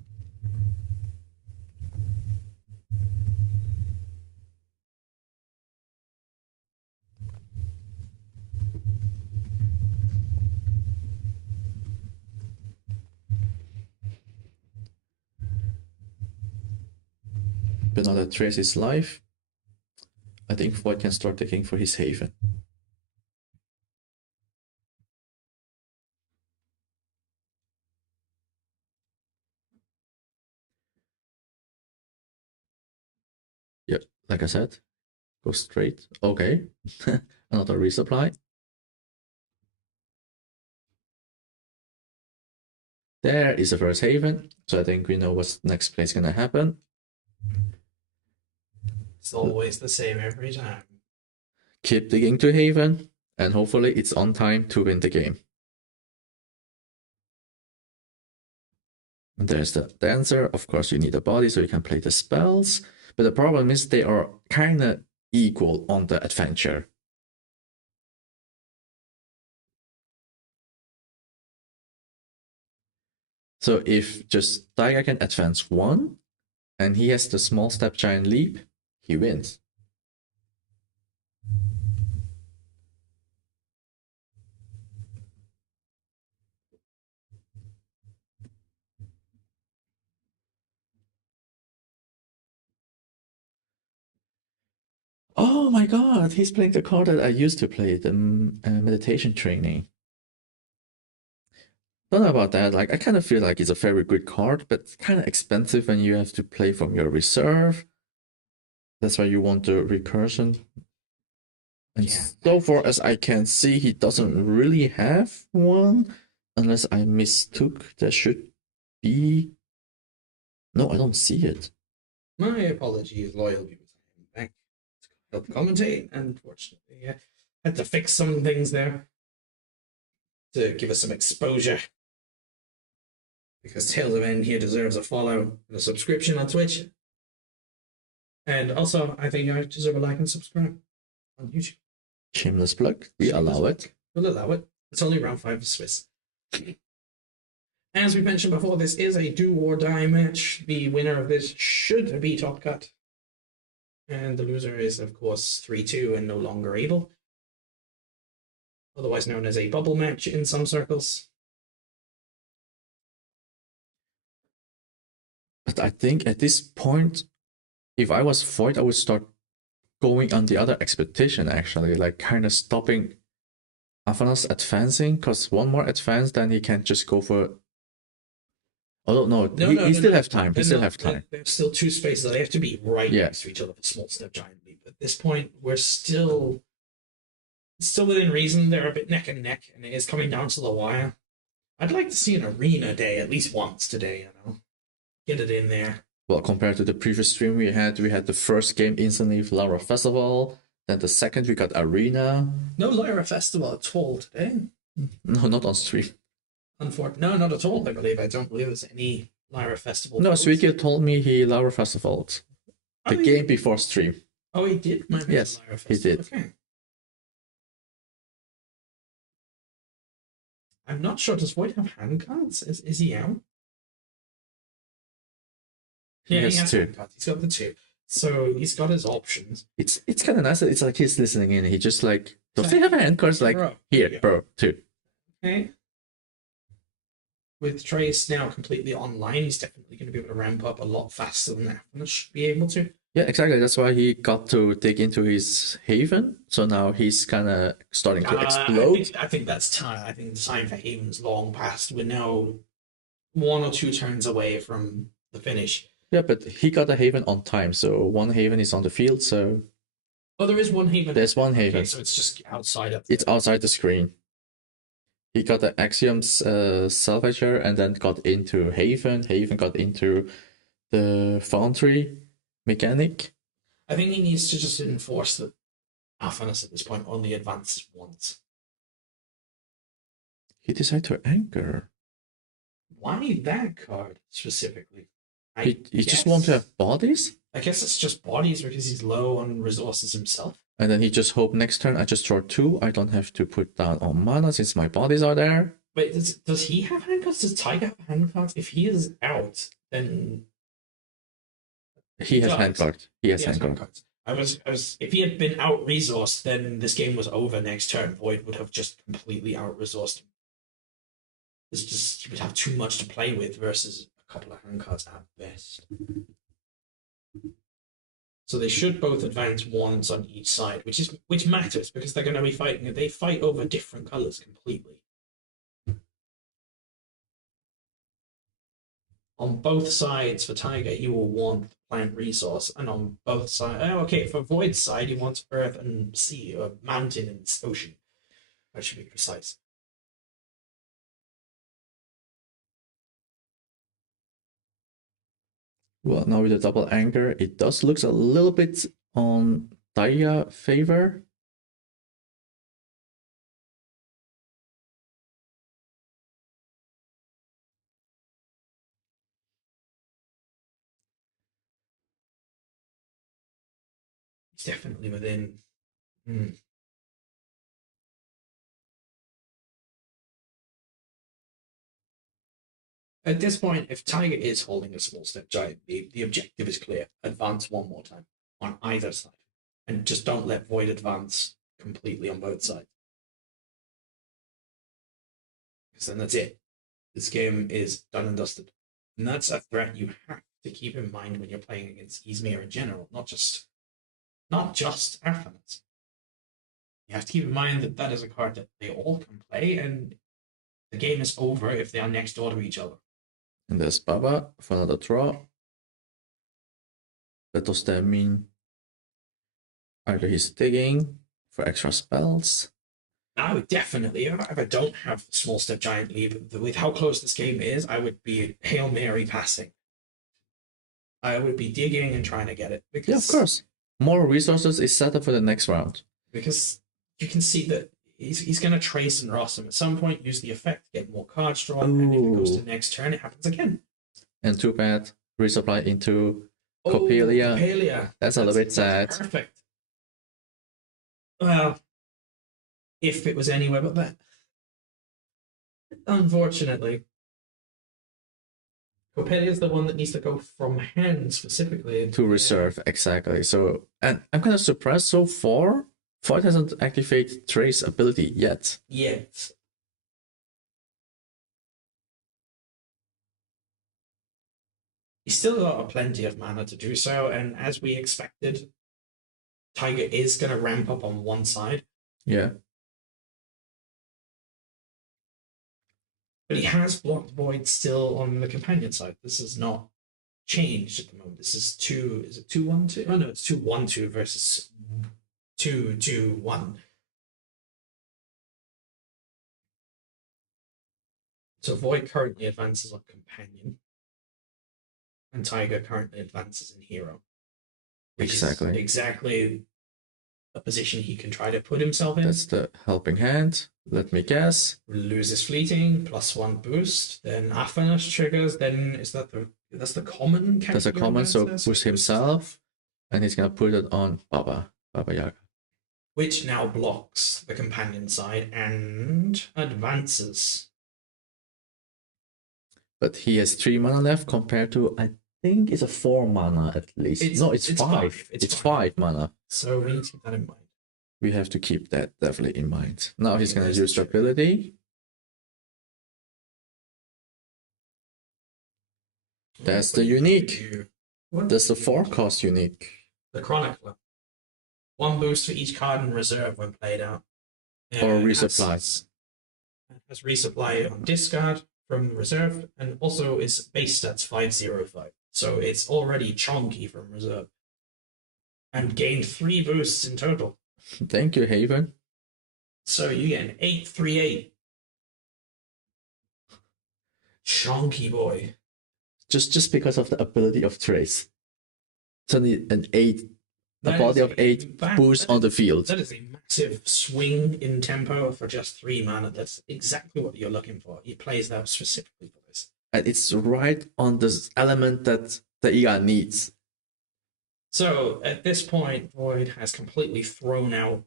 But now that Trace is live, I think Void can start taking for his Haven. Yep, like I said, go straight. Okay, another resupply. There is the first Haven, so I think we know what's next place gonna happen. It's always the same every time. Keep digging to Haven, and hopefully it's on time to win the game. And there's the dancer. Of course, you need a body so you can play the spells. But the problem is they are kind of equal on the adventure. So if just Taiga can advance 1, and he has the small step giant leap, he wins. Oh my god, he's playing the card that I used to play, the meditation training. Don't know about that. Like, I kind of feel like it's a very good card, but it's kind of expensive when you have to play from your reserve. That's why you want the recursion. And Yeah. so far as I can see, he doesn't really have one, unless I mistook. There should be. No, I don't see it. My apologies, loyal viewers. I'm back to help commentate, and unfortunately, had to fix some things there to give us some exposure. Because Tales of End here deserves a follow and a subscription on Twitch. And also, I think I deserve a like and subscribe on YouTube. Shameless plug. We allow it. We'll allow it. It's only round 5 of Swiss. As we mentioned before, this is a do or die match. The winner of this should be top cut. And the loser is, of course, 3-2 and no longer able. Otherwise known as a bubble match in some circles. But I think at this point, if I was Void, I would start going on the other expedition, actually. Like, kind of stopping Avanos advancing, because one more advance, then he can just go for. Oh no, he still have time. He still have time. There's still 2 spaces. They have to be right next to each other for small step giant leap. At this point, we're still within reason. They're a bit neck and neck, and it is coming down to the wire. I'd like to see an arena day at least once today. Get it in there. Well, compared to the previous stream we had the first game instantly with Lara Festival. Then the second we got Arena. No Lyra Festival at all today. No, not on stream. No, not at all, I believe. I don't believe there's any Lyra Festival. No, Suiki told me he Lara Festivaled. The game before stream. Oh, he did? Yes, he did. Okay. I'm not sure. Does Void have hand cards? Is he out? Yeah, he has 2. Hand cards. He's got the 2. So he's got his options. It's kind of nice that it's like he's listening in. He just like, does he have a hand cards? Like, bro, here, bro, 2. Okay. With Trace now completely online, he's definitely going to be able to ramp up a lot faster than Avanos should be able to. Yeah, exactly. That's why he got to dig into his Haven. So now he's kind of starting to explode. I think that's time. I think the time for Haven's long past. We're now 1 or 2 turns away from the finish. Yeah, but he got a Haven on time, so 1 Haven is on the field, so Oh, there is one haven. There's one haven. Okay, so it's just outside of. It's outside the screen. He got the Axiom's Salvager and then got into Haven. Haven got into the Foundry mechanic. I think he needs to just enforce that Alphanus at this point only advances once. He decided to anchor. Why that card specifically? He just wants to have bodies? I guess it's just bodies because he's low on resources himself. And then he just hope next turn I just draw 2. I don't have to put down all mana since my bodies are there. Wait, does he have hand cards? Does Tiger have hand cards? If he is out, then he has hand cards. He has hand cards. I was. If he had been out resourced, then this game was over next turn. Void would have just completely out resourced him. It's just he would have too much to play with versus a couple of hand cards at best. So they should both advance once on each side, which matters because they're going to be fighting. They fight over different colors completely. On both sides for Tiger, he will want plant resource, and on both sides, okay, for Void's side, he wants earth and sea, or mountain and ocean. That should be precise. Well, now with the double anchor, it does look a little bit on Daya favor. It's definitely within. At this point, if Tiger is holding a small step giant, the objective is clear. Advance one more time on either side. And just don't let Void advance completely on both sides. Because then that's it. This game is done and dusted. And that's a threat you have to keep in mind when you're playing against Izmir in general, not just Arphanets. You have to keep in mind that that is a card that they all can play, and the game is over if they are next door to each other. And there's Baba for another draw. But does that mean either he's digging for extra spells? I would definitely, if I don't have Small Step Giant lead, with how close this game is, I would be Hail Mary passing. I would be digging and trying to get it. Because, yeah, of course. More resources is set up for the next round. Because you can see that he's going to trace and Ross him. At some point, use the effect, get more cards drawn, and if it goes to next turn, it happens again. And too bad, resupply into Coppelia. Coppelia. That's a little bit sad. Perfect. Well, if it was anywhere but that. Unfortunately. Coppelia is the one that needs to go from hand specifically. To reserve, exactly. So, and I'm kind of surprised so far. Void hasn't activated Trace ability yet. Yet. He's still got plenty of mana to do so, and as we expected, Tiger is going to ramp up on one side. Yeah. But he has blocked Void still on the companion side. This is not changed at the moment. This is 2, is it 2-1-2? Oh no, it's 2-1-2 versus 2-2-1. So Void currently advances on companion. And Tiger currently advances in hero. Which exactly. is exactly a position he can try to put himself in. That's the helping hand. Let me guess. Loses fleeting, +1 boost. Then Aphanos triggers. Then that's the common. That's a common, so boost himself, and he's gonna put it on Baba Yaga, which now blocks the companion side and advances. But he has 3 mana left compared to, I think it's a 4 mana at least. It's 5. It's 5 mana. So we need to keep that in mind. We have to keep that definitely in mind. Now he's gonna use the ability. That's the unique. That's the 4-cost unique. The Chronicler. 1 boost for each card in reserve when played out. Or resupply. Has resupply on discard from reserve, and also is base stats 505. So it's already chunky from reserve. and gained 3 boosts in total. Thank you, Haven. So you get an 838. Chonky boy. Just because of the ability of Trace. Suddenly an 8, a That body is of 8 boost on the field. That is a massive swing in tempo for just 3 mana. That's exactly what you're looking for. He plays that specifically for this. And it's right on this element that the ER needs. So at this point, Void has completely thrown out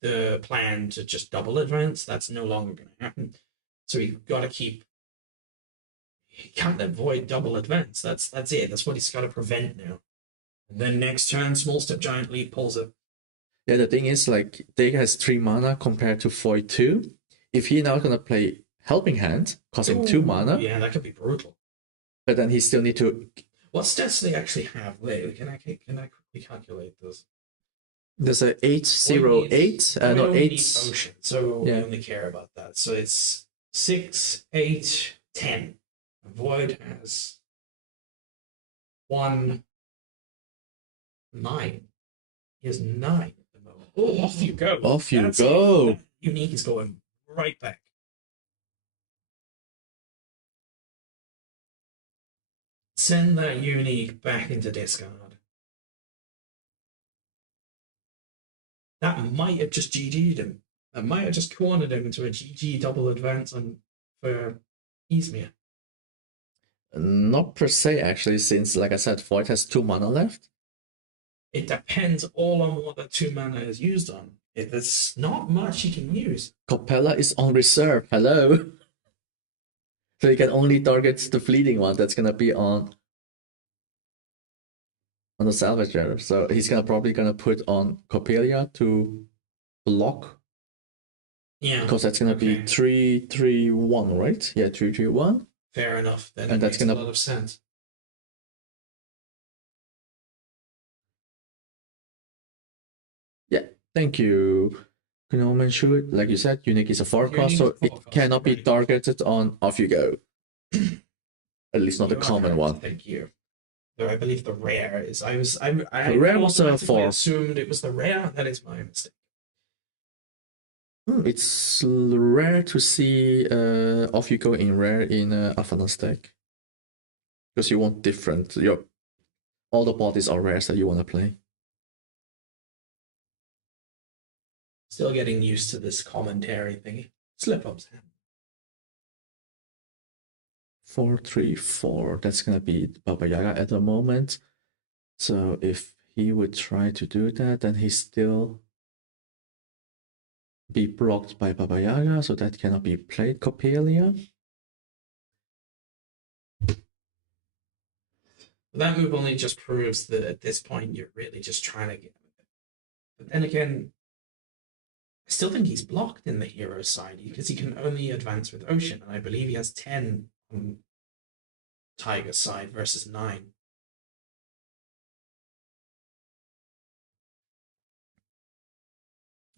the plan to just double advance. That's no longer going to happen. So you've got to keep. He can't let Void double advance. That's it. That's what he's got to prevent now. And then next turn, Small Step Giant Leap pulls it. Yeah, the thing is, like, Dig has 3 mana compared to Void 2. If he now gonna play Helping Hand, costing 2 mana. Yeah, that could be brutal. But then he still need to. What stats do they actually have? Wait, can I quickly calculate this? There's a 808. No, 8. Ocean, so we only care about that. So it's 6, 8, 10. Void has 1, 9. He has 9 at the moment. Oh, off you go. Off you go. That unique is going right back. Send that unique back into discard. That might have just GG'd him. That might have just cornered him into a GG double advance for Easmere. Not per se, actually, since, like I said, Void has 2 mana left. It depends all on what the 2 mana is used on. If there's not much you can use. Capella is on reserve. Hello. So you can only target the fleeting one that's gonna be on the Salvager. So he's probably gonna put on Coppelia to block. Yeah. Because that's gonna be 3-3-1, right? Yeah, 3-3-1. Fair enough. Then and makes a lot of sense. Yeah, thank you. Gnomon shoot, like you said, unique is a 4 cost, so it cannot be targeted on off you go. At least not the common one. Thank you. Though I believe the rare is. I the rare was a 4. Assumed it was the rare. That is my mistake. It's rare to see off you go in rare in Alpha stack. Because you want different. All the bodies are rares that you want to play. Still getting used to this commentary thingy. Slip ups. 4-3-4. That's gonna be Baba Yaga at the moment. So if he would try to do that, then he still be blocked by Baba Yaga, so that cannot be played. Coppelia. That move only just proves that at this point you're really just trying to get with it. But then again, I still think he's blocked in the hero side because he can only advance with Ocean, and I believe he has 10 on Tiger's side versus 9.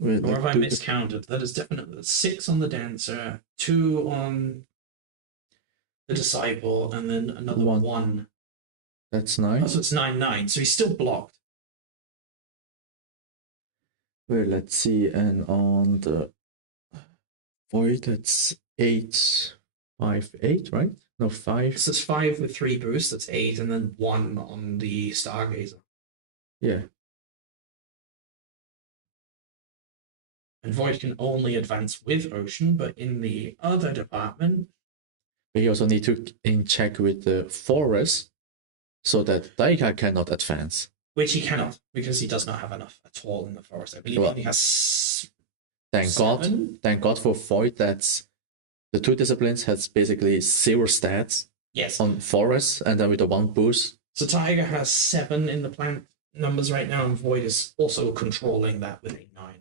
Or have I miscounted? That is definitely 6 on the Dancer, 2 on the Disciple, and then another 1. That's 9. Oh, so it's 9-9. So he's still blocked. Well, let's see. And on the Void, that's 8, 5, 8, right? No, 5. So it's 5 with 3 boosts. That's 8, and then 1 on the Stargazer. Yeah. And Void can only advance with Ocean, but in the other department... But you also need to in check with the Forest so that Daika cannot advance. Which he cannot, because he does not have enough at all in the Forest. I believe he has... Thank God for Void that the 2 disciplines has basically 0 stats on Forest, and then with the 1 boost. So Tiger has 7 in the plant numbers right now, and Void is also controlling that with a 9.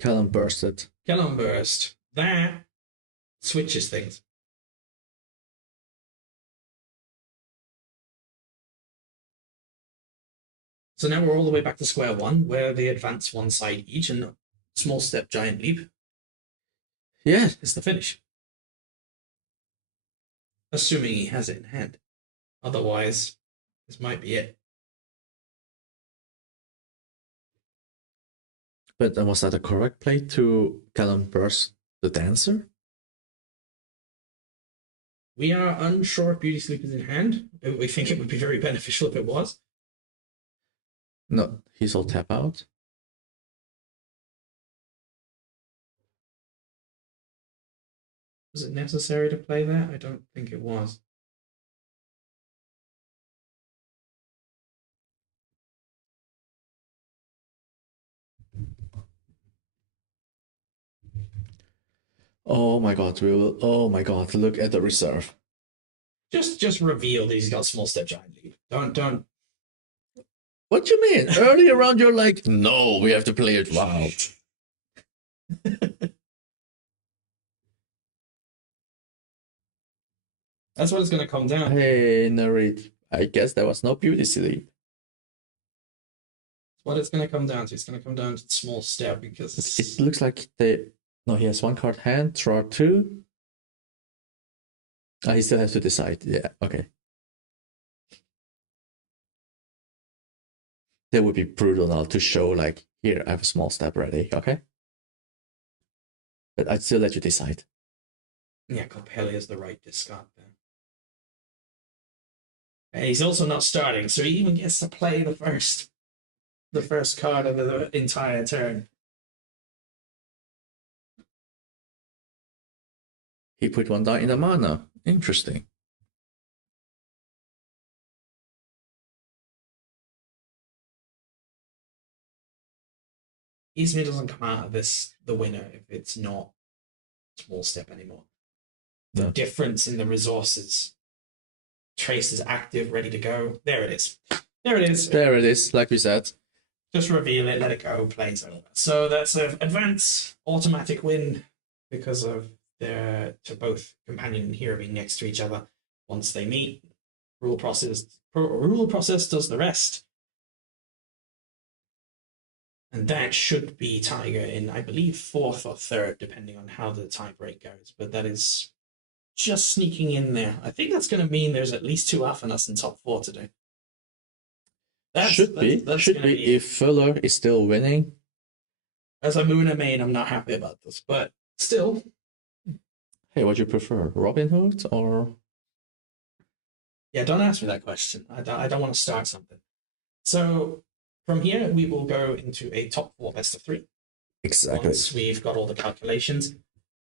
Callum bursted. Callum burst. That switches things. So now we're all the way back to square one, where they advance one side each, and Small Step Giant Leap. Yeah, is the finish. Assuming he has it in hand. Otherwise, this might be it. But was that the correct play to Callum burst the dancer? We are unsure if Beauty Sleep is in hand. We think it would be very beneficial if it was. No, he's all tap out. Was it necessary to play that? I don't think it was. Oh my god, we will. Oh my god, look at the reserve. Just reveal that he's got small step giant lead. Don't. What you mean? Earlier around, you're like, no, we have to play it wild. That's what it's going to come down. Hey, narrate. I guess there was no beauty sleep. What it's going to come down to. It's going to come down to the small step because It looks like they. No, he has one card hand, draw two. He still has to decide. Yeah, okay. That would be brutal now to show, like, here, I have a small step ready, okay? But I'd still let you decide. Yeah, Copelia is the right discard then. And he's also not starting, so he even gets to play the first card of the entire turn. He put one down in the mana. Interesting. Izmir doesn't come out of this the winner if it's not small step anymore. The difference in the resources. Trace is active, ready to go. There it is. There it is. There it is, like we said. Just reveal it, let it go, plays over. So that's an advance automatic win because of their to both companion and hero being next to each other once they meet. Rule process does the rest. And that should be Tiger in, I believe, fourth or third, depending on how the tie break goes. But that is just sneaking in there. I think that's going to mean there's at least two Afanas in top four today. Should be. If Fuller is still winning. As a Moona main, I'm not happy about this, but still. Hey, what do you prefer, Robin Hood or? Yeah, don't ask me that question. I don't want to start something. So from here, we will go into a top four best of three. Exactly. Once we've got all the calculations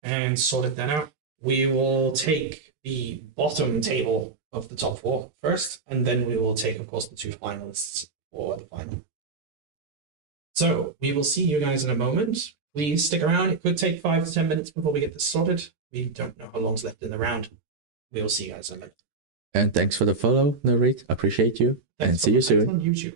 and sorted that out, we will take the bottom table of the top four first, and then we will take, of course, the two finalists for the final. So we will see you guys in a moment. Please stick around. It could take 5 to 10 minutes before we get this sorted. We don't know how long's left in the round. We will see you guys in a minute. And thanks for the follow, Narit. Appreciate you. Thanks and see you soon. On YouTube.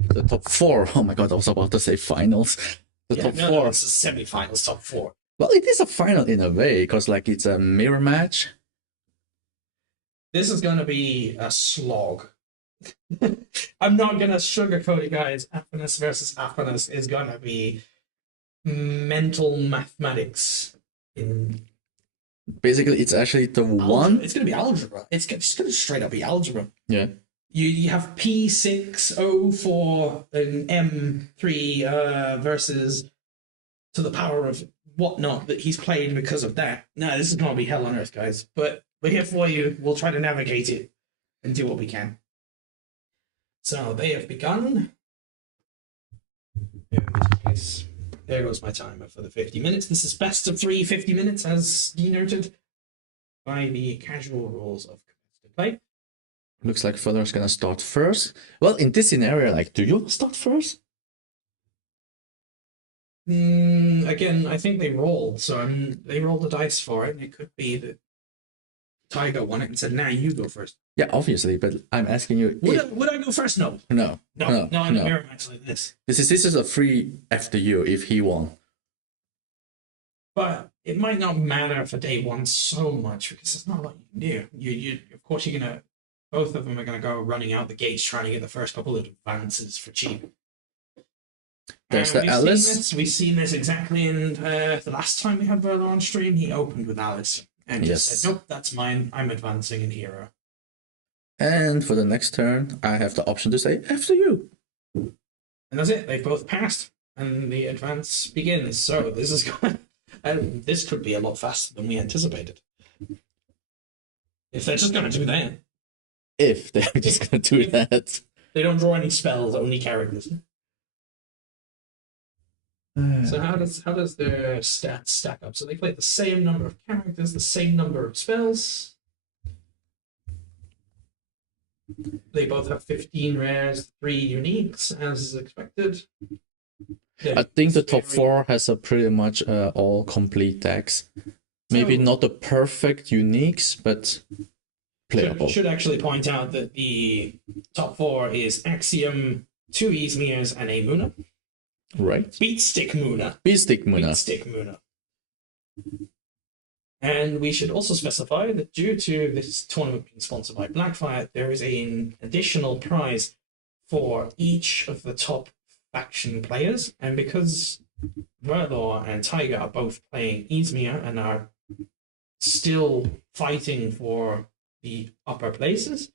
The top four. Oh my god, I was about to say finals. The top no, four. no, this is semi-finals, top four. Well, it is a final in a way, because like it's a mirror match. This is going to be a slog. I'm not going to sugarcoat it, guys. Athenas versus Athenas is going to be mental mathematics in Basically, it's actually the algebra. one. It's going to be algebra. It's going to straight up be algebra. Yeah. You have P6O4 and M3 versus to the power of whatnot that he's played because of that. No, this is going to be hell on earth, guys. But we're here for you. We'll try to navigate it and do what we can. So they have begun. There goes my timer for the 50 minutes. This is best of 3 50 minutes, as denoted by the casual rules of competitive play. Looks like Fuller's gonna start first. Well, in this scenario, like, do you start first? Again, I think they roll. So they roll the dice for it, and it could be that Tiger won it and said, "Nah, you go first." Yeah, obviously, but I'm asking you. Would I go first? No. No. In a mirror match like this. This is a free after you if he won. But it might not matter for day one so much because there's not a lot you can do. You of course you're gonna. Both of them are gonna go running out the gates trying to get the first couple of advances for cheap. There's the Alice. We've seen this exactly in the last time we had Verlo on stream. He opened with Alice and just said, "Nope, that's mine. I'm advancing in hero." And for the next turn, I have the option to say after you. And that's it. They've both passed, and the advance begins. So this is going. This could be a lot faster than we anticipated. If they're just going to do that. If they're just going to do that. They don't draw any spells, only characters. So how does their stats stack up? So they play the same number of characters, the same number of spells. They both have 15 rares, 3 uniques, as is expected. I think the top four has a pretty much all complete decks. Maybe not the perfect uniques, but playable. Should actually point out that the top four is Axiom, 2 Izmirs, and a Muna. Right. Beatstick Muna. Beatstick Muna. Beatstick Muna. And we should also specify that due to this tournament being sponsored by Blackfire, there is an additional prize for each of the top faction players. And because Verlor and Tiger are both playing Izmir and are still fighting for the upper places,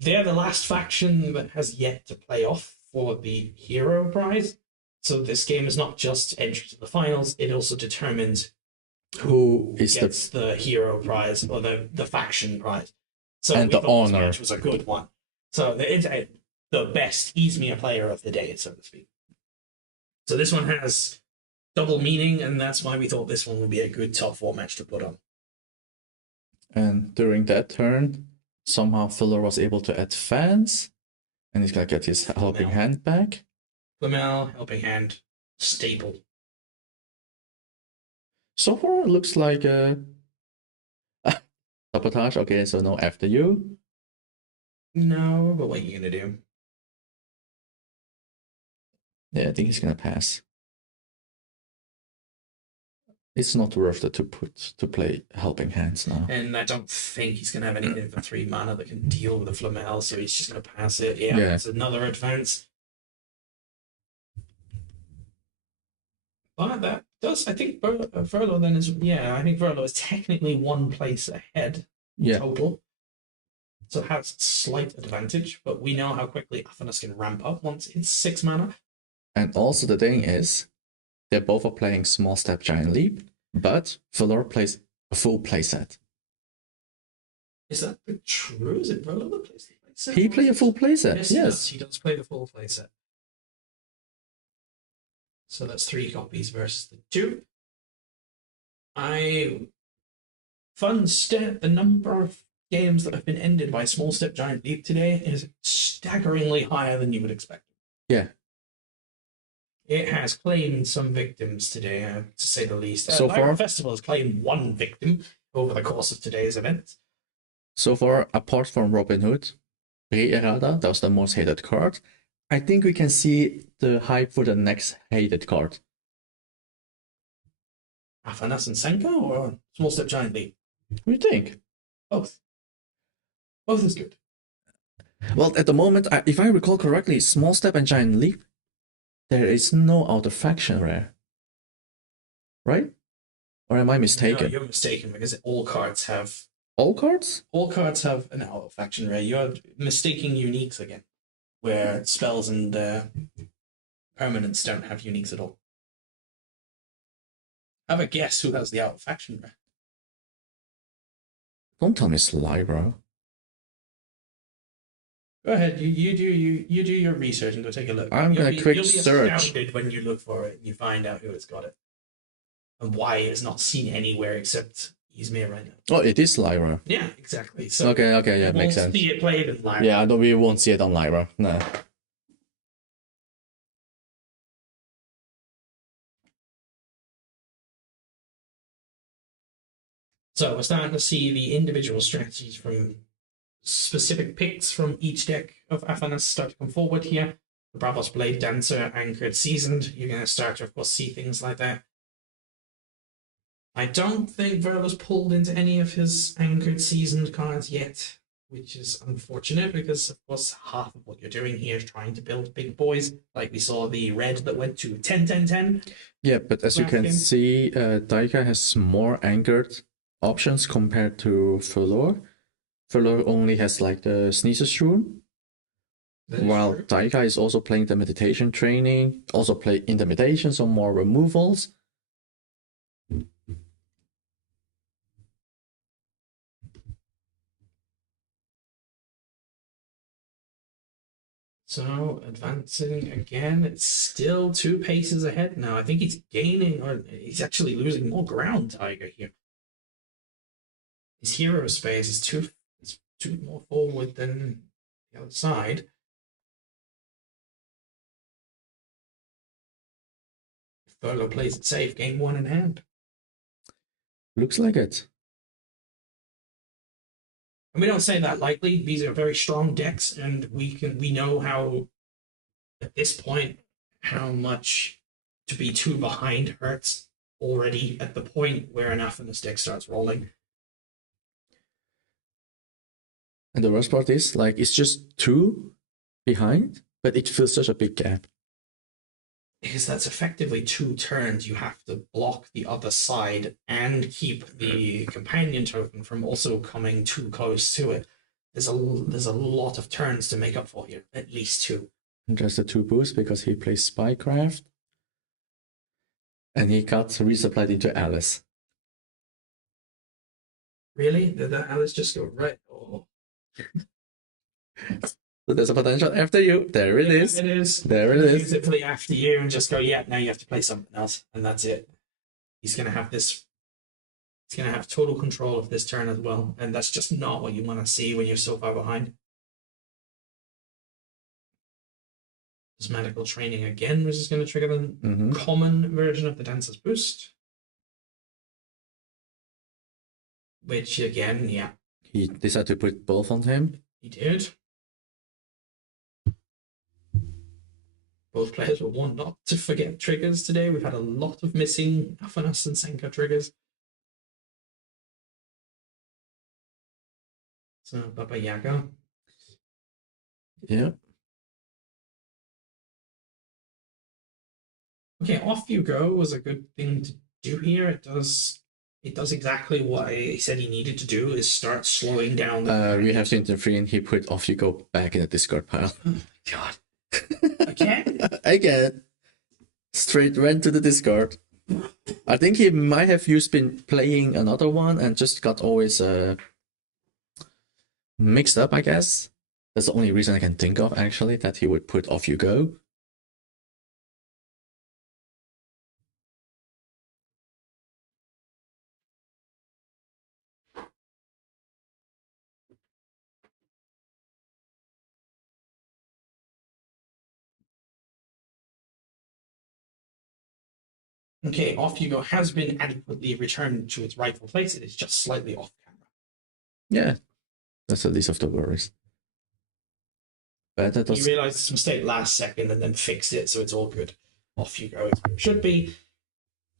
they're the last faction that has yet to play off for the hero prize. So this game is not just entry to the finals, it also determines who gets the hero prize or the faction prize. So and the honor, which was a good one. So it's the best Izmir player of the day, so to speak. So this one has double meaning, and that's why we thought this one would be a good top 4 match to put on. And during that turn, somehow Fuller was able to advance, and he's gonna get his helping hand back. Flamel, helping hand, staple. So far, it looks like sabotage. Okay, so no after you. No, but what are you gonna do? Yeah, I think he's gonna pass. It's not worth it to play helping hands now. And I don't think he's gonna have anything for 3 mana that can deal with the Flamel, so he's just gonna pass it. Yeah, it's another advance. But that does, I think Verlo then is, I think Verlo is technically 1 place ahead total. So it has slight advantage, but we know how quickly Athenas can ramp up once it's 6 mana. And also the thing is, they both are playing Small Step Giant Leap, but Valor plays a full playset. Is that true? Is it Verlo that plays the playset? He plays a full playset, yes. He does play the full playset. So that's 3 copies versus the 2. Fun stat, the number of games that have been ended by Small Step Giant Leap today is staggeringly higher than you would expect. Yeah. It has claimed some victims today, to say the least. So far, the festival has claimed 1 victim over the course of today's event. So far, apart from Robin Hood, Re-Errata, that was the most hated card, I think we can see the hype for the next hated card. Afanas and Senko or Small Step Giant Leap? What do you think? Both. Both is good. Well, at the moment, if I recall correctly, Small Step and Giant Leap, there is no out of faction rare. Right? Or am I mistaken? No, you're mistaken because all cards have All cards? an out of faction rare. You're mistaking uniques again, where spells and permanents don't have uniques at all. Have a guess who has the out of faction rare. Don't tell me Sly, bro. Go ahead, you do your research and go take a look. I'm gonna quick search. You'll be astounded when you look for it and you find out who it's got it. And why it's not seen anywhere except Izmir right now. Oh, it is Lyra. Yeah, exactly. So Okay, yeah, makes sense. See it played in Lyra. Yeah, we won't see it on Lyra. No. So we're starting to see the individual strategies from specific picks from each deck of Afanas start to come forward here. The Bravos Blade Dancer, Anchored, Seasoned. You're going to start to, of course, see things like that. I don't think Verla's pulled into any of his Anchored, Seasoned cards yet, which is unfortunate because, of course, half of what you're doing here is trying to build big boys. Like we saw the red that went to 10-10-10. Yeah, but as you can see, Daika has more anchored options compared to Furlor. Furlor only has like the Sneezer's Rune, while Daika is also playing the meditation training, also play intimidation, so more removals. So advancing again, it's still 2 paces ahead now. I think he's gaining, or he's actually losing more ground, Tiger here. His hero space is two more forward than the other side. Furlough plays it safe, game 1 in hand. Looks like it. And we don't say that lightly. These are very strong decks, and we know how, at this point, how much to be 2 behind hurts already at the point where an Afanas deck starts rolling. And the worst part is, like, it's just 2 behind, but it feels such a big gap. Because that's effectively 2 turns. You have to block the other side and keep the companion token from also coming too close to it. There's a lot of turns to make up for here. At least 2. And just the 2 boosts because he plays Spycraft. And he got resupplied into Alice. Really? Did that Alice just go right? Oh. So there's a potential after you. There it is. It is. There it is. Use it for the after you and just go, yeah, now you have to play something else. And that's it. He's going to have this. He's going to have total control of this turn as well. And that's just not what you want to see when you're so far behind. This medical training again, which is going to trigger the common version of the Dancer's Boost. Which again, yeah. He decided to put both on him. He did. Both players were warned not to forget triggers today. We've had a lot of missing Afanas and Senka triggers. So, Baba Yaga. Yeah. Okay, off you go was a good thing to do here. It does exactly what he said he needed to do, is start slowing down the we have to interfere and he put off you go back in the discard pile. Oh my god. Again? Again. Straight went to the discard. I think he might have been playing another one and just got always mixed up, I guess. That's the only reason I can think of, actually, that he would put off you go. Okay, Off You Go has been adequately returned to its rightful place. It is just slightly off camera. Yeah, that's the least of the worries. But that He was realized his mistake last second and then fixed it, so it's all good. Off you go. It's where it should be.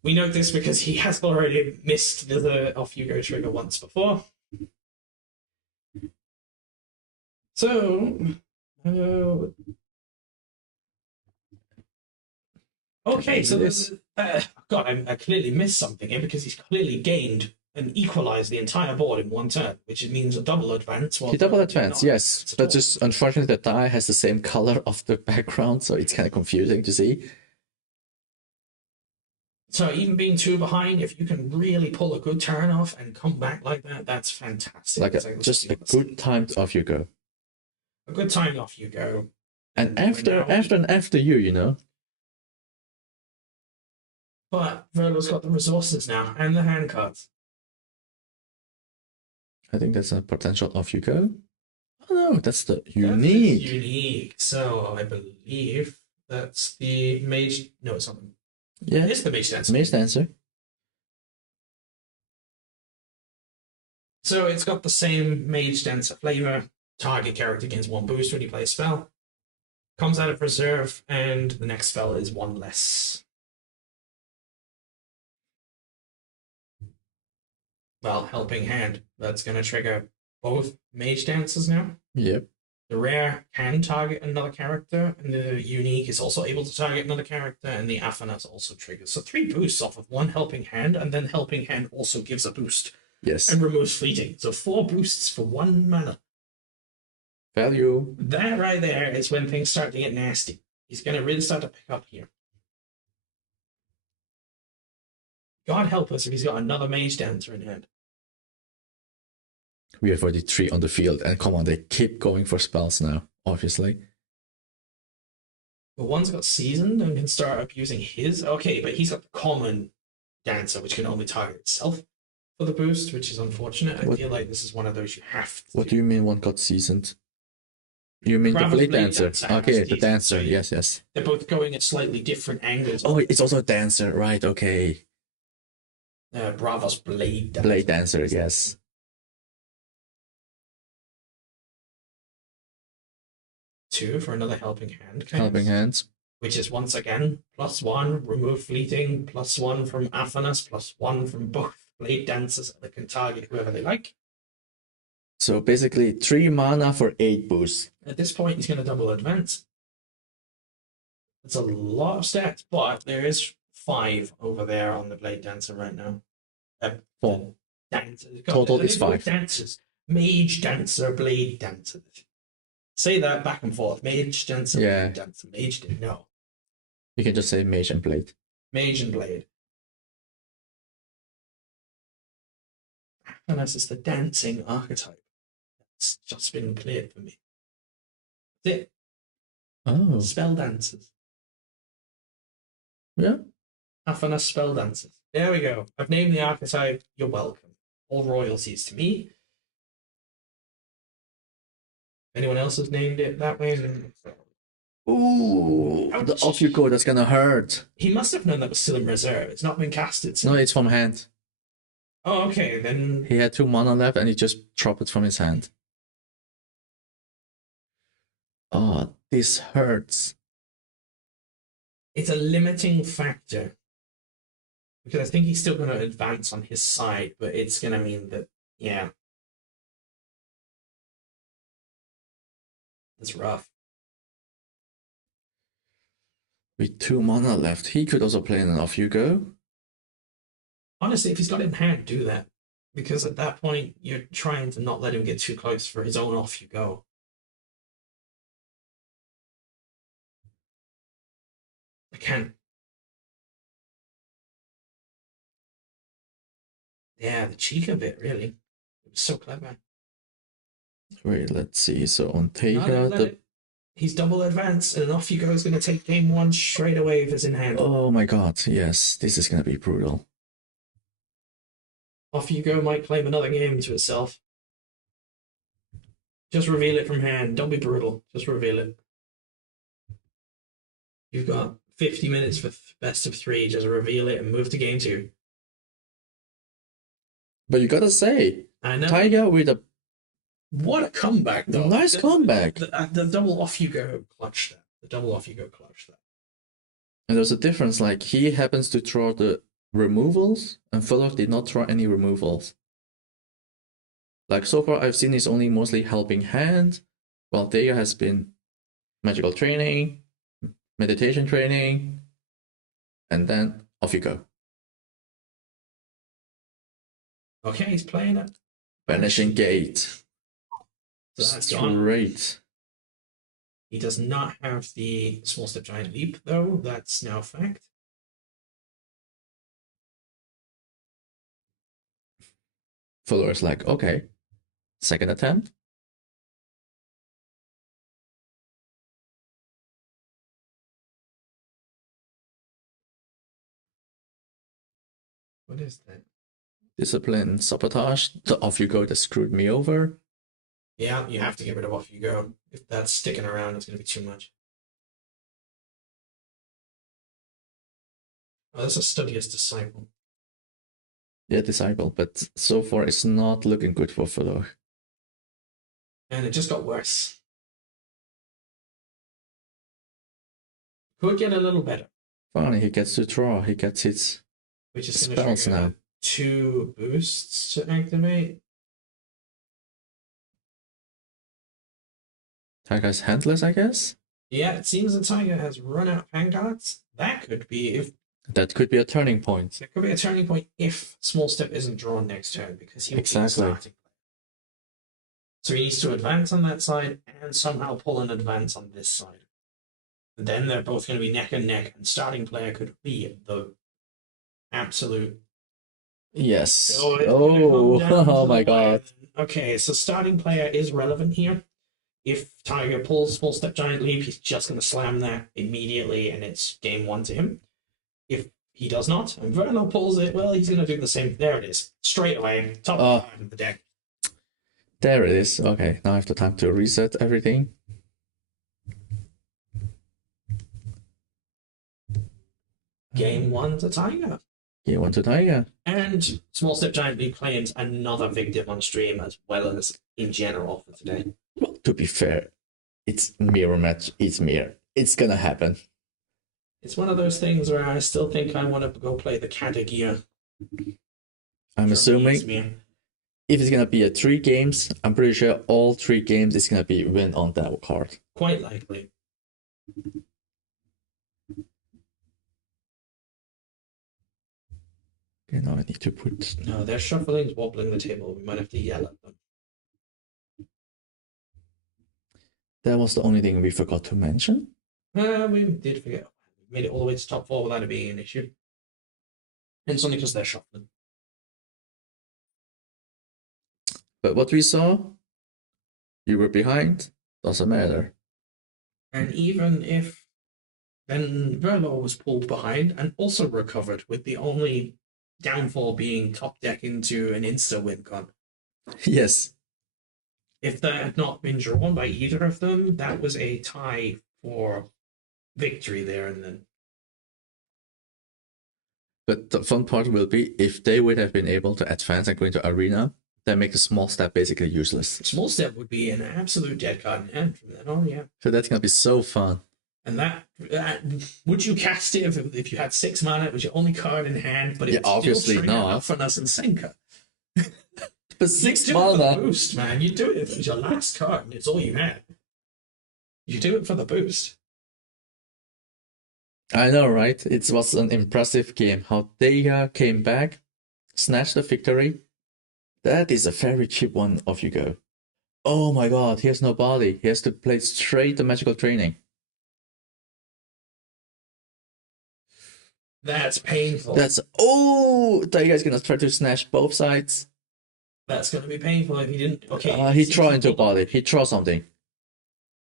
We know this because he has already missed the off you go trigger once before. So, okay, so this. God, I clearly missed something here because he's clearly gained and equalized the entire board in one turn, which means a double advance. He double advance, yes, but just unfortunately the die has the same color of the background, so it's kind of confusing to see. So even being 2 behind, if you can really pull a good turn off and come back like that, that's fantastic. Like just a good time off you go. A good time off you go. And after you, you know. But Verlo's got the resources now and the hand cards. I think that's a potential off you go. Oh no, that's the unique. That's unique. So I believe that's the mage. No, it's not. Yeah, it's the mage dancer. Mage dancer. So it's got the same mage dancer flavor. Target character gains 1 boost when you play a spell. Comes out of reserve, and the next spell is 1 less. Well, helping hand. That's going to trigger both mage dancers now. Yep. The rare can target another character, and the unique is also able to target another character, and the Aphanas also triggers. So 3 boosts off of 1 helping hand, and then helping hand also gives a boost. Yes. And removes fleeting. So 4 boosts for 1 mana. Value. That right there is when things start to get nasty. He's going to really start to pick up here. God help us if he's got another mage dancer in hand. We have already 3 on the field, and come on, they keep going for spells now, obviously. The one's got seasoned and can start abusing his. Okay, but he's got the common dancer, which can only target itself for the boost, which is unfortunate. I feel like this is one of those you have to. What do you mean one got seasoned? You mean the blade dancer? Okay, the dancer. Yes, yes. They're both going at slightly different angles. Oh, it's also a dancer, right? Okay. Bravo's blade dancer. Blade dancer, yes. Two for another helping hand. Helping hands. Which is once again +1, remove fleeting, +1 from Aphanas, +1 from both blade dancers that can target whoever they like. So basically 3 mana for 8 boosts. At this point, he's going to double advance. That's a lot of stats, but there is 5 over there on the blade dancer right now. 4. Dancers. Total is 5. Dancers. Mage dancer, blade dancer. Say that back and forth. Mage dancer, blade dancer. Mage, no. You can just say mage and blade. Mage and blade. And this is the dancing archetype. It's just been cleared for me. That's it. Oh. Spell dancers. Yeah. Aphanas spell dancers. There we go. I've named the archetype. You're welcome. All royalties to me. Anyone else has named it that way? Ooh, off you go. That's gonna hurt. He must have known that was still in reserve. It's not been casted. No, it's from hand. Oh, okay. Then he had 2 mana left, and he just dropped it from his hand. Oh, this hurts. It's a limiting factor because I think he's still going to advance on his side, but it's going to mean that it's rough. With 2 mana left, he could also play an off you go. Honestly, if he's got it in hand, do that. Because at that point, you're trying to not let him get too close for his own off you go. I can't. Yeah, the cheek of it, really. It was so clever. Wait, let's see. So on Tega, he's double advanced, and off you go is going to take game 1 straight away if it's in hand. Oh my god, yes. This is going to be brutal. Off you go might claim another game to itself. Just reveal it from hand. Don't be brutal. Just reveal it. You've got 50 minutes for best of 3. Just reveal it and move to game 2. But you gotta say, I know. Taiga with a What a comeback, though. Nice comeback. The double off you go clutch that. The double off you go clutch that. And there's a difference, like he happens to throw the removals, and Fullock did not throw any removals. Like so far I've seen is only mostly helping hand, while Daya has been magical training, meditation training, and then off you go. Okay, he's playing it. Vanishing Gate. So that's gone. Great. He does not have the small step giant leap, though. That's now a fact. Fuller's like, okay. Second attempt. What is that? Discipline, sabotage. The off you go that screwed me over. Yeah, you have to get rid of off you go. If that's sticking around, it's going to be too much. Oh, that's a studious disciple. Yeah, disciple, but so far it's not looking good for Fuller. And it just got worse. Could get a little better. Finally, he gets to draw. He gets his which is going spells to trigger now. 2 boosts to activate. Tiger's handless, I guess? Yeah, it seems the Tiger has run out of hand cards. That could be if That could be a turning point. It could be a turning point if Small Step isn't drawn next turn, because he will be the starting player. So he needs to advance on that side and somehow pull an advance on this side. And then they're both going to be neck and neck, and starting player could be the absolute. Yes. Oh My god. Okay, so starting player is relevant here. If Tiger pulls Small Step Giant Leap, he's just going to slam that immediately, and it's game 1 to him. If he does not, and Verno pulls it, well, he's going to do the same. There it is. Straight away. Top card of the deck. There it is. Okay, now I have the time to reset everything. Game 1 to Tiger. Game 1 to Tiger. And Small Step Giant Leap claims another victim on stream, as well as in general for today. Well, to be fair, it's mirror match. It's mirror. It's gonna happen. It's one of those things where I still think I want to go play the Katagear. I'm assuming if it's gonna be a 3 games, I'm pretty sure all 3 games is gonna be win on that card. Quite likely. Okay, now I need to put. No, their shuffling's wobbling the table. We might have to yell at them. That was the only thing we forgot to mention. We did forget. We made it all the way to top 4 without it being an issue. And it's only because they're shuffling. But what we saw, you were behind, doesn't matter. And even if then Verlo was pulled behind and also recovered, with the only downfall being top deck into an insta-win gun. Yes. If that had not been drawn by either of them, that was a tie for victory there and then. But the fun part will be if they would have been able to advance and go into arena, that makes a small step basically useless. Small step would be an absolute dead card in hand from then on, yeah. So that's gonna be so fun. And that would you cast it if you had 6 mana? It was your only card in hand, but it obviously not. For us and Senka. But 6 mana boost, man. You do it if it was your last card and it's all you had. You do it for the boost. I know, right? It was an impressive game. How Daya came back, snatched the victory. That is a very cheap one. Off you go. Oh my god, he has no body. He has to play straight the magical training. That's painful. Daya's gonna try to snatch both sides. That's gonna be painful if he didn't. Okay. He threw into a body. He threw something.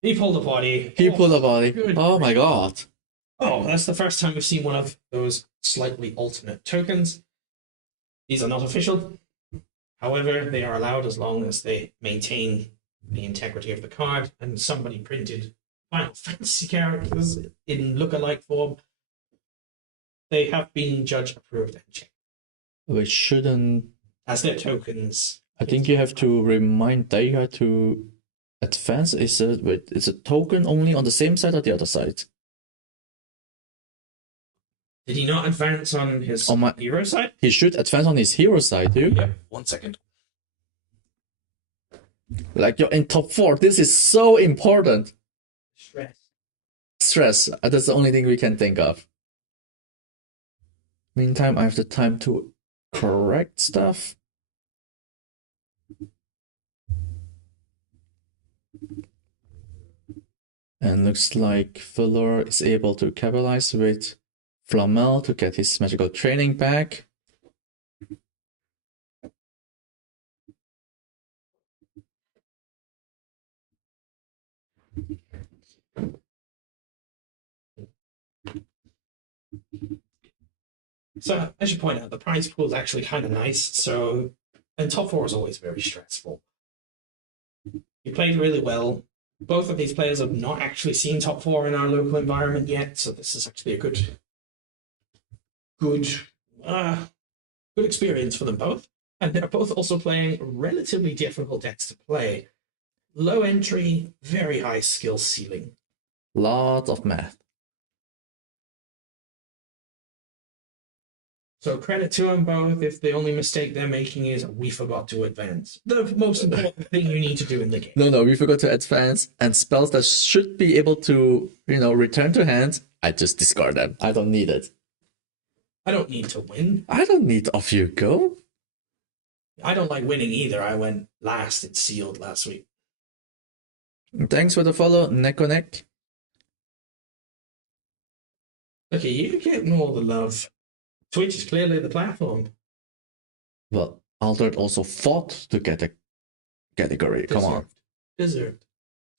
He pulled a body. He pulled a body. Oh my god. Oh, that's the first time we've seen one of those slightly alternate tokens. These are not official. However, they are allowed as long as they maintain the integrity of the card, and somebody printed Final Fantasy characters in lookalike form. They have been judge approved and checked. We shouldn't. As their tokens I think you have to remind Daiga to advance. Is a token only on the same side or the other side? Did he not advance on his hero side? He should advance on his hero side, dude. Yep. 1 second. Like you're in top 4. This is so important. Stress. That's the only thing we can think of. Meantime, I have the time to correct stuff. And looks like Fuller is able to capitalize with Flamel to get his magical training back. So, as you point out, the prize pool is actually kind of nice. So, and top 4 is always very stressful. You played really well. Both of these players have not actually seen top 4 in our local environment yet, so this is actually a good experience for them both. And they're both also playing relatively difficult decks to play. Low entry, very high skill ceiling. Lots of math. So credit to them both if the only mistake they're making is we forgot to advance. The most important thing you need to do in the game. No, we forgot to advance, and spells that should be able to, return to hand, I just discard them. I don't need it. I don't need to win. I don't need Off You Go. I don't like winning either. I went last in Sealed last week. Thanks for the follow, Neck on Neck. Okay, you're getting all the love. Twitch is clearly the platform. Well, Altered also fought to get a category. Come on. Deserved.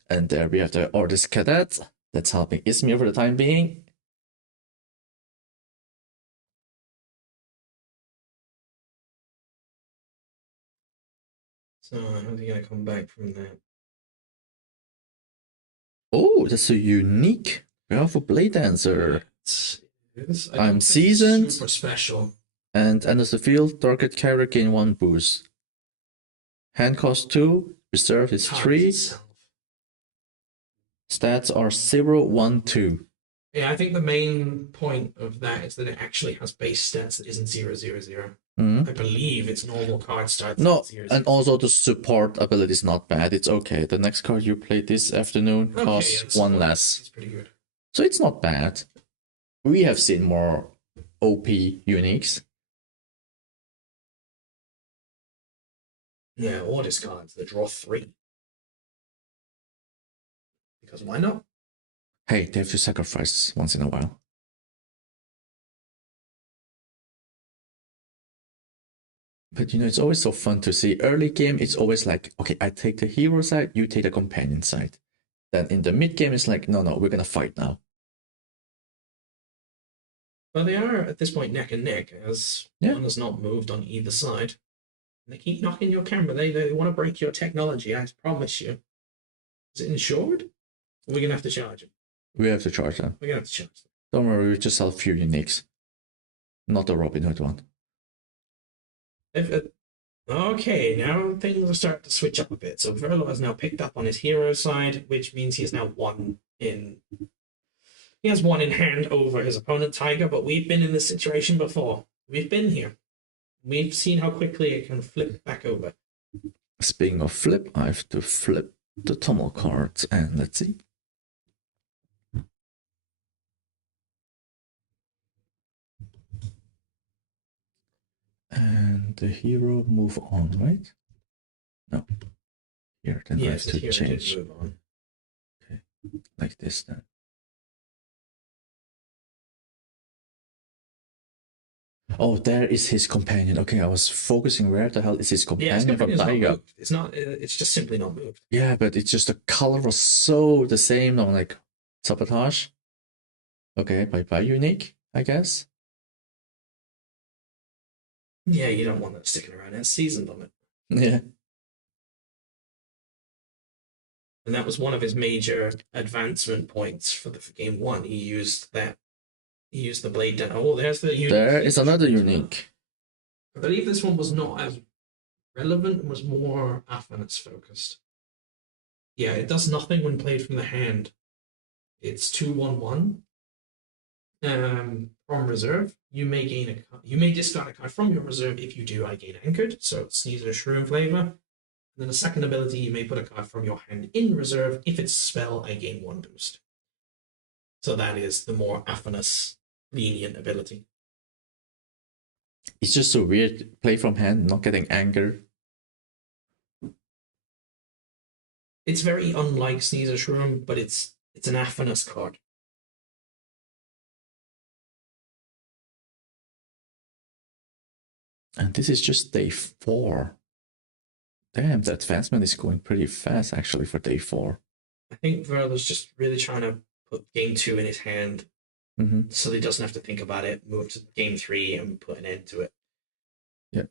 And there we have the Ordis Cadet. That's helping Izmir for the time being. So, how's he going to come back from that? Oh, that's a unique Powerful Blade Dancer. I'm seasoned. Super special. And enters the field, target character gain 1 boost. Hand cost 2, reserve is 3. Stats are 0, 1, 2. Yeah, I think the main point of that is that it actually has base stats that isn't 0, 0, 0. I believe it's normal card stats. No, 0, 0. And also the support ability is not bad. It's okay. The next card you play this afternoon costs 1 less. It's pretty good. So it's not bad. We have seen more OP uniques. Yeah, Ordis cards that draw 3. Because why not? Hey, they have to sacrifice once in a while. But it's always so fun to see. Early game, it's always like, okay, I take the hero side, you take the companion side. Then in the mid game, it's like, no, we're gonna fight now. Well, they are at this point neck and neck, as one has not moved on either side. And they keep knocking your camera. They want to break your technology, I promise you. Is it insured? Or are we going to have to charge them? We have to charge them. We're going to have to charge them. Don't worry, we just sell a few uniques. Not the Robin Hood one. Okay, now things are starting to switch up a bit. So Verlo has now picked up on his hero side, which means he has now won in... He has 1 in hand over his opponent, Tiger, but we've been in this situation before. We've been here. We've seen how quickly it can flip back over. Speaking of flip, I have to flip the Tommel cards, and let's see. And the hero move on, right? No. Here, then I have to change. Move on. Okay, like this then. Oh, there is his companion. Okay, I was focusing where the hell is his companion from Tiger. It's not. It's just simply not moved. Yeah, but it's just the color was so the same. I'm like, sabotage. Okay, bye unique, I guess. Yeah, you don't want that sticking around. It's seasoned on it. Yeah. And that was one of his major advancement points for game 1. He used that. He used the blade down. Oh, there's the unique. There is another unique. I believe this one was not as relevant and was more Athanas focused. Yeah, it does nothing when played from the hand. It's 2/1/1. From reserve, you may discard a card from your reserve. If you do, I gain anchored. So it's Sneeze and a Shroom flavor. And then a second ability, you may put a card from your hand in reserve. If it's a spell, I gain 1 boost. So that is the more Athanas lenient ability. It's just so weird. Play from hand, not getting anger. It's very unlike Sneeze or Shroom, but it's an Athanas card. And this is just day 4. Damn, the advancement is going pretty fast actually for day 4. I think Verla's just really trying to put game 2 in his hand, so he doesn't have to think about it, move to game 3 and put an end to it. Yeah.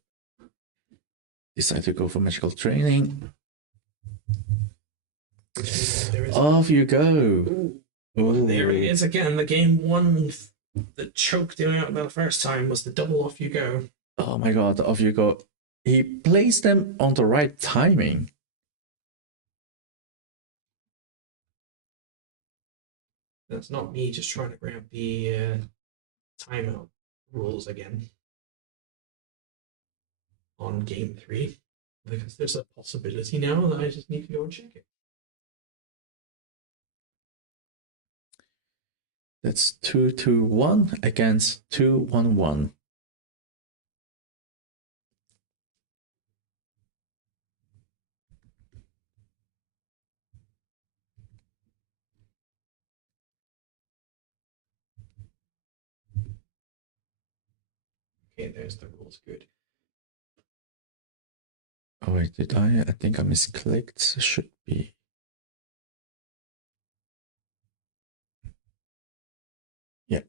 Decide to go for magical training. Off you go. Ooh. There he is again. The game 1 that choked him out the first time was the double off you go. Oh my god, off you go. He placed them on the right timing. That's not me just trying to grab the timeout rules again on game 3, because there's a possibility now that I just need to go and check it. That's 2-2-1 against 2-1-1. Okay, there's the rules. Good. Oh wait, did I? I think I misclicked. Should be. Yeah.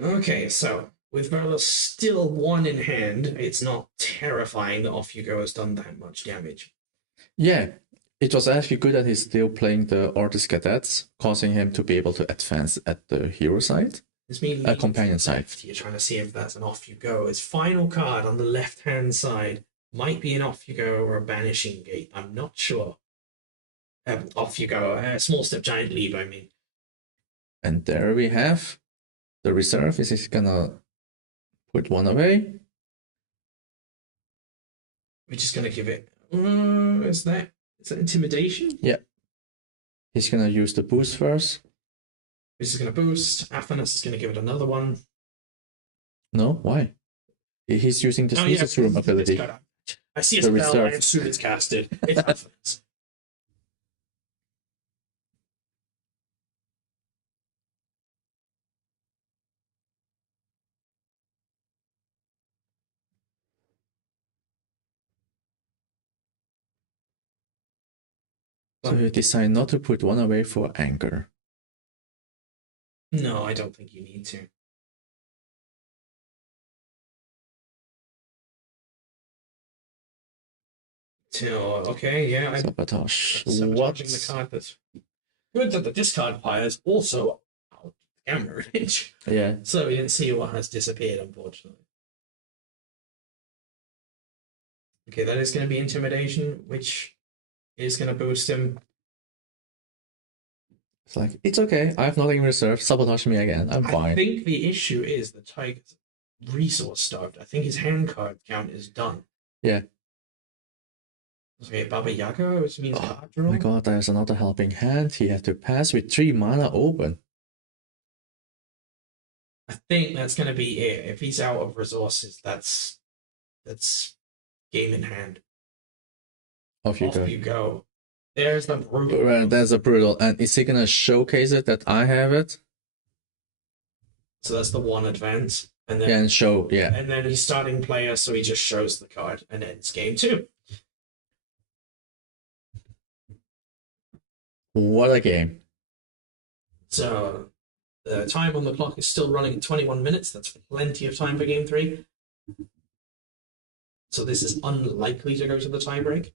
Okay, so with Verla still 1 in hand, it's not terrifying that Off You Go has done that much damage. Yeah, it was actually good that he's still playing the Artist Cadets, causing him to be able to advance at the hero side. This means companion side. You're trying to see if that's an Off You Go. His final card on the left-hand side might be an Off You Go or a Banishing Gate. I'm not sure. Off You Go. Small Step, Giant Leap, I mean. And there we have the reserve. Is he gonna put 1 away? We're just gonna give it. Is that intimidation? Yeah. He's gonna use the boost first. This is gonna boost. Athanas is gonna give it another one. No, why? He's using the Sneezer's Room ability. I see a spell. I assume it's casted. It's Athanas. So you decide not to put 1 away for anger. No, I don't think you need to. Okay, yeah. Sabotage. Sabotaging the card that's good that the discard pile is also out camera range. Yeah. So we didn't see what has disappeared, unfortunately. Okay, that is going to be intimidation, which is going to boost him. It's like, it's okay. I have nothing in reserve. Sabotage me again. I'm fine. I think the issue is the Tiger's resource starved. I think his hand card count is done. Yeah. Okay, Baba Yaga, which means card draw. Oh my god, there's another helping hand. He had to pass with 3 mana open. I think that's going to be it. If he's out of resources, that's game in hand. Off you go. There's the brutal. There's a brutal. And is he gonna showcase it that I have it? So that's the 1 advance. And then, And then he's starting player, so he just shows the card and ends game 2. What a game. So the time on the clock is still running at 21 minutes. That's plenty of time for game 3. So this is unlikely to go to the tiebreak.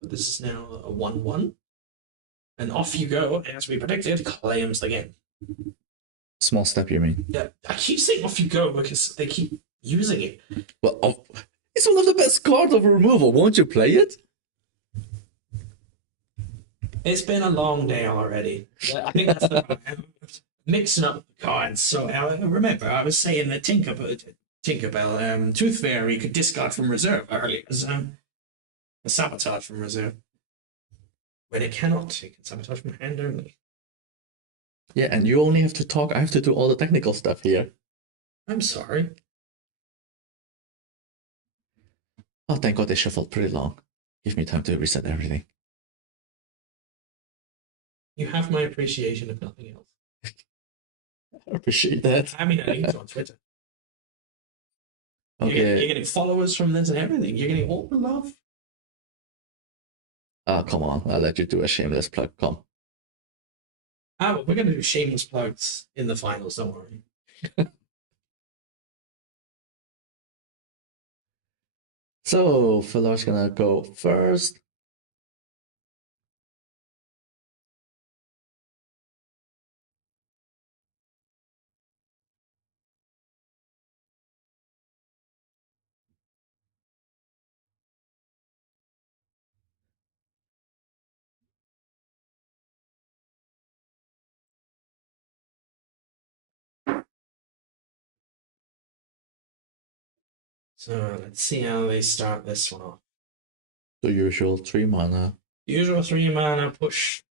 But this is now a 1-1. And Off You Go, as we predicted, claims the game. Small step, you mean? Yeah, I keep saying off you go because they keep using it. Well, it's one of the best cards of removal. Won't you play it? It's been a long day already. I think that's the problem. Mixing up the cards. So remember, I was saying that Tinkerbell, Tooth Fairy could discard from reserve earlier as a sabotage from reserve. When it cannot, it can sabotage from hand only. Yeah, and you only have to talk. I have to do all the technical stuff here. I'm sorry. Oh, thank God they shuffled pretty long. Give me time to reset everything. You have my appreciation, if nothing else. I appreciate that. I mean, I need to on Twitter. Okay. You're getting followers from this and everything. You're getting all the love. Come on. I'll let you do a shameless plug. Come. Well, we're going to do shameless plugs in the finals, don't worry. So, Phil's gonna go first. So let's see how they start this one off. The usual 3 mana. Usual 3 mana push.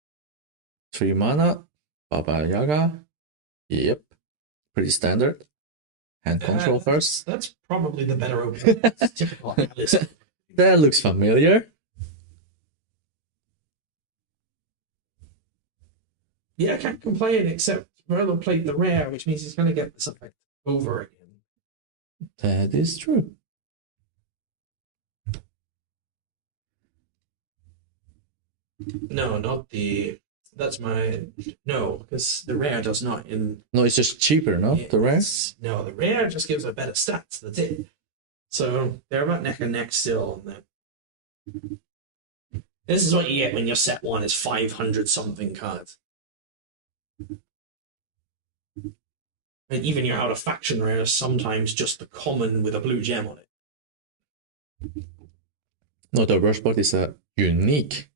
3 mana. Baba Yaga. Yep. Pretty standard. Hand control first. That's probably the better opening. It's typical Alice. That looks familiar. Yeah, I can't complain, except Merlo played the rare, which means he's going to get this effect over again. That is true. No, not the. That's my. No, because the rare does not. No, it's just cheaper, no? The rare? No, the rare just gives a better stats. That's it. So they're about neck and neck still. This is what you get when your set one is 500 something cards. And even your out of faction rare is sometimes just the common with a blue gem on it. No, the worst part is a unique.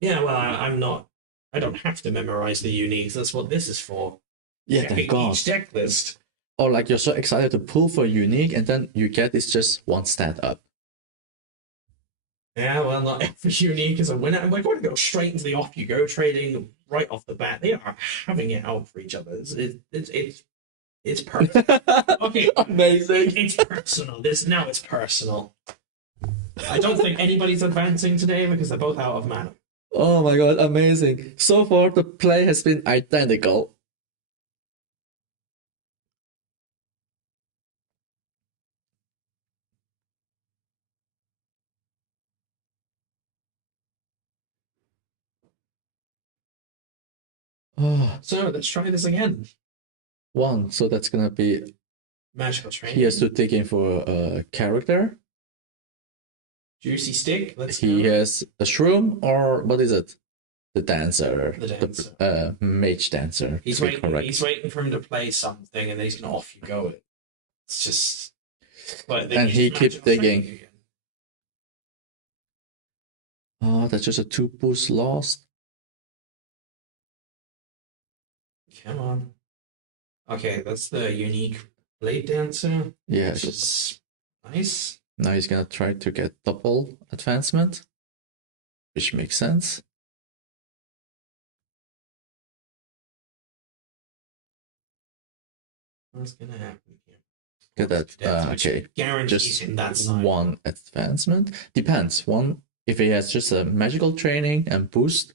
Yeah, well, I'm not. I don't have to memorize the uniques. That's what this is for. Yeah, thank God. Each deck list. Or like you're so excited to pull for unique, and then you get it's just one stat up. Yeah, well, not every unique is a winner. And we're going to go straight into the off you go trading right off the bat. They are having it out for each other. It's personal. Okay, amazing. It's personal. Now it's personal. I don't think anybody's advancing today because they're both out of mana. Oh my God, amazing. So far, the play has been identical. Oh, So let's try this again. 1, so that's gonna be. Magical training. He has to dig in for a character. Juicy stick. He has a shroom, or what is it? The dancer. The dancer. The mage dancer. He's waiting for him to play something, and then he's gonna off you go. It's just. But and he keeps digging. Oh, that's just a 2 boost lost. Come on. Okay, that's the unique blade dancer. Yeah, which is nice. Now he's gonna try to get double advancement, which makes sense. What's gonna happen here? Get that. Okay, guarantees just in that side. 1 advancement. Depends. One, if he has just a magical training and boost.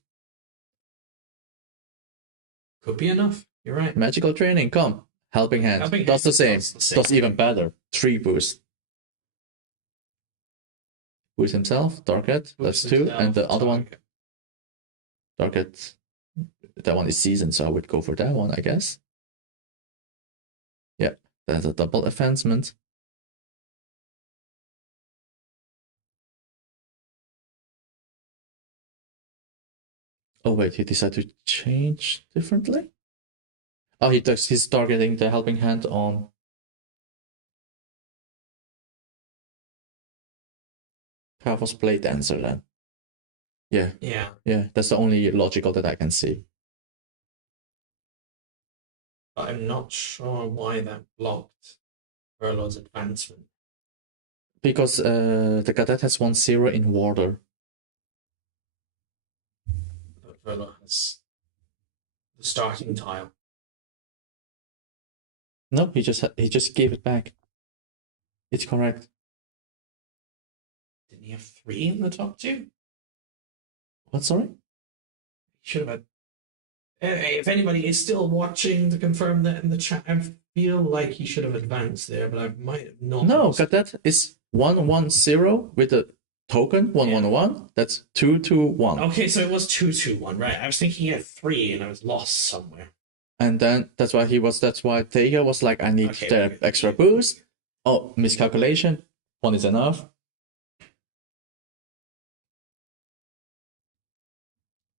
Could be enough. You're right. Magical training, come. Helping hand. Does the same. Does even better. 3 boost. Boost himself. Target. That's 2. And the other one. Target. That one is seasoned, so I would go for that one, I guess. Yeah, that's a double advancement. Oh wait, he decided to change differently? Oh, he's targeting the helping hand on Powerful's Blade Dancer then. Yeah. Yeah. Yeah, that's the only logical that I can see. But I'm not sure why that blocked Verlo's advancement. Because the cadet has 1-0 in water. But Verlo has the starting tile. No, he just gave it back. It's correct. Didn't he have 3 in the top 2? What, sorry? He should have had. If anybody is still watching to confirm that in the chat, I feel like he should have advanced there, but I might have not. No, cadet is 1-1-0 with a token 1-1-1. That's 2-2-1. Okay, so it was 2-2-1, right? I was thinking he had 3 and I was lost somewhere. And then that's why Taiga was like, I need the extra boost. Oh, miscalculation. 1 is enough.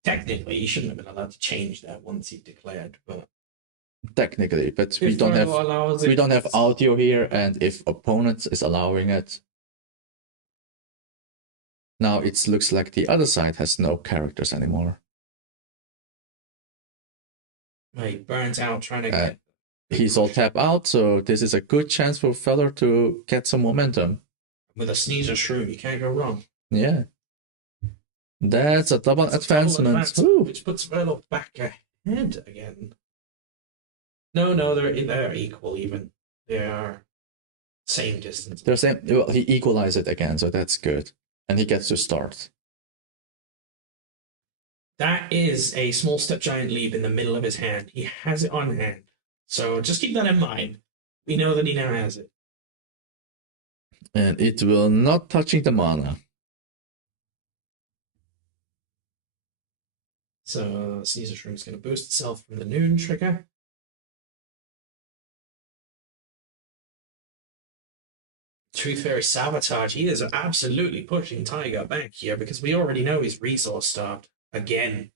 Technically, you shouldn't have been allowed to change that once you've declared, but technically, but we don't have audio here, and if opponent is allowing it. Now it looks like the other side has no characters anymore. He burns out trying to get. He's all tap out, so this is a good chance for Feller to get some momentum. With a Sneezer Shroom, you can't go wrong. Yeah. That's a double advancement. Which puts Verlo back ahead again. No, they're equal even. They are same distance. They're same. Well, he equalized it again, so that's good, and he gets to start. That is a small step giant leap in the middle of his hand. He has it on hand, so just keep that in mind. We know that he now has it, and it will not touching the mana. So Caesar Shroom is going to boost itself from the noon trigger. Tooth Fairy Sabotage. He is absolutely pushing Taiga back here because we already know he's resource starved again.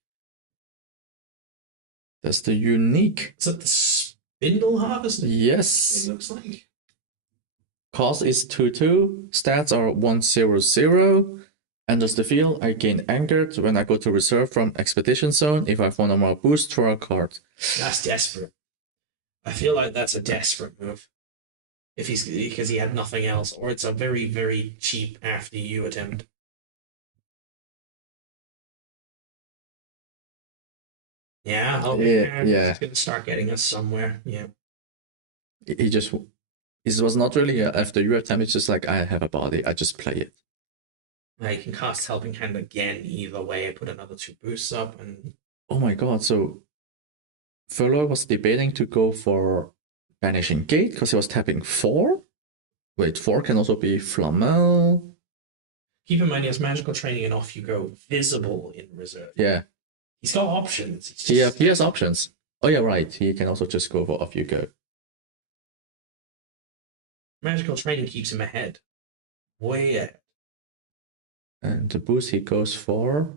That's the unique. Is that the Spindle Harvester? Yes. It looks like. Cost is 2-2. Stats are 1-0-0. Enters the field, I gain Angered when I go to reserve from Expedition Zone. If I have 1 or more boost, draw a card. That's desperate. I feel like that's a desperate move. If he's because he had nothing else, or it's a very, very cheap after you attempt. Yeah, he's gonna start getting us somewhere. Yeah. It was not really a after you attempt, it's just like I have a body, I just play it. You can cast Helping Hand again either way. I put another 2 boosts up and. Oh my god, so Furlough was debating to go for Banishing Gate because he was tapping 4. Wait, 4 can also be Flamel. Keep in mind he has Magical Training and Off You Go visible in reserve. Yeah. He's got options. He has options. Oh yeah, right. He can also just go for Off You Go. Magical Training keeps him ahead. Way ahead. And the boost he goes for.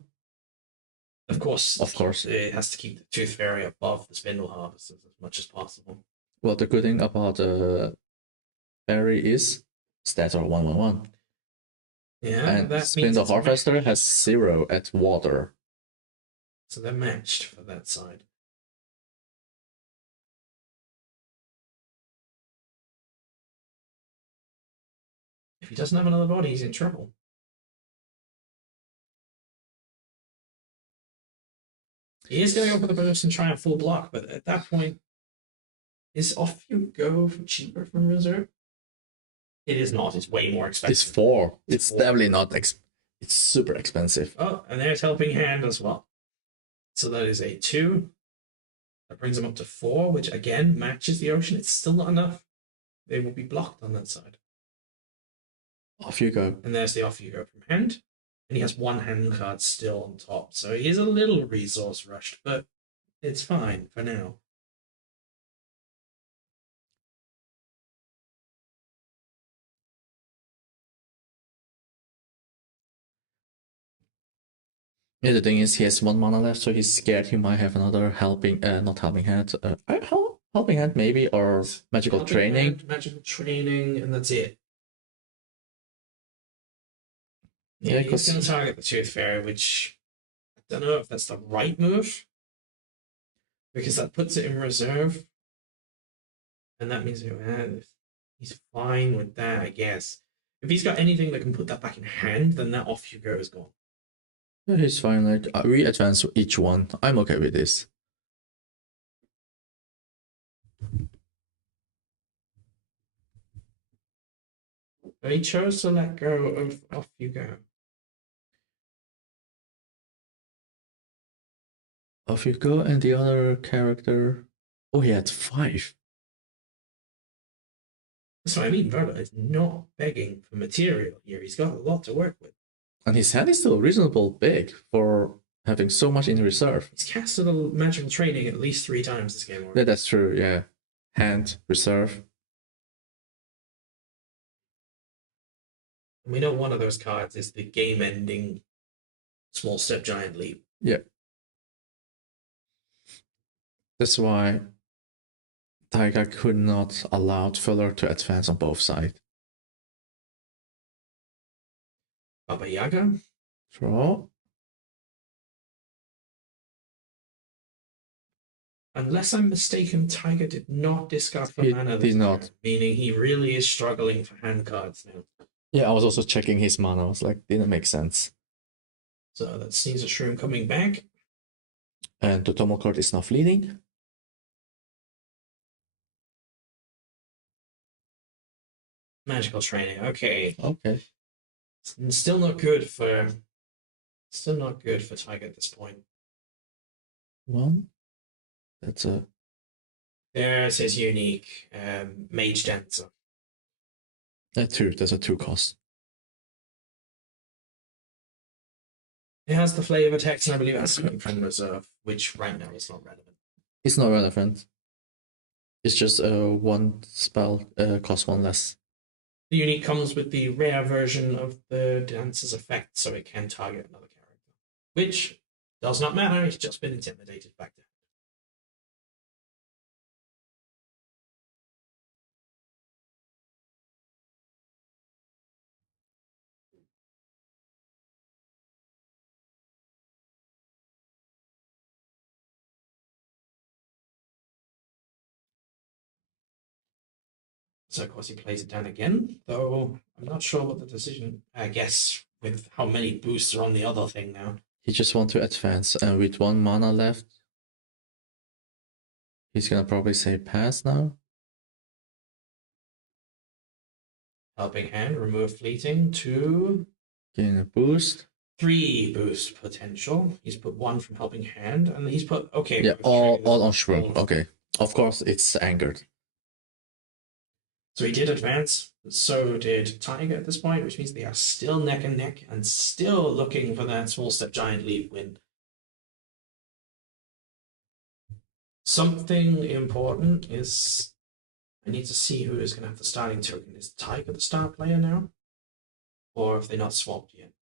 Of course. It has to keep the Tooth Fairy above the Spindle Harvesters as much as possible. Well, the good thing about Fairy is stats are 1-1-1. Yeah, and that Spindle Harvester has 0 at water. So they're matched for that side. If he doesn't have another body, he's in trouble. He is going to go for the burst and try a full block, but at that point, is Off You Go cheaper from reserve? It is not. It's way more expensive. It's 4. It's 4. Definitely not. It's super expensive. Oh, and there's Helping Hand as well. So that is a 2. That brings them up to 4, which again matches the ocean. It's still not enough. They will be blocked on that side. Off You Go. And there's the Off You Go from hand. And he has 1 hand card still on top. So he is a little resource rushed, but it's fine for now. Yeah, the thing is, he has 1 mana left, so he's scared he might have another not helping hand. Helping Hand maybe, or Magical Helping Training. Hand, magical training, and that's it. Yeah, he's going to target the Tooth Fairy, which I don't know if that's the right move, because that puts it in reserve, and that means he's fine with that, I guess. If he's got anything that can put that back in hand, then that off you go is gone. Yeah, he's fine. Like we advance each one. I'm okay with this. But he chose to let go of off you go. Off you go, and the other character. Oh, he had 5. That's what I mean. Verla is not begging for material here. He's got a lot to work with. And his hand is still reasonable big for having so much in reserve. He's casted a magical training at least 3 times this game already. Yeah, that's true. Yeah, hand reserve. And we know one of those cards is the game-ending small step giant leap. Yeah. That's why Taiga could not allow Fuller to advance on both sides. Baba Yaga. Draw. Unless I'm mistaken, Tiger did not discard for mana this turn, meaning he really is struggling for hand cards now. Yeah, I was also checking his mana. I was like, didn't make sense. So that Sneasel Shroom coming back. And the Tomo card is now fleeting. Magical training. Okay. Okay. Still not good for Tiger at this point. 1. That's a. There's his unique Mage Dancer. 2. That's a 2 cost. It has the flavor text, and I believe that's coming from reserve, which right now is not relevant. It's not relevant. It's just 1 spell cost 1 less. The unique comes with the rare version of the dancer's effect, so it can target another character. Which does not matter, it's just been intimidated back to hand. So of course he plays it down again, though I'm not sure what the decision, I guess, with how many boosts are on the other thing now. He just wants to advance, and with 1 mana left, he's gonna probably say pass now. Helping Hand, remove fleeting, 2. Gain a boost. 3 boost potential. He's put 1 from Helping Hand, and he's put, okay. Yeah, all on Shroom. Okay. Of course, it's angered. So he did advance, so did Tiger at this point, which means they are still neck and neck and still looking for that small step giant leap win. Something important is I need to see who is going to have the starting token. Is Tiger the star player now? Or have they not swapped yet?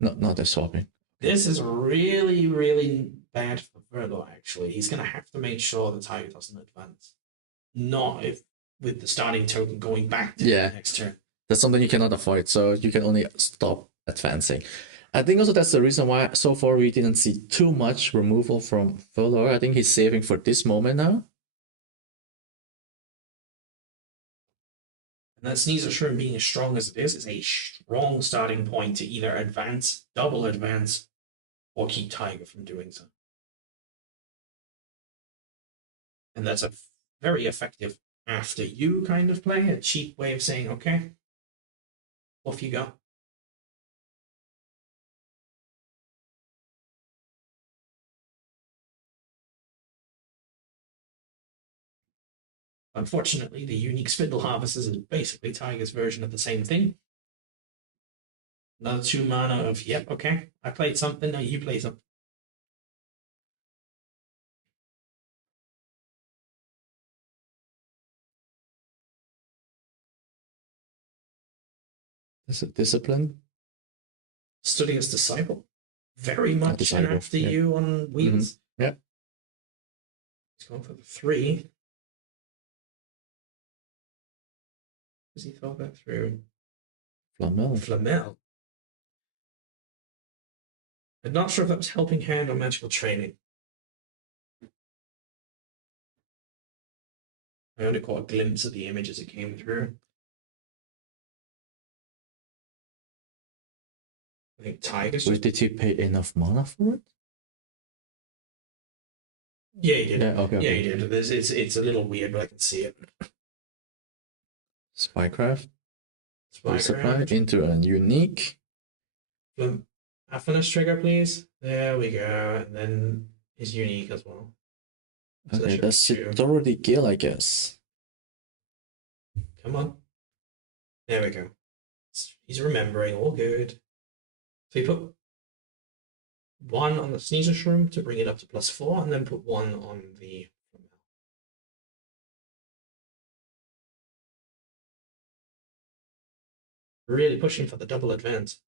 No, they're swapping. This is really, really bad for Virgo, actually. He's going to have to make sure the Tiger doesn't advance. Not if with the starting token going back to the next turn. That's something you cannot avoid, so you can only stop advancing. I think also that's the reason why so far we didn't see too much removal from Fuller. I think he's saving for this moment now. And that Sneasel Shroom being as strong as it is a strong starting point to either advance, double advance, or keep Tiger from doing so. And that's a very effective after you kind of play, a cheap way of saying, okay, off you go. Unfortunately, the unique Spindle Harvesters is basically Tiger's version of the same thing. Another 2 mana of, yep, okay, I played something, now you play something. Is it Discipline? Studious Disciple. Very much after you on wheels. Yeah. He's going for the 3. Does he throw that through? Flamel. Flamel. I'm not sure if that was Helping Hand or Magical Training. I only caught a glimpse of the image as it came through. I think Tiger's Wait, just... did he pay enough mana for it? Yeah, he did. Yeah, okay. Yeah, he did. It's a little weird, but I can see it. Spycraft. Spycraft. Resupply into a unique. Affinus trigger, please. There we go. And then his unique as well. So Okay, that's it already Gil, I guess. Come on. There we go. He's remembering, all good. So he put 1 on the Sneezer Shroom to bring it up to +4, and then put 1 on the... Really pushing for the double advance.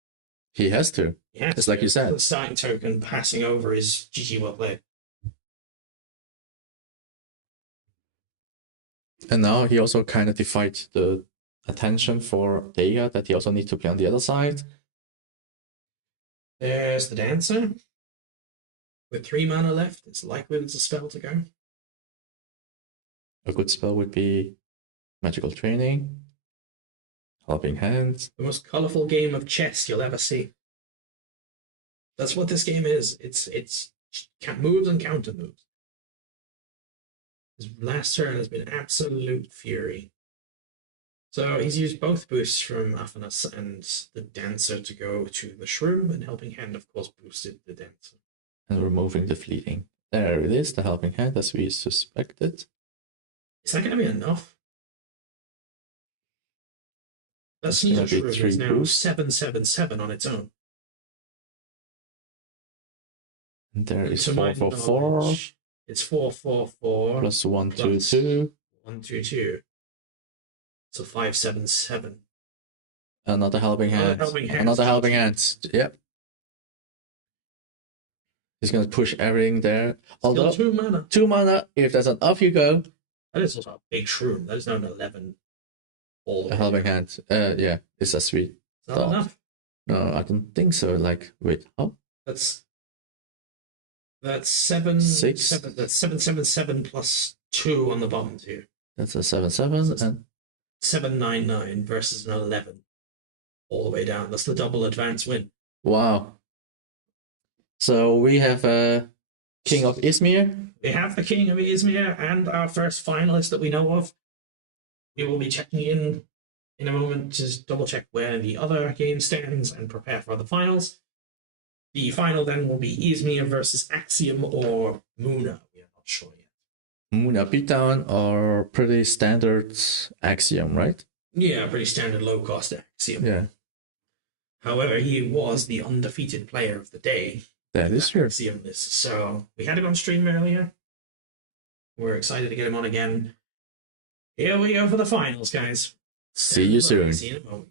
He has to. Yeah, it's like you said. The starting token passing over is GG well played. And now he also kind of defied the attention for Dega that he also needs to play on the other side. There's the Dancer. With 3 mana left, it's likely there's a spell to go. A good spell would be Magical Training, Helping Hand. The most colourful game of chess you'll ever see. That's what this game is. It's moves and counter moves. His last turn has been absolute fury. So he's used both boosts from Afanas and the Dancer to go to the Shroom, and Helping Hand, of course, boosted the Dancer. And removing the Fleeting. There it is, the Helping Hand, as we suspected. Is that going to be enough? That Sneezer Shroom is now 7/7/7 on its own. And there is 4/4/4. It's 4/4/4 plus 1/2/2. 1/2/2. So 5/7/7. Another Helping Hand. Another Helping Hand. Yep. He's going to push everything there. Although, still 2 mana. 2 mana. If that's an off you go. That is also a big Shroom. That is now an 11. All the way. A Helping Hand. Yeah, it's a sweet. Not enough. No, I don't think so. Like, wait, how? That's 7 6. 7. That's 7/7/7 plus 2 on the bottom too. That's a 7/7 and 7/9/9 versus an 11 all the way down. That's the double advance win. Wow. So we have a King of Izmir. We have the King of Izmir and our first finalist that we know of. We will be checking in a moment to double check where the other game stands and prepare for the finals. The final then will be Izmir versus Axiom or Muna. We are not sure yet. Muna beatdown or pretty standard Axiom, right? Yeah, pretty standard low cost Axiom. Yeah. However, he was the undefeated player of the day. That is true. Axiom list. So we had him on stream earlier. We're excited to get him on again. Here we go for the finals, guys. See you soon. See you in a moment.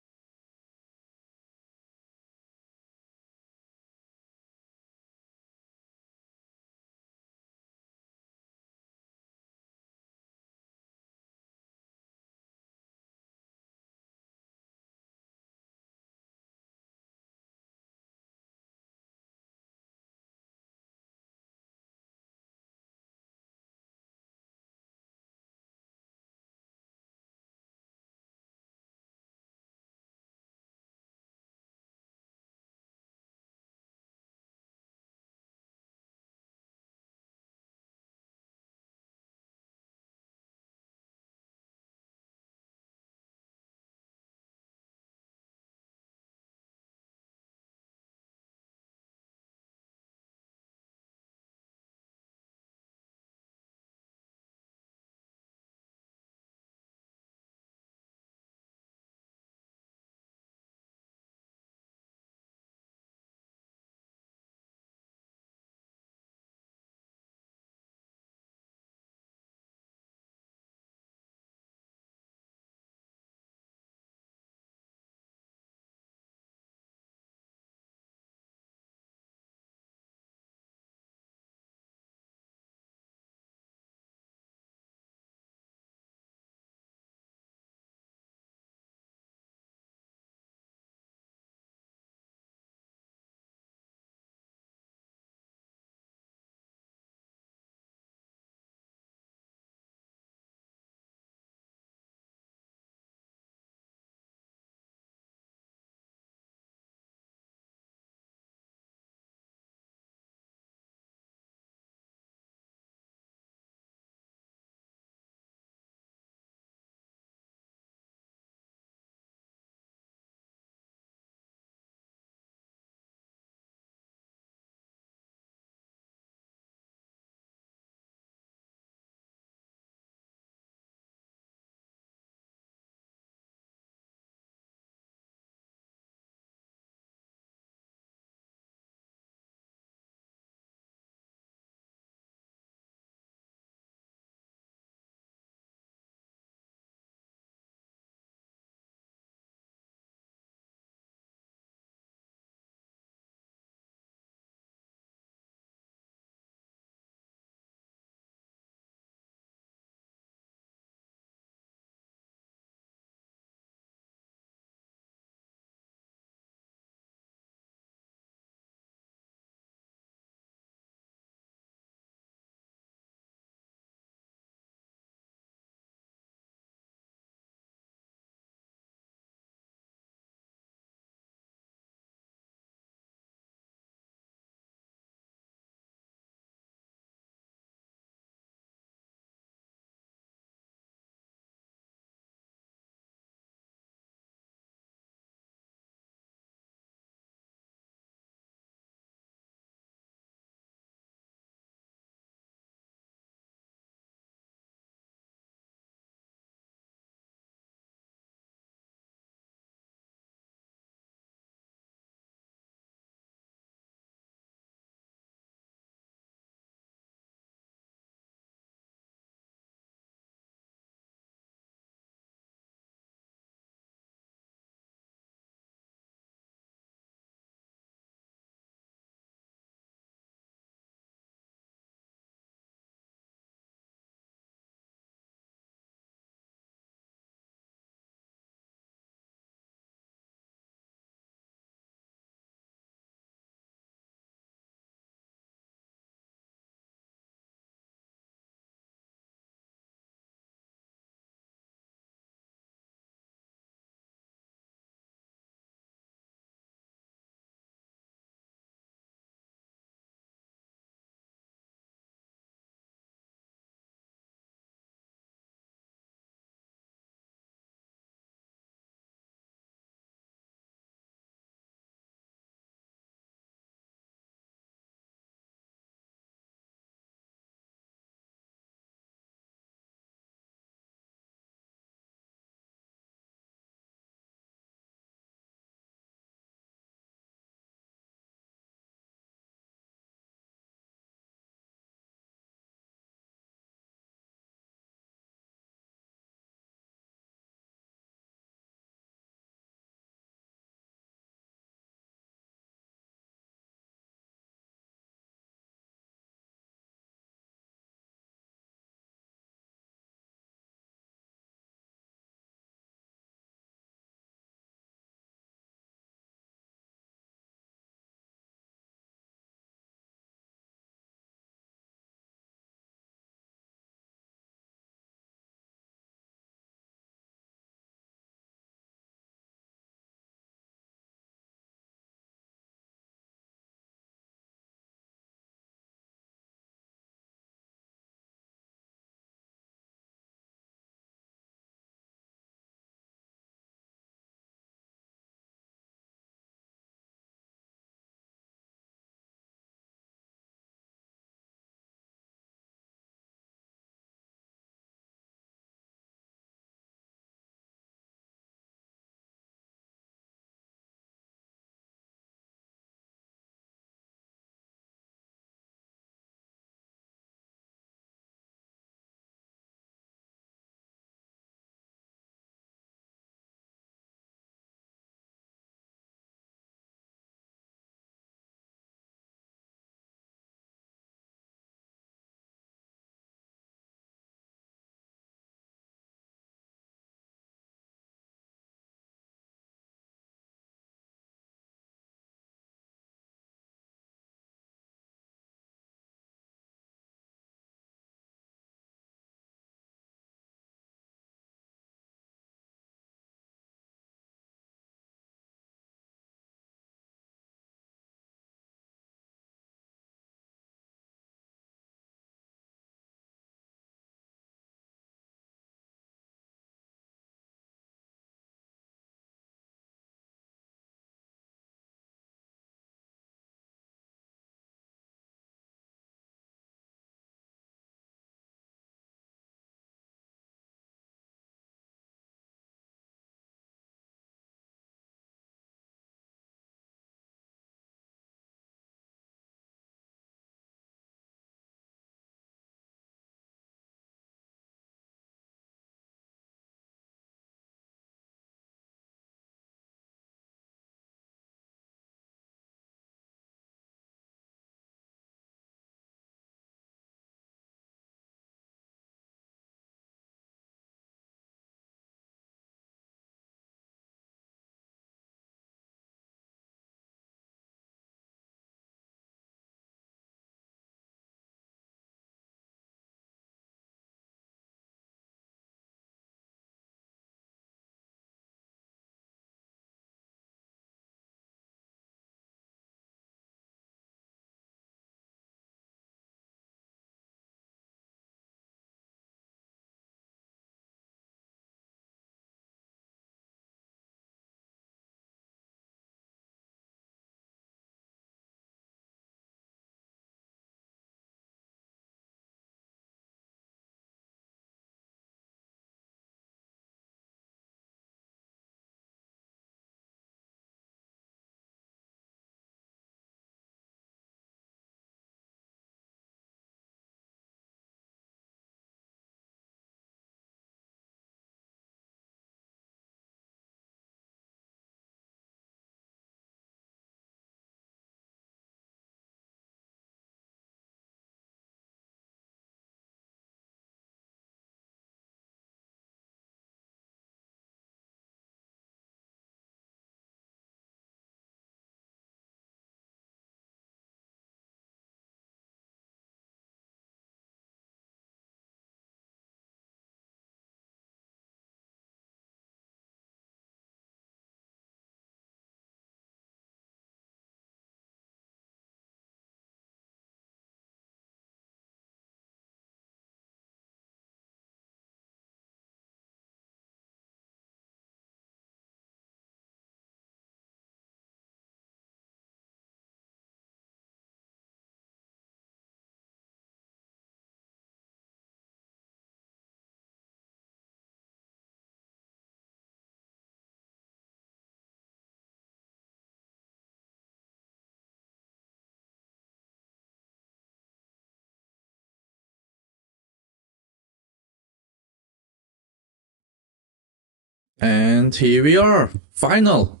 And here we are, final.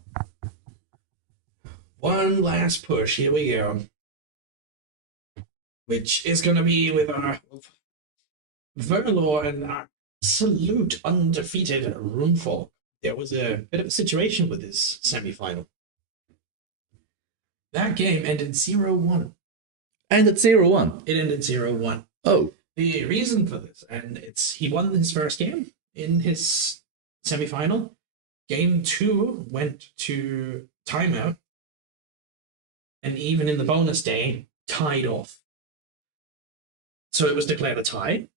One last push. Here we go. Which is going to be with our Verlor and our absolute undefeated Runefall. There was a bit of a situation with this semi-final. That game ended 0-1. Ended 0-1. It ended 0-1. Oh. The reason for this, and he won his first game in his semi-final. Game 2 went to timeout, and even in the bonus day, tied off. So it was declared a tie.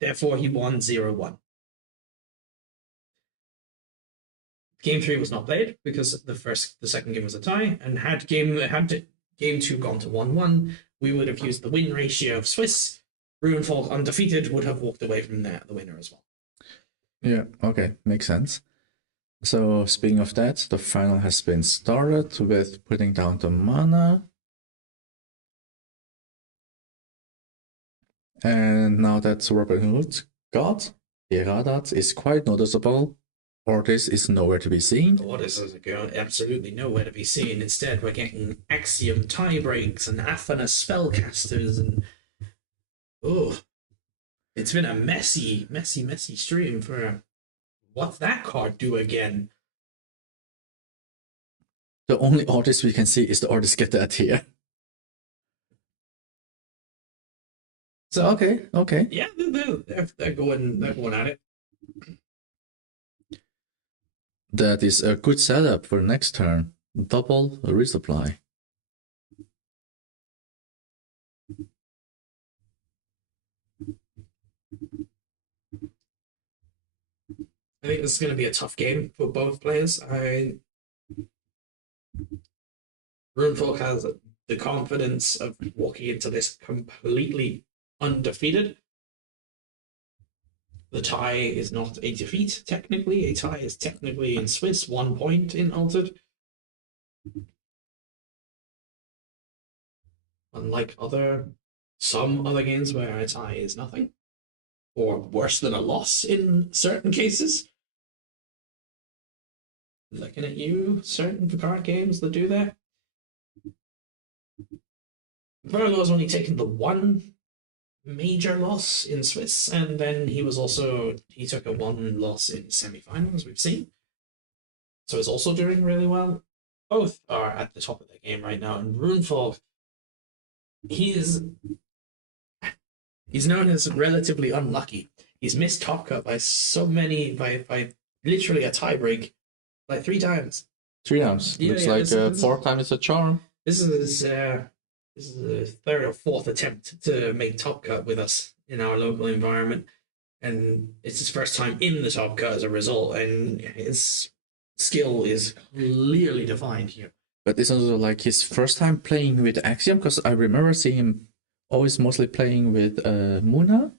Therefore, he won 0-1. Game 3 was not played because the second game was a tie, and had game 2 gone to 1-1, we would have used the win ratio of Swiss. Runefolk undefeated would have walked away from the winner as well. Yeah, okay, makes sense. So speaking of that, the final has been started with putting down the mana. And now that Robin Hood got Iradat is quite noticeable. Ortiz is nowhere to be seen. Ortiz is absolutely nowhere to be seen. Instead, we're getting Axiom tiebreaks and Athena spellcasters, and it's been a messy stream for what's that card do again? The only Ortiz we can see is the Ortiz get that here. So okay. Yeah, they're going at it. That is a good setup for next turn. Double resupply. I think this is going to be a tough game for both players. Runefolk has the confidence of walking into this completely undefeated. The tie is not a defeat, technically. A tie is technically in Swiss, 1 point in Altered. Unlike some other games where a tie is nothing, or worse than a loss in certain cases. Looking at you, certain card games that do that. Verlor's only taken the one major loss in Swiss, and then he took a 1 loss in semi-finals, we've seen. So he's also doing really well. Both are at the top of their game right now, and Runefolk, he's known as relatively unlucky. He's missed top cut by by literally a tiebreak, like 3 times. 3 times. Looks like 4th time is a charm. This is the 3rd or 4th attempt to make top cut with us in our local environment, and it's his first time in the top cut as a result, and his skill is clearly defined here. But it's also like his first time playing with Axiom, because I remember seeing him always mostly playing with Muna.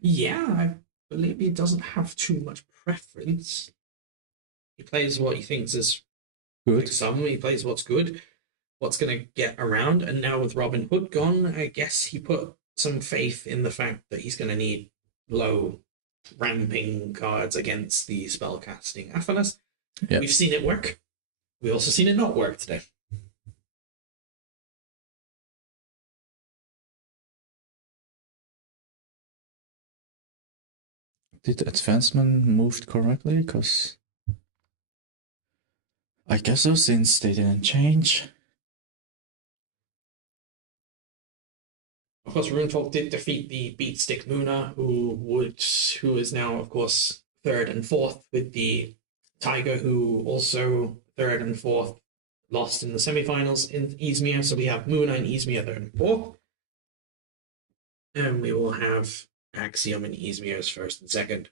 Yeah, I believe he doesn't have too much preference. He plays what he thinks is good. He plays what's good, what's going to get around, and now with Robin Hood gone, I guess he put some faith in the fact that he's going to need low ramping cards against the spellcasting Athanas. Yep. We've seen it work. We've also seen it not work today. Did the advancement moved correctly? Because I guess so, since they didn't change. Of course, Runefolk did defeat the Beatstick Muna, who is now, of course, 3rd and 4th, with the Tiger, who also 3rd and 4th, lost in the semifinals in Izmir. So we have Muna and Izmir 3rd and 4th. And we will have Axiom and Izmir as 1st and 2nd.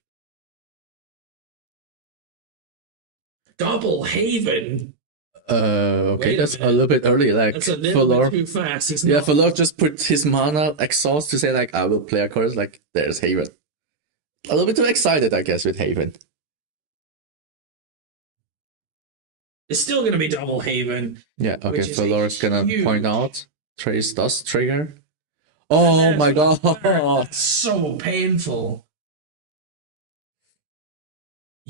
Double Haven. Okay, that's a little bit early. Like, that's a little bit too fast. Falor just put his mana exhaust to say like, I will play a card. Like, there's Haven. A little bit too excited, I guess, with Haven. It's still gonna be double Haven. Yeah. Okay. Falor's gonna point out Trace Dust trigger. Oh my god! So painful.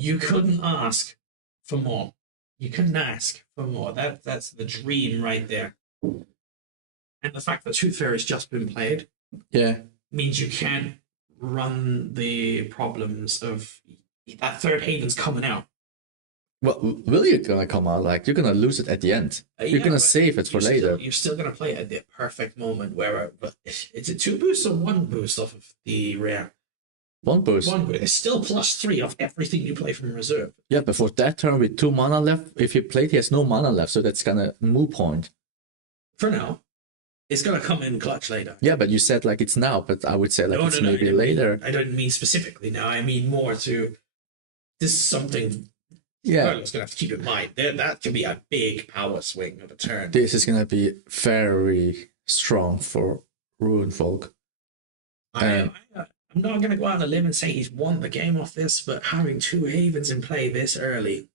You couldn't ask for more. You couldn't ask for more. That's the dream right there. And the fact that Tooth Fairy's just been played Yeah. means you can't run the problems of that third Haven's coming out. Well, will you gonna come out? Like, you're gonna lose it at the end. You're Yeah, gonna but save it for later. You're still gonna play it at the perfect moment where is it 2 boosts or 1 boost off of the rare? One boost. 1 boost. It's still +3 off everything you play from reserve. Yeah, but for that turn with 2 mana left, if he played, he has no mana left, so that's kind of moot point. For now, it's gonna come in clutch later. Yeah, but you said like it's now, but I would say like it's maybe later. I don't mean specifically now. I mean more to this is something. Yeah, Carlos gonna have to keep in mind. That could be a big power swing of a turn. this is gonna be very strong for Ruin Folk. I'm not going to go out on a limb and say he's won the game off this, but having 2 Havens in play this early,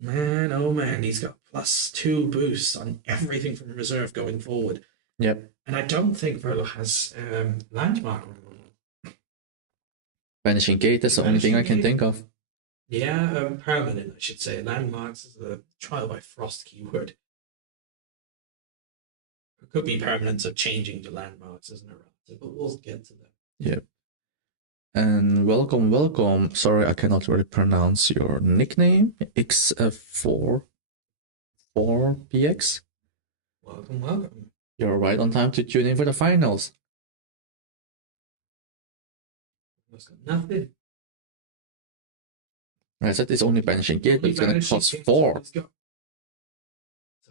man, oh man, he's got +2 boosts on everything from reserve going forward. Yep. And I don't think Verlo has Landmark. Vanishing Gate, that's the only thing I can think of. Yeah, permanent, I should say. Landmarks is a trial by frost keyword. It could be permanent, so changing to landmarks isn't a relative, but we'll get to that. Yep. And welcome. Sorry, I cannot really pronounce your nickname. X4PX. Welcome. You're right on time to tune in for the finals. That's got nothing. I said it's only Banishing Gate, but it's going to cost 4. So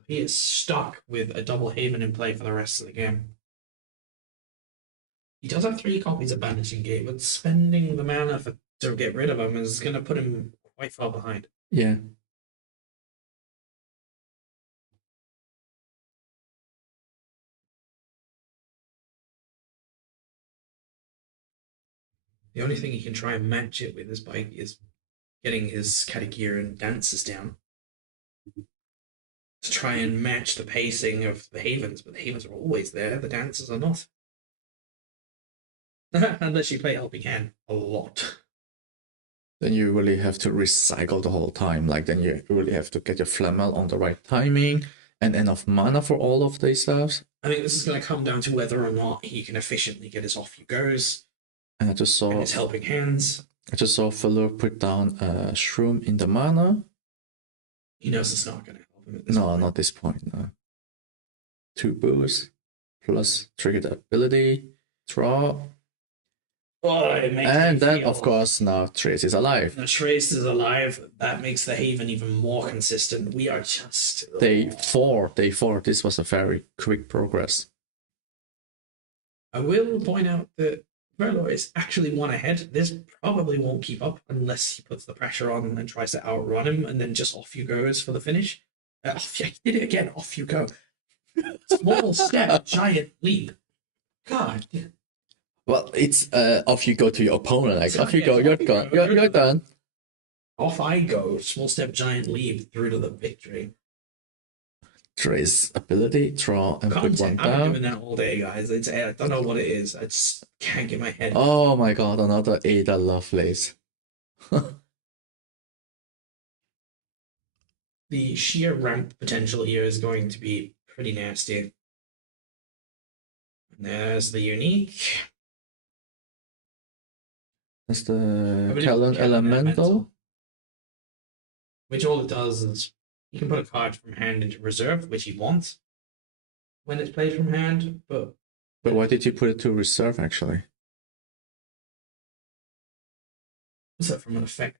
he is stuck with a double Haven in play for the rest of the game. He does have 3 copies of Banishing Gate, but spending the mana to get rid of him is going to put him quite far behind. Yeah. The only thing he can try and match it with is getting his Katakir and dances down to try and match the pacing of the Havens, but the Havens are always there, the dances are not. Unless you play Helping Hand a lot. Then you really have to recycle the whole time. Like, then you really have to get your Flamel on the right timing and enough mana for all of these stuffs. I think this is going to come down to whether or not he can efficiently get his Off You Goes And I just saw and his Helping Hands. Fuller put down a Shroom in the mana. He knows it's not going to help him at this No, point. not this point. No. 2 boosts plus triggered ability, draw. Oh, it makes And me then, feel- of course, now Trace is alive. The Trace is alive. That makes the Haven even more consistent. We are just Day 4. This was a very quick progress. I will point out that Verlo is actually 1 ahead. This probably won't keep up unless he puts the pressure on and tries to outrun him, and then just Off You Goes for the finish. He did it again. Off you go. Small step, giant leap. God. Well, it's off you go to your opponent. Like, So, off you yeah, go, off you're you gone. go. You're done. Off I go. Small step, giant leap through to the victory. Trace ability, draw, and put 1 Content. I've been down. doing that all day, guys. I don't know what it is. I just can't get my head. Oh my god, another Ada Lovelace. The sheer ramp potential here is going to be pretty nasty. And there's the unique. That's the believe Kellen Kellen Elemental. Which all it does is you can put a card from hand into reserve, which you want when it's played from hand, but Why did you put it to reserve, actually? what's that from an effect?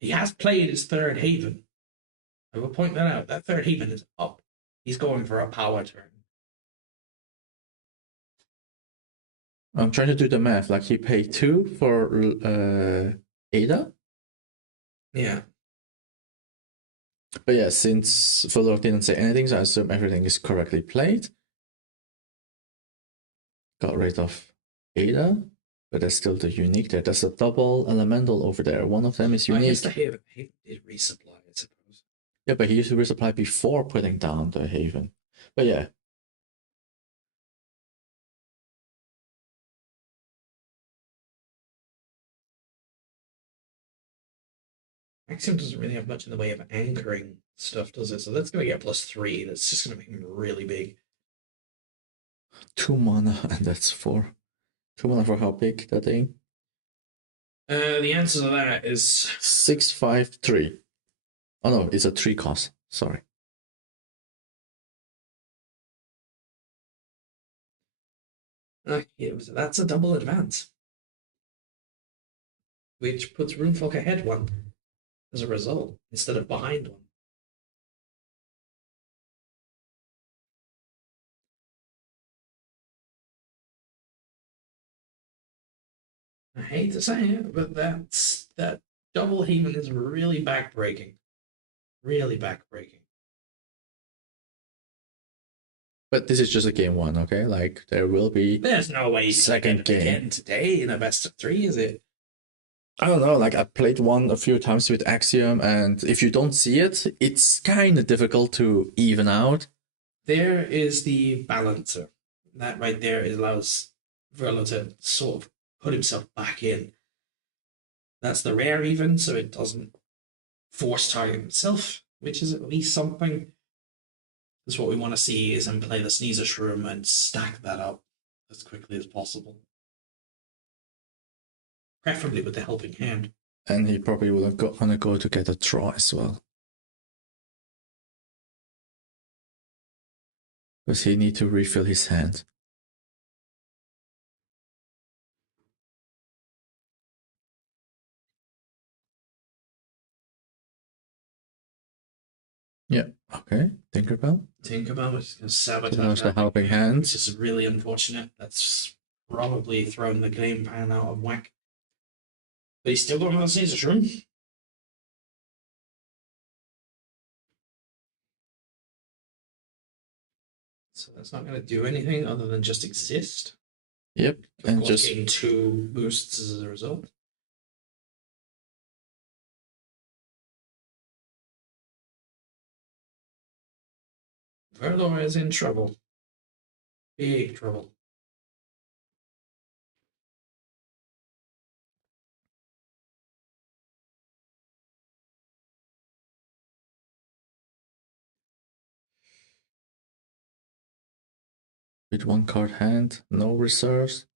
He has played his 3rd Haven. I will point that out. That 3rd Haven is up. He's going for a power turn. I'm trying to do the math. Like, he paid 2 for Ada? Yeah. But yeah, since Fuller didn't say anything, so I assume everything is correctly played. Got rid of Ada, but there's still the unique there. There's a double elemental over there. One of them is I unique. guess the Haven did resupply, I suppose. Yeah, but he used to resupply before putting down the Haven. But yeah. Axiom doesn't really have much in the way of anchoring stuff, does it? So that's going to get +3. That's just going to make him really big. 2 mana, and that's 4. 2 mana for how big that thing? The answer to that is 6/5/3. Oh no, it's a 3 cost. Sorry. that's a double advance, which puts Runefolk ahead one as a result instead of behind one. I hate to say it, but that double Haven is really backbreaking. Really backbreaking. But this is just a game 1, okay? Like, there will be. There's no way he's going to Second get it game. again today in a best of 3, is it? I don't know, like I played one a few times with Axiom, and if you don't see it, it's kind of difficult to even out. There is the balancer. That right there allows Verlo to sort of put himself back in. That's the rare even, so it doesn't force target himself, which is at least something. That's what we want to see is him play the Sneezer Shroom and stack that up as quickly as possible. Preferably with the helping hand. And he probably will gonna go to get a draw as well. Because he need to refill his hand. Yeah, okay. Tinkerbell. Tinkerbell is going to sabotage Sabotage the that helping game, hand. which is really unfortunate. That's probably thrown the game plan out of whack. But he's still got another Sneezer Shroom. So that's not going to do anything other than just exist. Yep, Of and course, just gain 2 boosts as a result. Verlor is in trouble. Big trouble. with 1 card hand, no reserves.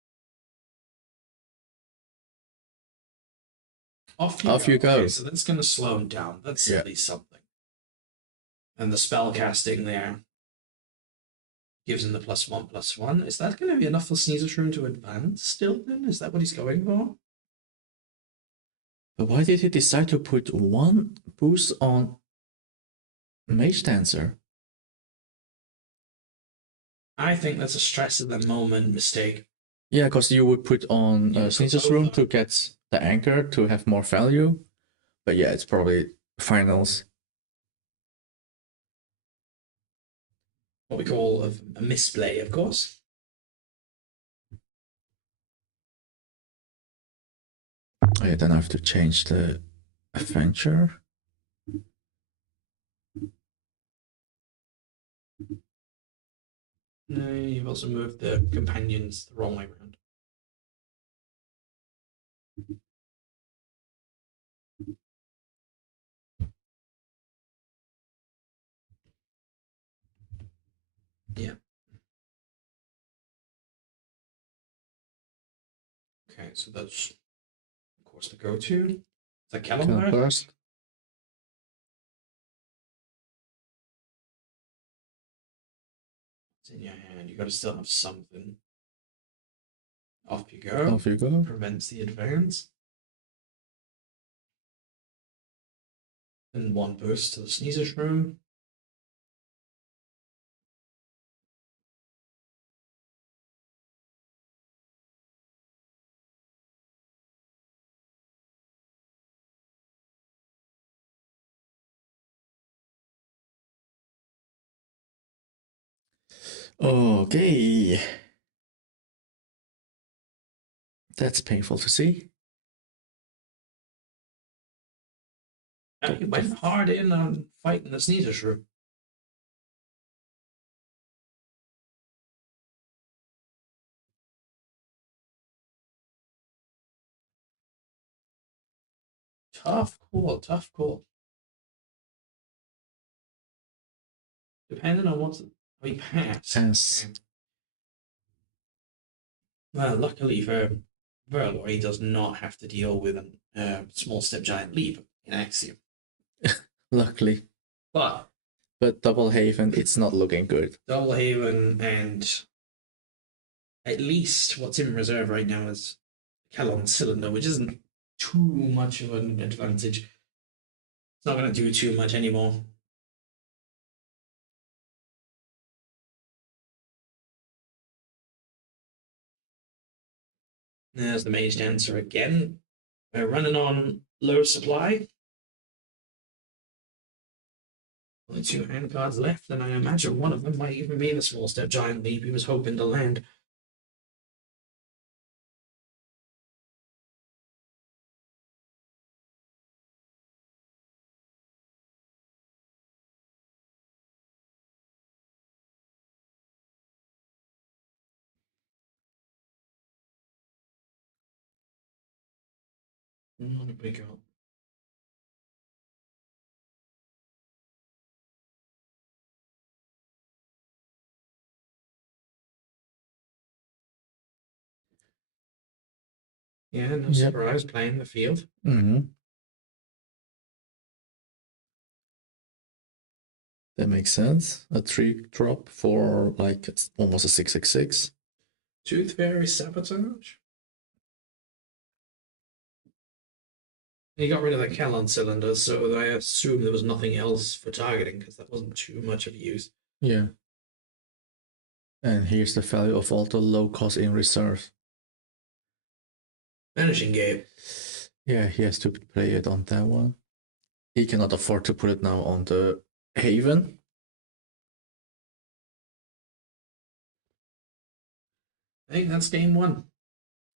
Off you go. Okay, so that's going to slow him down. That's Yeah. at least something. And the spell casting there gives him the +1/+1. Is that going to be enough for Sneezer Shroom to advance still then? Is that what he's going for? But why did he decide to put 1 boost on Mage Dancer? I think that's a stress of the moment mistake. Yeah, because you would put on You would put Sneezer's both Room of to them. get the anchor to have more value. But yeah, it's probably finals. What we call a misplay, of course. Oh, yeah, then I have to change the adventure. No, you've also moved the companions the wrong way around. Yeah. Okay, so that's, of course, the go-to. Is that Calendar? Burst. It's in your hand. You got to still have something. Off you go. Off you go. Prevents the advance. And 1 boost to the Sneezer Shroom. Okay. That's painful to see. He went hard in on fighting the Sneezer Shroom. Tough call, tough call. Depending on what we pass. Pass. Well, luckily for Verlor, he does not have to deal with a small step giant leap in Axiom. Luckily. But Double Haven, it's not looking good. Double Haven and at least what's in reserve right now is Kellon Cylinder, which isn't too much of an advantage. It's not going to do too much anymore. There's the Mage Dancer again. We're running on low supply. Only 2 hand cards left, and I imagine one of them might even be the small step giant leap he was hoping to land. There we go. Yeah, no surprise playing the field. Mm-hmm. That makes sense. A 3-drop for like almost a 6/6/6. Tooth Fairy Sabotage. He got rid of the Kellon Cylinder, so I assume there was nothing else for targeting because that wasn't too much of use. Yeah. And here's the value of all the low cost in reserve. Vanishing Gate. Yeah, he has to play it on that one. He cannot afford to put it now on the Haven. I think that's game 1.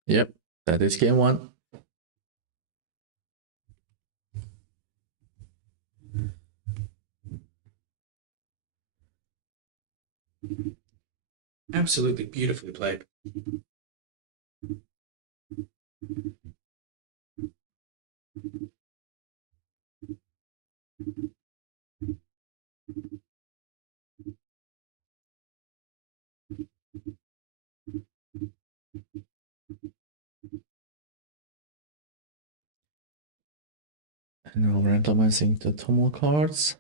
Yep, that is game 1. Absolutely beautifully played. And now randomizing the Tomo cards.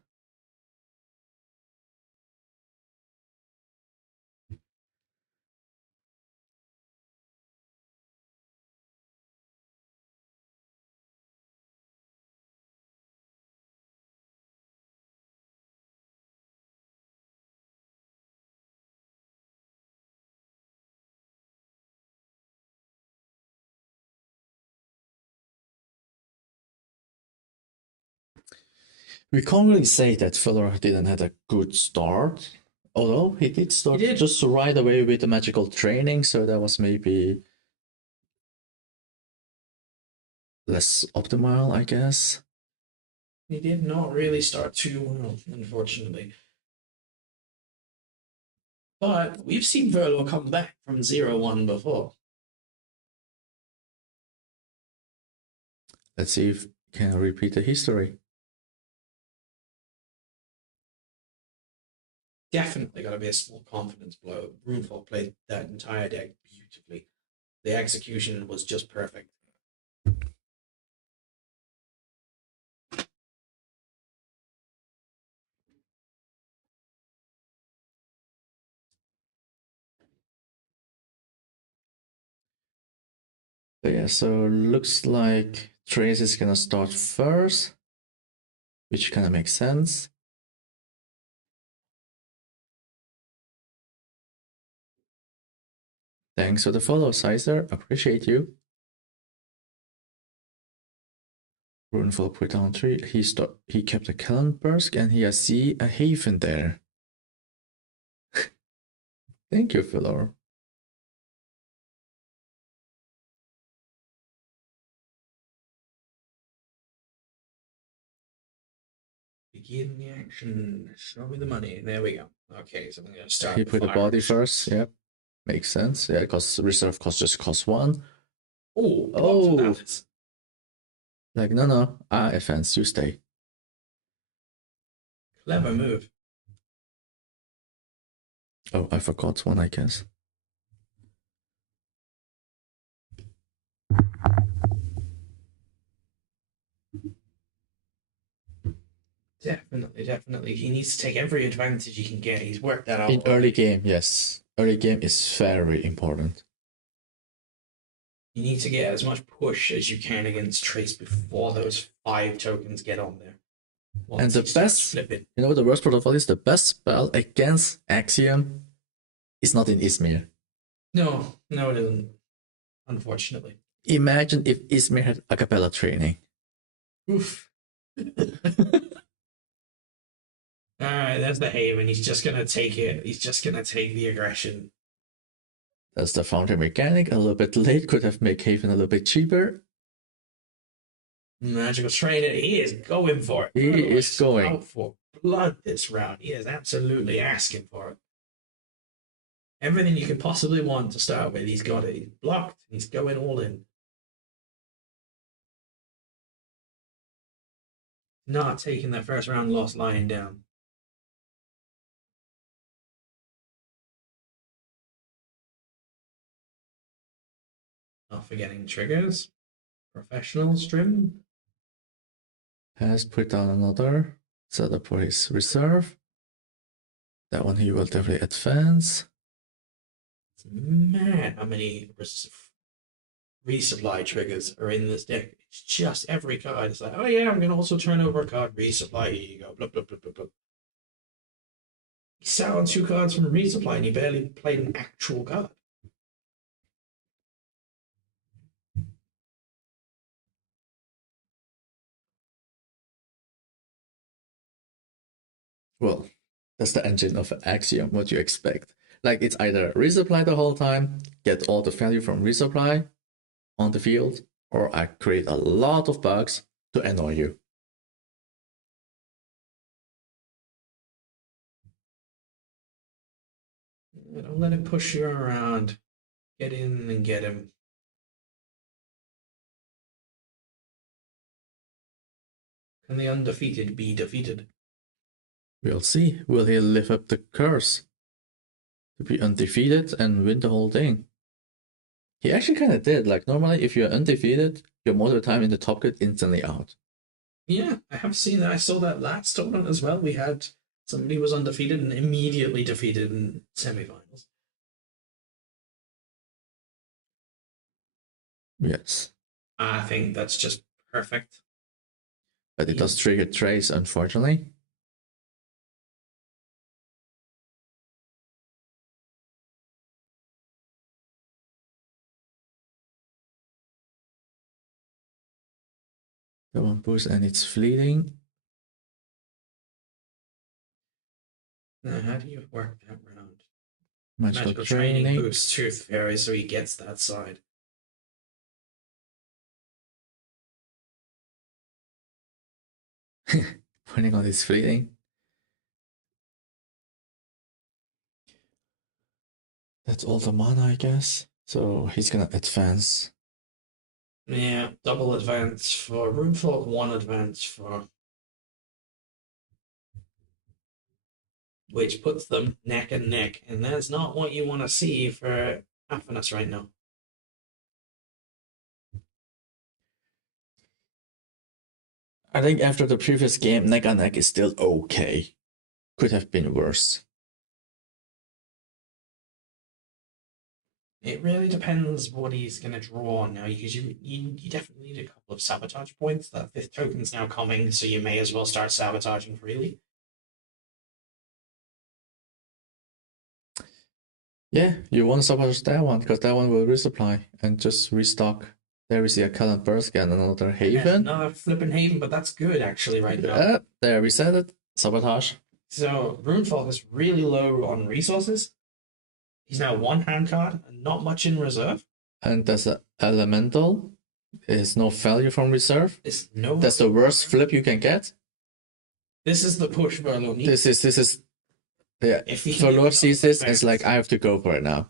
We can't really say that Fuller didn't have a good start, although he did start just right away with the magical training, so that was maybe less optimal, I guess. He did not really start too well, unfortunately. But we've seen Verlo come back from 0-1 before. Let's see if he can repeat the history. Definitely got to be a small confidence blow. Runefall played that entire deck beautifully. The execution was just perfect. So yeah, so looks like Trace is gonna start first, which kind of makes sense. Thanks for the follow, Sizer. Appreciate you. Runefall put down 3. He kept a Kellenberg and he has a Haven there. Thank you, Philor. Begin the action. Show me the money. There we go. Okay, so I'm going to start. He put the body first. Yep. Makes sense. Yeah, because reserve cost just costs 1. Oh. Like, no, no, I advance, you stay. Clever move. Oh, I forgot one, I guess. Definitely, definitely. He needs to take every advantage he can get. He's worked that out In early already. game, yes. Early game is very important. You need to get as much push as you can against Trace before those 5 tokens get on there. And Once the he starts best, flipping. you know, the worst part of all is the best spell against Axiom is not in Izmir. No, no, it isn't. Unfortunately. Imagine if Izmir had a cappella training. Oof. Alright, there's the Haven. He's just gonna take it. He's just gonna take the aggression. That's the fountain mechanic. A little bit late, could have made Haven a little bit cheaper. Magical Trainer, he is going for it. He is going. Out for blood this round. He is absolutely asking for it. Everything you could possibly want to start with, he's got it. He's blocked. He's going all in. Not taking that first round loss lying down. Not forgetting triggers. Professional stream. Has put down another setup for his reserve. That one he will definitely advance. Man, how many resupply triggers are in this deck? It's just every card. It's like, oh yeah, I'm going to also turn over a card. Resupply, here you go. Blah, blah, blah, blah, blah. He sat on 2 cards from resupply and he barely played an actual card. Well, that's the engine of Axiom. What you expect? Like, it's either resupply the whole time, get all the value from resupply on the field, or I create a lot of bugs to annoy you. Don't let him push you around. Get in and get him. Can the undefeated be defeated? We'll see. Will he live up the curse to be undefeated and win the whole thing? He actually kind of did. Like, normally, if you're undefeated, you're most of the time in the top cut instantly out. Yeah, I have seen that. I saw that last tournament as well. We had somebody was undefeated and immediately defeated in semifinals. Yes. I think that's just perfect. But it does trigger Trace, unfortunately. The one boost and it's fleeting. Now, how do you work that round? Magical training boosts Tooth Fairy so he gets that side. Putting on his fleeting. That's all the mana, I guess. So he's gonna advance. Yeah, double advance for Runefall, 1 advance for. Which puts them neck and neck, and that's not what you want to see for Athanas right now. I think after the previous game, neck and neck is still okay. Could have been worse. It really depends what he's going to draw on now, because you definitely need a couple of sabotage points. That 5th token's now coming, so you may as well start sabotaging freely. Yeah, you want to sabotage that one, because that one will resupply and just restock. There we see a Callan Burst and another Haven. Another flipping Haven, but that's good actually right now. Yeah, there we said it. Sabotage. So Runefall is really low on resources. He's now 1 hand card and not much in reserve. And there's an elemental. There's no value from reserve. No. That's the worst flip you can get. This is the push Verlo needs. This is yeah. If Verlo sees this, it's like I have to go for it now.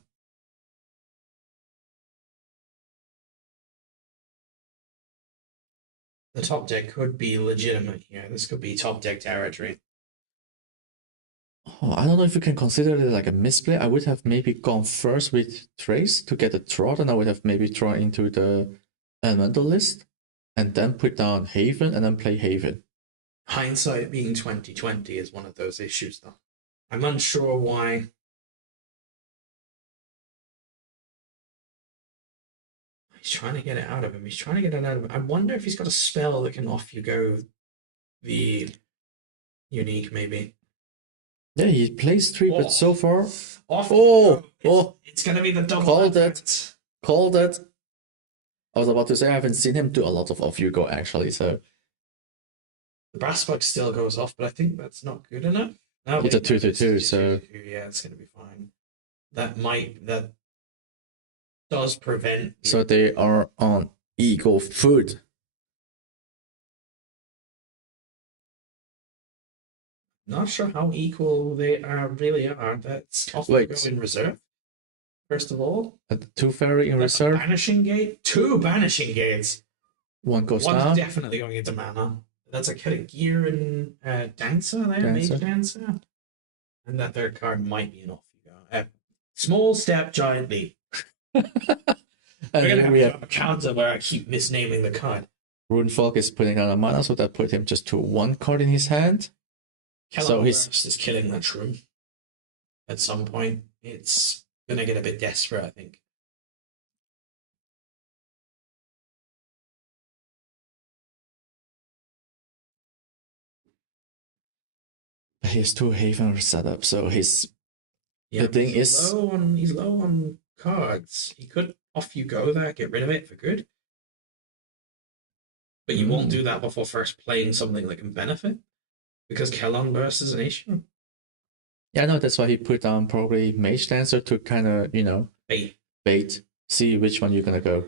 The top deck could be legitimate here. This could be top deck territory. Oh, I don't know if you can consider it like a misplay. I would have maybe gone first with Trace to get a draw, and I would have maybe drawn into the elemental list, and then put down Haven, and then play Haven. Hindsight being 2020 is one of those issues, though. I'm unsure why. He's trying to get it out of him. He's trying to get it out of him. I wonder if he's got a spell that can off you go the unique, maybe. Yeah, he plays 3, but so far. Off Oh, oh, it's going to be the double. called it. Called it. I was about to say I haven't seen him do a lot of off you go actually, so. The brass bug still goes off, but I think that's not good enough. No, it's a 2/2, so. Yeah, it's going to be fine. That does prevent. So they are on equal foot. Not sure how equal they really are. That's off to go in reserve. First of all, two fairy in reserve. Banishing gate, 2 banishing gates. One goes One's down. definitely going into mana. That's a kind of gear and dancer there, Mage Dancer. And that third card might be an off you go. Small step, giant leap. And We're gonna we have have a counter where I keep misnaming the card. Runefolk is putting down a mana, so that put him just to 1 card in his hand. So he's just killing that shroom. At some point, it's gonna get a bit desperate, I think. He has 2 Haven set up, so his Yeah, the thing he's is low on cards. He could off you go there, get rid of it for good. But you won't do that before first playing something that can benefit, because Kellon Burst is an issue. Yeah, no, that's why he put down probably Mage Dancer to kind of, bait, see which one you're gonna go.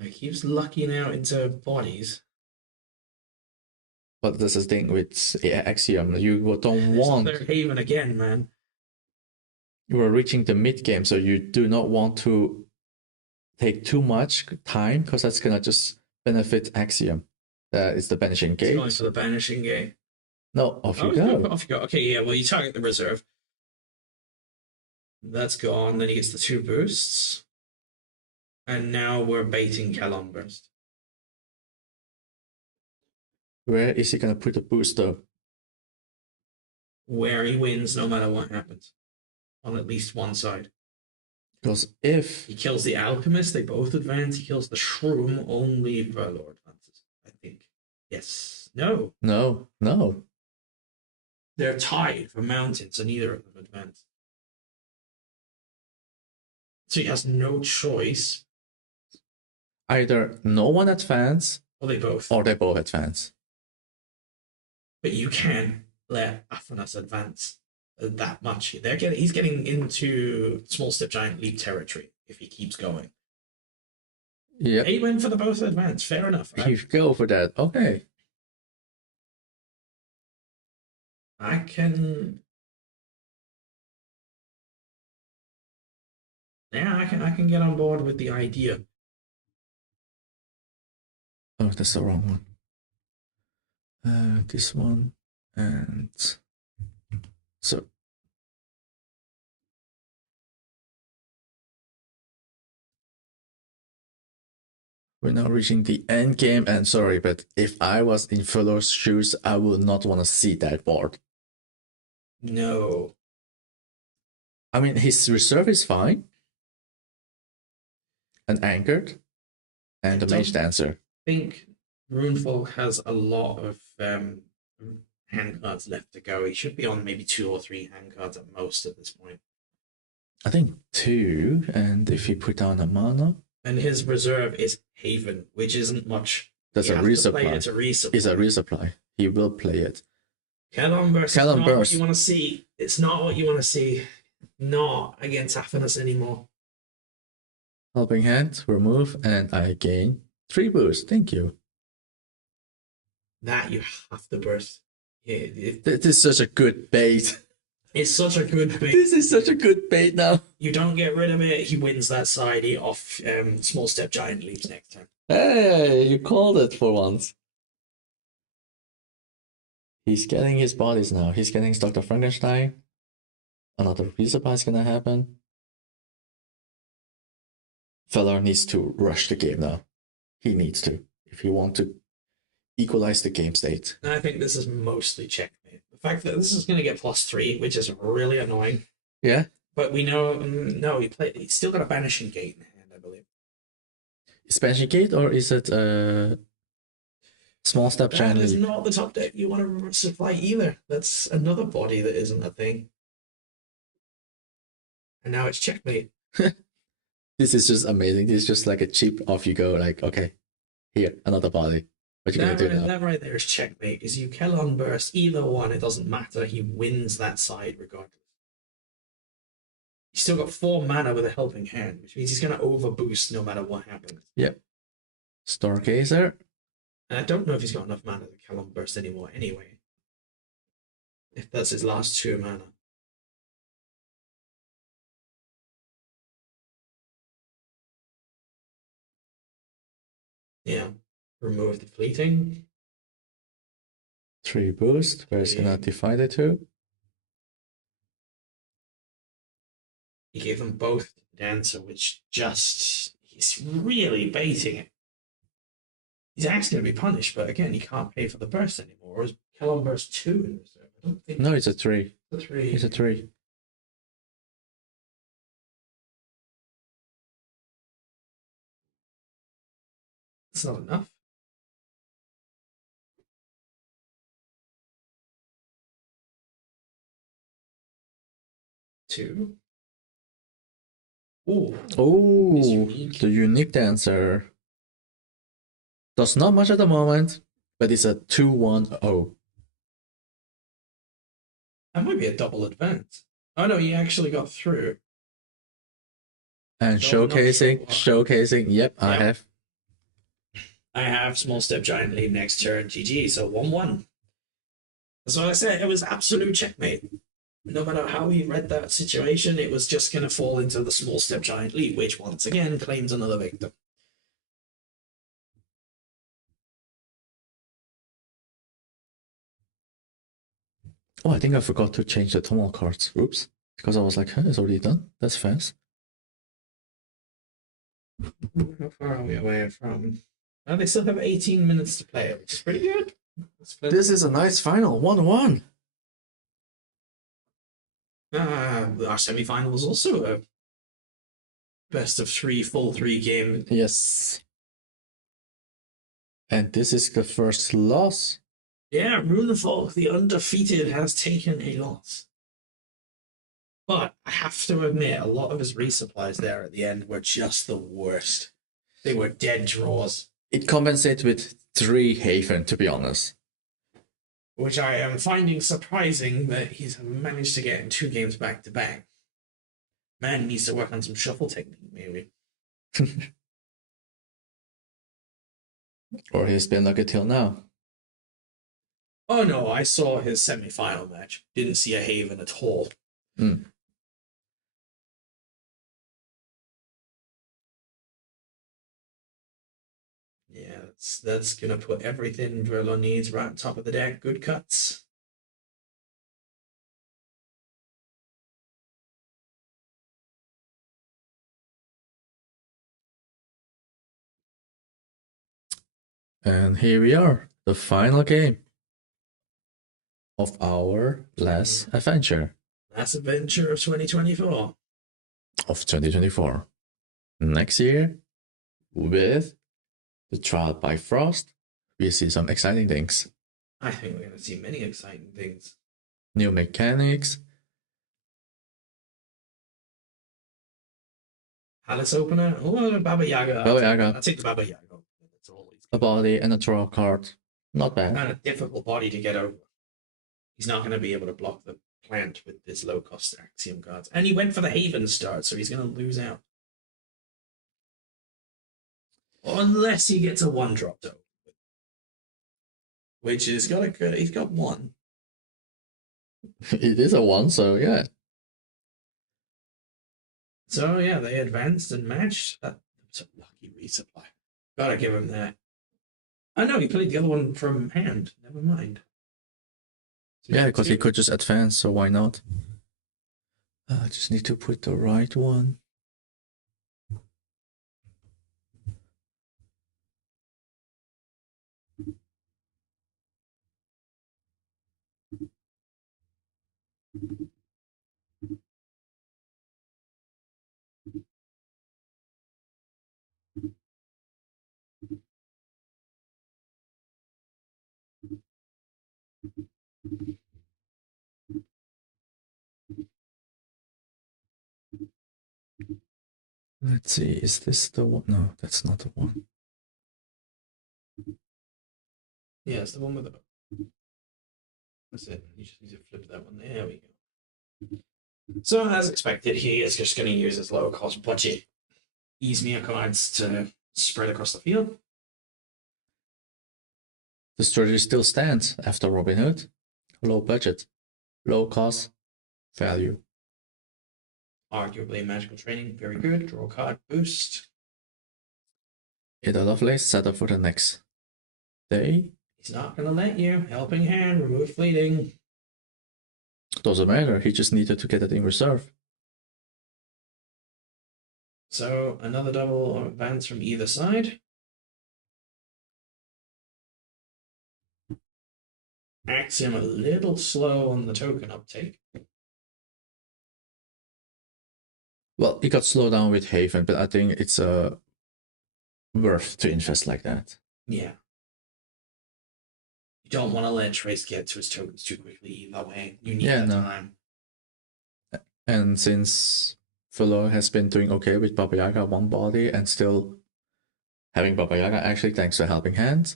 He keeps lucking out into bodies. But this is the thing with Axiom, you don't want. There's Haven again, man. You are reaching the mid game, so you do not want to take too much time, because that's gonna just benefit Axiom. It's the banishing gate. He's going for the banishing gate. No, off you go. Off you go. Okay, yeah, well, you target the reserve. That's gone. Then he gets the 2 boosts. And now we're baiting Kellon Burst. Where is he gonna put the boost though? Where he wins no matter what happens. On at least one side. Because if he kills the alchemist, they both advance. He kills the shroom, only Verlord advances, I think. Yes. No. No. They're tied for mountains, so neither of them advance. So he has no choice. Either no one advance, or they both advance. But you can't let Athanas advance that much. He's getting into small step giant leap territory if he keeps going. Yeah. He went for the both advance. Fair enough. You go for that. Okay. I can. Yeah, I can get on board with the idea. Oh, that's the wrong one. This one, and so we're now reaching the end game. And sorry, but if I was in Fuller's shoes, I would not want to see that board. No. I mean, his reserve is fine. And anchored. And the Mage Dancer. I think Runefolk has a lot of hand cards left to go. He should be on maybe 2 or 3 hand cards at most at this point. I think 2, and if he put down a mana. And his reserve is Haven, which isn't much. That's a resupply. It's a resupply. It's a resupply. He will play it. Kellon Burst is not what you want to see. It's not what you want to see. Not against Athanas anymore. Helping Hand, remove, and I gain 3 boosts. Thank you. That you have to burst. This is such a good bait. It's such a good bait. This is such a good bait now. You don't get rid of it, he wins that side. He off small step giant leaps next turn. Hey, you called it for once. He's getting his bodies now. He's getting Dr. Frankenstein. Another resupply is gonna happen. Feller needs to rush the game now. He needs to, if he wants to equalize the game state. I think this is mostly checkmate. The fact that this is going to get +3, which is really annoying. Yeah. But we know, no, he's still got a banishing gate in hand, I believe. Is Banshee Gate or is it small step That giant is leap? not the top deck you want to supply either. That's another body that isn't a thing. And now it's checkmate. This is just amazing. This is just like a cheap off you go, like, okay, here, another body. What you gonna do now? That right there is checkmate. Because you kill on burst either one, it doesn't matter. He wins that side regardless. He's still got 4 mana with a helping hand, which means he's going to overboost no matter what happens. Yep. Stargazer. And I don't know if he's got enough mana to kill on burst anymore anyway. If that's his last 2 mana. Yeah. Remove the fleeting. 3 boost. Where it's gonna divide it to? He gave them both Dancer, which just... He's really baiting it. He's actually going to be punished, but again, he can't pay for the burst anymore. Or is kill on burst 2 in reserve? I don't think... No, it's a 3. It's a 3. It's a 3. It's not enough. Two. Oh, unique. the unique dancer. Does not much at the moment, but it's a 2-1-0. That might be a double advance. Oh no, he actually got through. And No, not showcasing, sure. showcasing. Yep, I Yep. have. I have small step giant lead next turn. GG. So 1-1. That's what I said. It was absolute checkmate. No matter how he read that situation, it was just going to fall into the small step giant lead, which once again claims another victim. Oh, I think I forgot to change the tonal cards. Oops. Because I was like, huh, it's already done. That's fast. How far are we away from? Oh, they still have 18 minutes to play, which is pretty good. This is a nice final. 1-1. Our semi-final was also a best of 3, full 3 game. Yes. And this is the first loss. Yeah, Runefolk, the undefeated, has taken a loss. But I have to admit, a lot of his resupplies there at the end were just the worst. They were dead draws. It compensates with 3 Haven, to be honest. Which I am finding surprising that he's managed to get in 2 games back to back. Man needs to work on some shuffle technique, maybe. Or he's been lucky till now. Oh no, I saw his semi-final match. Didn't see a Haven at all. Mm. Yeah, that's gonna put everything Drillon needs right on top of the deck. Good cuts. And here we are, the final game of our last adventure Last adventure of 2024. of 2024. Next year, with the Trial by Frost, we see some exciting things. I think we're gonna see many exciting things. New mechanics. Palace opener. Oh, Baba Yaga. Baba Yaga. I'll take the Baba Yaga. That's always A body and a draw card. Not bad. kind of difficult body to get over. He's not going to be able to block the plant with this low cost Axiom cards. And he went for the Haven start, so he's going to lose out. Unless he gets a 1-drop though. Which has got a good, he's got 1. It is a 1, so yeah. So yeah, they advanced and matched. That was a lucky resupply. Gotta give him that. I know he played the other one from hand. Never mind. So Yeah, got because he two. could just advance, so why not? I just need to put the right one. Let's see, is this the one? No, that's not the one. Yeah, it's the one with the. That's it. You just need to flip that one. There we go. So, as expected, he is just going to use his low cost budget easier cards to spread across the field. The strategy still stands after Robin Hood. Low budget, low cost, value. Arguably, magical training, very good. Draw a card, boost. Either Lovelace set up for the next day. He's not going to let you. Helping hand, remove fleeting. Doesn't matter, he just needed to get it in reserve. So, another double advance from either side. Acts him a little slow on the token uptake. Well, it got slowed down with Haven, but I think it's worth to invest like that. Yeah. You don't want to let Trace get to his tokens too quickly either way. You need that time. And since Fuller has been doing okay with Baba Yaga one body and still having Baba Yaga actually thanks to Helping Hand.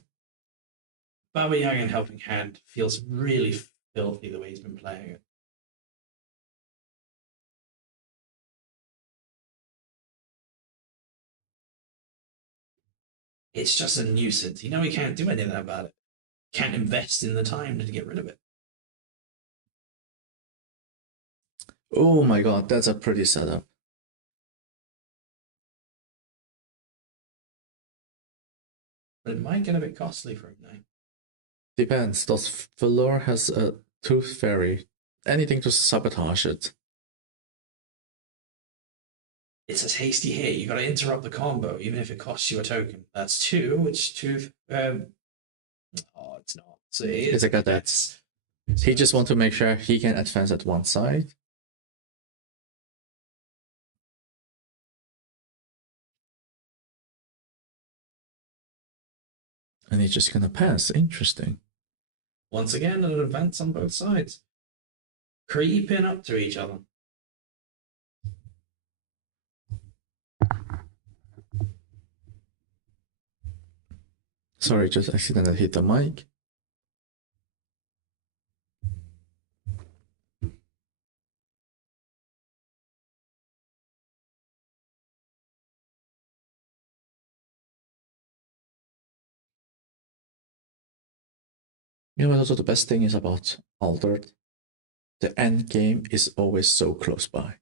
Baba Yaga and Helping Hand feels really filthy the way he's been playing it. It's just a nuisance. You know he can't do anything about it. Can't invest in the time to get rid of it. Oh my god, that's a pretty setup. But it might get a bit costly for him now. Depends. Does Valor has a Tooth Fairy? Anything to sabotage it? It's a hasty hit. You got to interrupt the combo, even if it costs you a token. That's two, which two. Oh, it's not. So it is. It's a cadet. He just wants to make sure he can advance at one side. And he's just gonna pass. Interesting. Once again, an advance on both sides. Creeping up to each other. Sorry, just accidentally hit the mic. You know what also the best thing is about Altered? The end game is always so close by.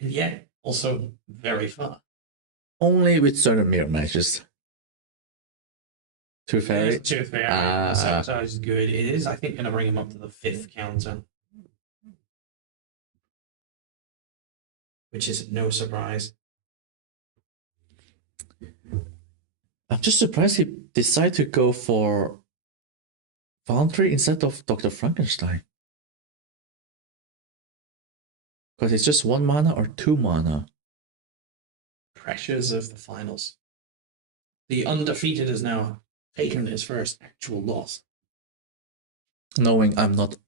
And yet, also very far. Only with certain mirror matches. Tooth Fairy? Tooth Fairy. Sabotage is good. It is, I think, going to bring him up to the 5th counter. Which is no surprise. I'm just surprised he decided to go for Foundry instead of Dr. Frankenstein. Because it's just 1 mana or 2 mana. Pressures of the finals. The undefeated has now taken his first actual loss. Knowing I'm not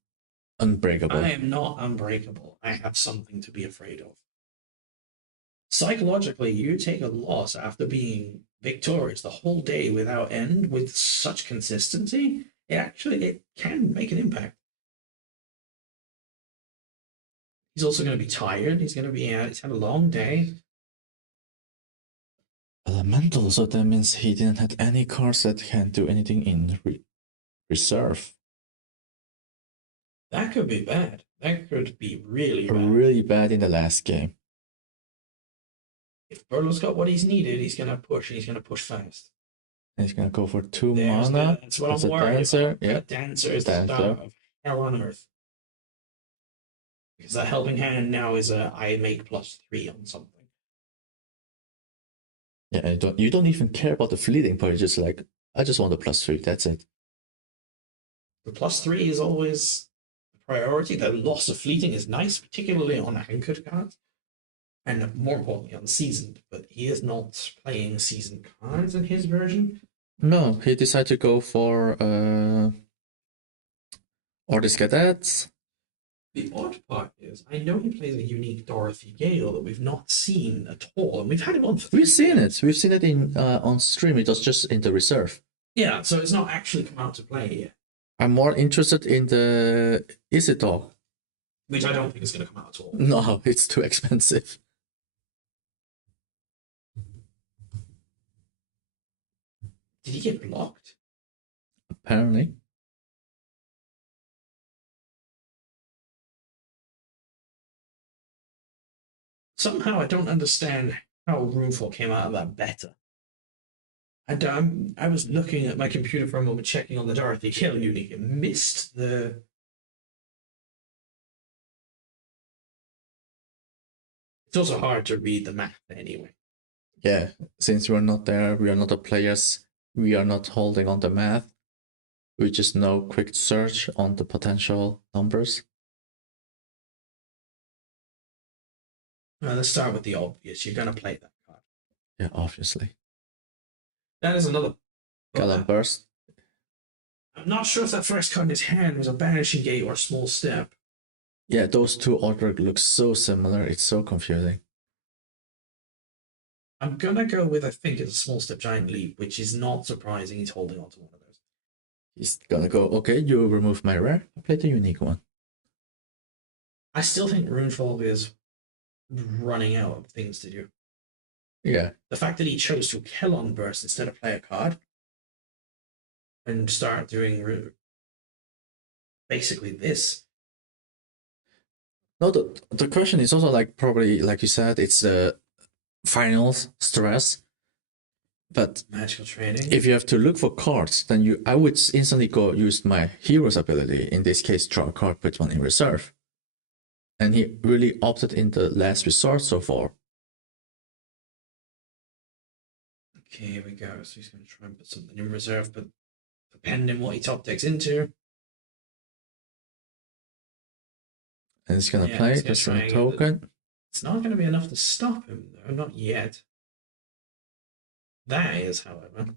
unbreakable. I am not unbreakable. I have something to be afraid of. Psychologically, you take a loss after being victorious the whole day without end with such consistency, it can make an impact. He's also going to be tired. He's going to be out. He's had a long day. Elemental, so that means he didn't have any cards that can do anything in reserve. That could be bad. That could be really bad. Really bad in the last game. If Burlow's got what he's needed, he's gonna push. And he's gonna push fast. And he's gonna go for 2 There's mana. that's what That's I'm a worried dancer. about. Yeah, That dancer is the dancer. star of hell on earth. Because that helping hand now is a I make +3 on something. Yeah, and you don't even care about the fleeting part. You're just like, I just want a +3. That's it. The +3 is always the priority. The loss of fleeting is nice, particularly on anchored cards, and more importantly on seasoned. But he is not playing seasoned cards in his version. No, he decided to go for Ordis Cadets. The odd part is, I know he plays a unique Dorothy Gale that we've not seen at all, and we've had him on. We've seen it. We've seen it in on stream. It was just in the reserve. Yeah, so it's not actually come out to play yet. I'm more interested in the Isidore. Which I don't think is going to come out at all. No, it's too expensive. Did he get blocked? Apparently. Somehow I don't understand how Runefall came out of that beta. And I was looking at my computer for a moment, checking on the Dorothy Gale unit, and missed the. It's also hard to read the map anyway. Yeah, since we're not there, we are not the players, we are not holding on the math. We just know quick search on the potential numbers. Let's start with the obvious. You're going to play that card. Yeah, obviously. That is another. Gallon Burst. I'm not sure if that first card in his hand was a Banishing Gate or a Small Step. Yeah, those two artwork look so similar, it's so confusing. I'm gonna go with, I think it's a Small Step Giant Leap, which is not surprising. He's holding on to one of those. He's gonna go, okay, you remove my rare, I play the unique one. I still think Runefall is running out of things to do. Yeah. The fact that he chose to kill on Burst instead of play a card and start doing basically this. No, the question is also like probably like you said, it's the finals stress. But Magical Training. if you have to look for cards, then I would instantly go use my hero's ability. In this case, draw a card, put one in reserve. And he really opted in the last resort so far. Okay, here we go. So he's going to try and put something in reserve, but depending what he top decks into. And he's going to play just a token. It's not going to be enough to stop him, though. Not yet. That is, however.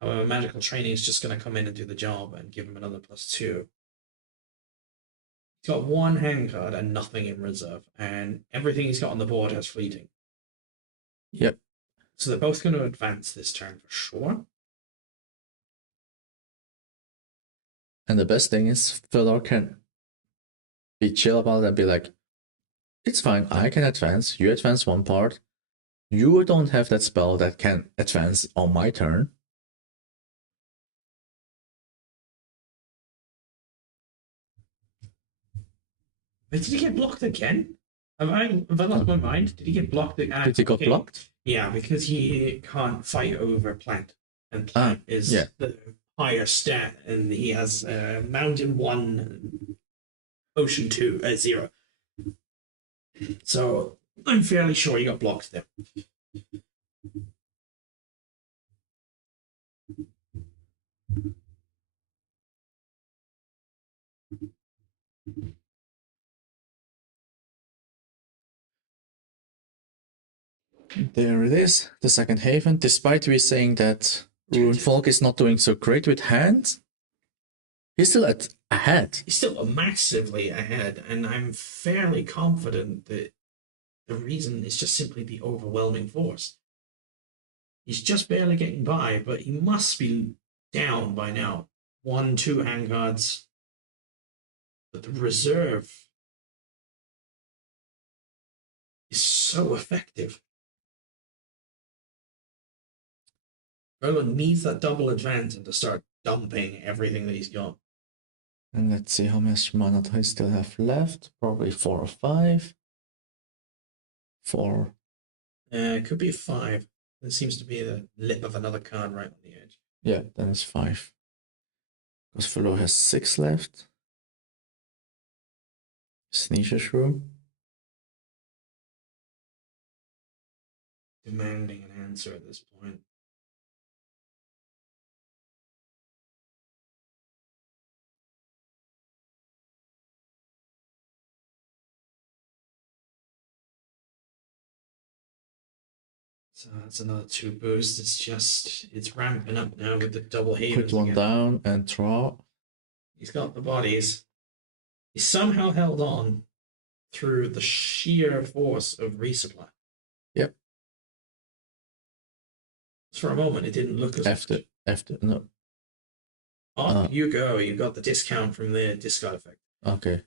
However, Magical Training is just going to come in and do the job and give him another +2. He's got one hand card and nothing in reserve, and everything he's got on the board has fleeting. Yep. So they're both going to advance this turn for sure. And the best thing is, Fedor can be chill about it and be like, it's fine, I can advance, you advance one part. You don't have that spell that can advance on my turn. But did he get blocked again? Have I lost my mind? Did he get blocked again? Did he got blocked? Yeah, because he can't fight over plant. And plant is the higher stat, and he has Mountain 1, Ocean 2, 0. So I'm fairly sure he got blocked there. There it is, the second Haven. Despite we saying that Runefolk is not doing so great with hands, he's still ahead. He's still massively ahead, and I'm fairly confident that the reason is just simply the overwhelming force. He's just barely getting by, but he must be down by now. 1, 2 hand cards. But the reserve is so effective. Roland needs that double advance and to start dumping everything that he's got. And let's see how much mana do I still have left. Probably 4 or 5. 4. It could be 5. There seems to be the lip of another card right on the edge. Yeah, then it's 5. Because Flo has 6 left. Sneezer Shrew. Demanding an answer at this point. So that's another 2 boost. It's ramping up now with the double havens. Put one again. down and draw. He's got the bodies. He somehow held on through the sheer force of resupply. Yep. For a moment, it didn't look as After, no. Off you go. You got the discount from the discard effect. Okay.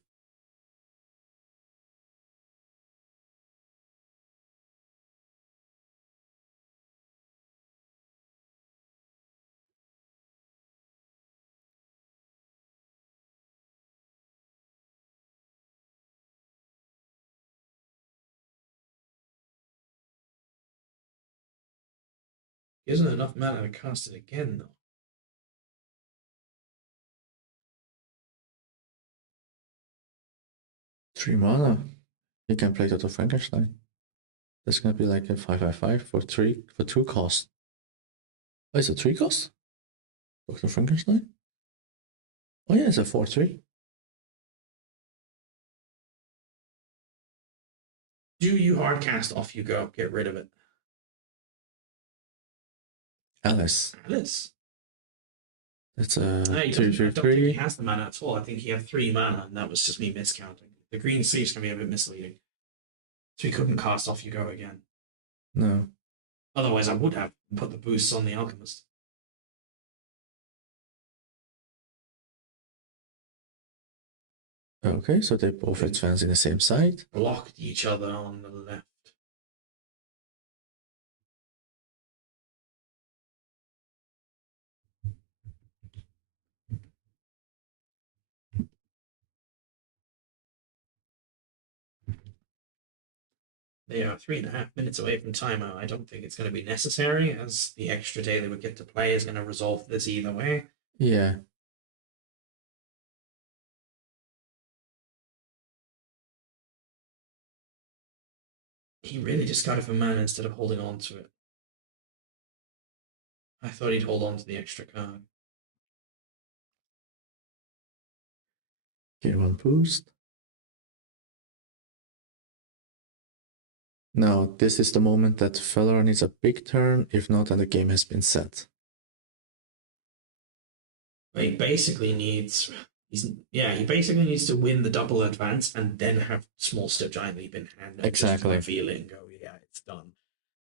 Isn't enough mana to cast it again, though. 3 mana. You can play Dr. Frankenstein. That's gonna be like a 5/5 for 2 cost. Oh, it's a 3 cost? Dr. Frankenstein? Oh yeah, it's a 4/3. Do you hardcast? Off you go. Get rid of it. Alice. Alice. That's a I 2, 2, don't think 3. he has the mana at all. I think he had 3 mana, and that was just me miscounting. The green sleeves can be a bit misleading. So he couldn't cast Off You Go again. No. Otherwise, I would have put the boosts on the Alchemist. Okay, so they both advance in the same side. Blocked each other on the left. They are 3.5 minutes away from timeout. I don't think it's going to be necessary, as the extra day they would get to play is going to resolve this either way. Yeah. He really discarded for mana instead of holding on to it. I thought he'd hold on to the extra card. Get 1 boost. Now, this is the moment that Feller needs a big turn. If not, then the game has been set. But he basically needs to win the double advance and then have small step giant leap in hand. Exactly. Just feel it and go, yeah, it's done.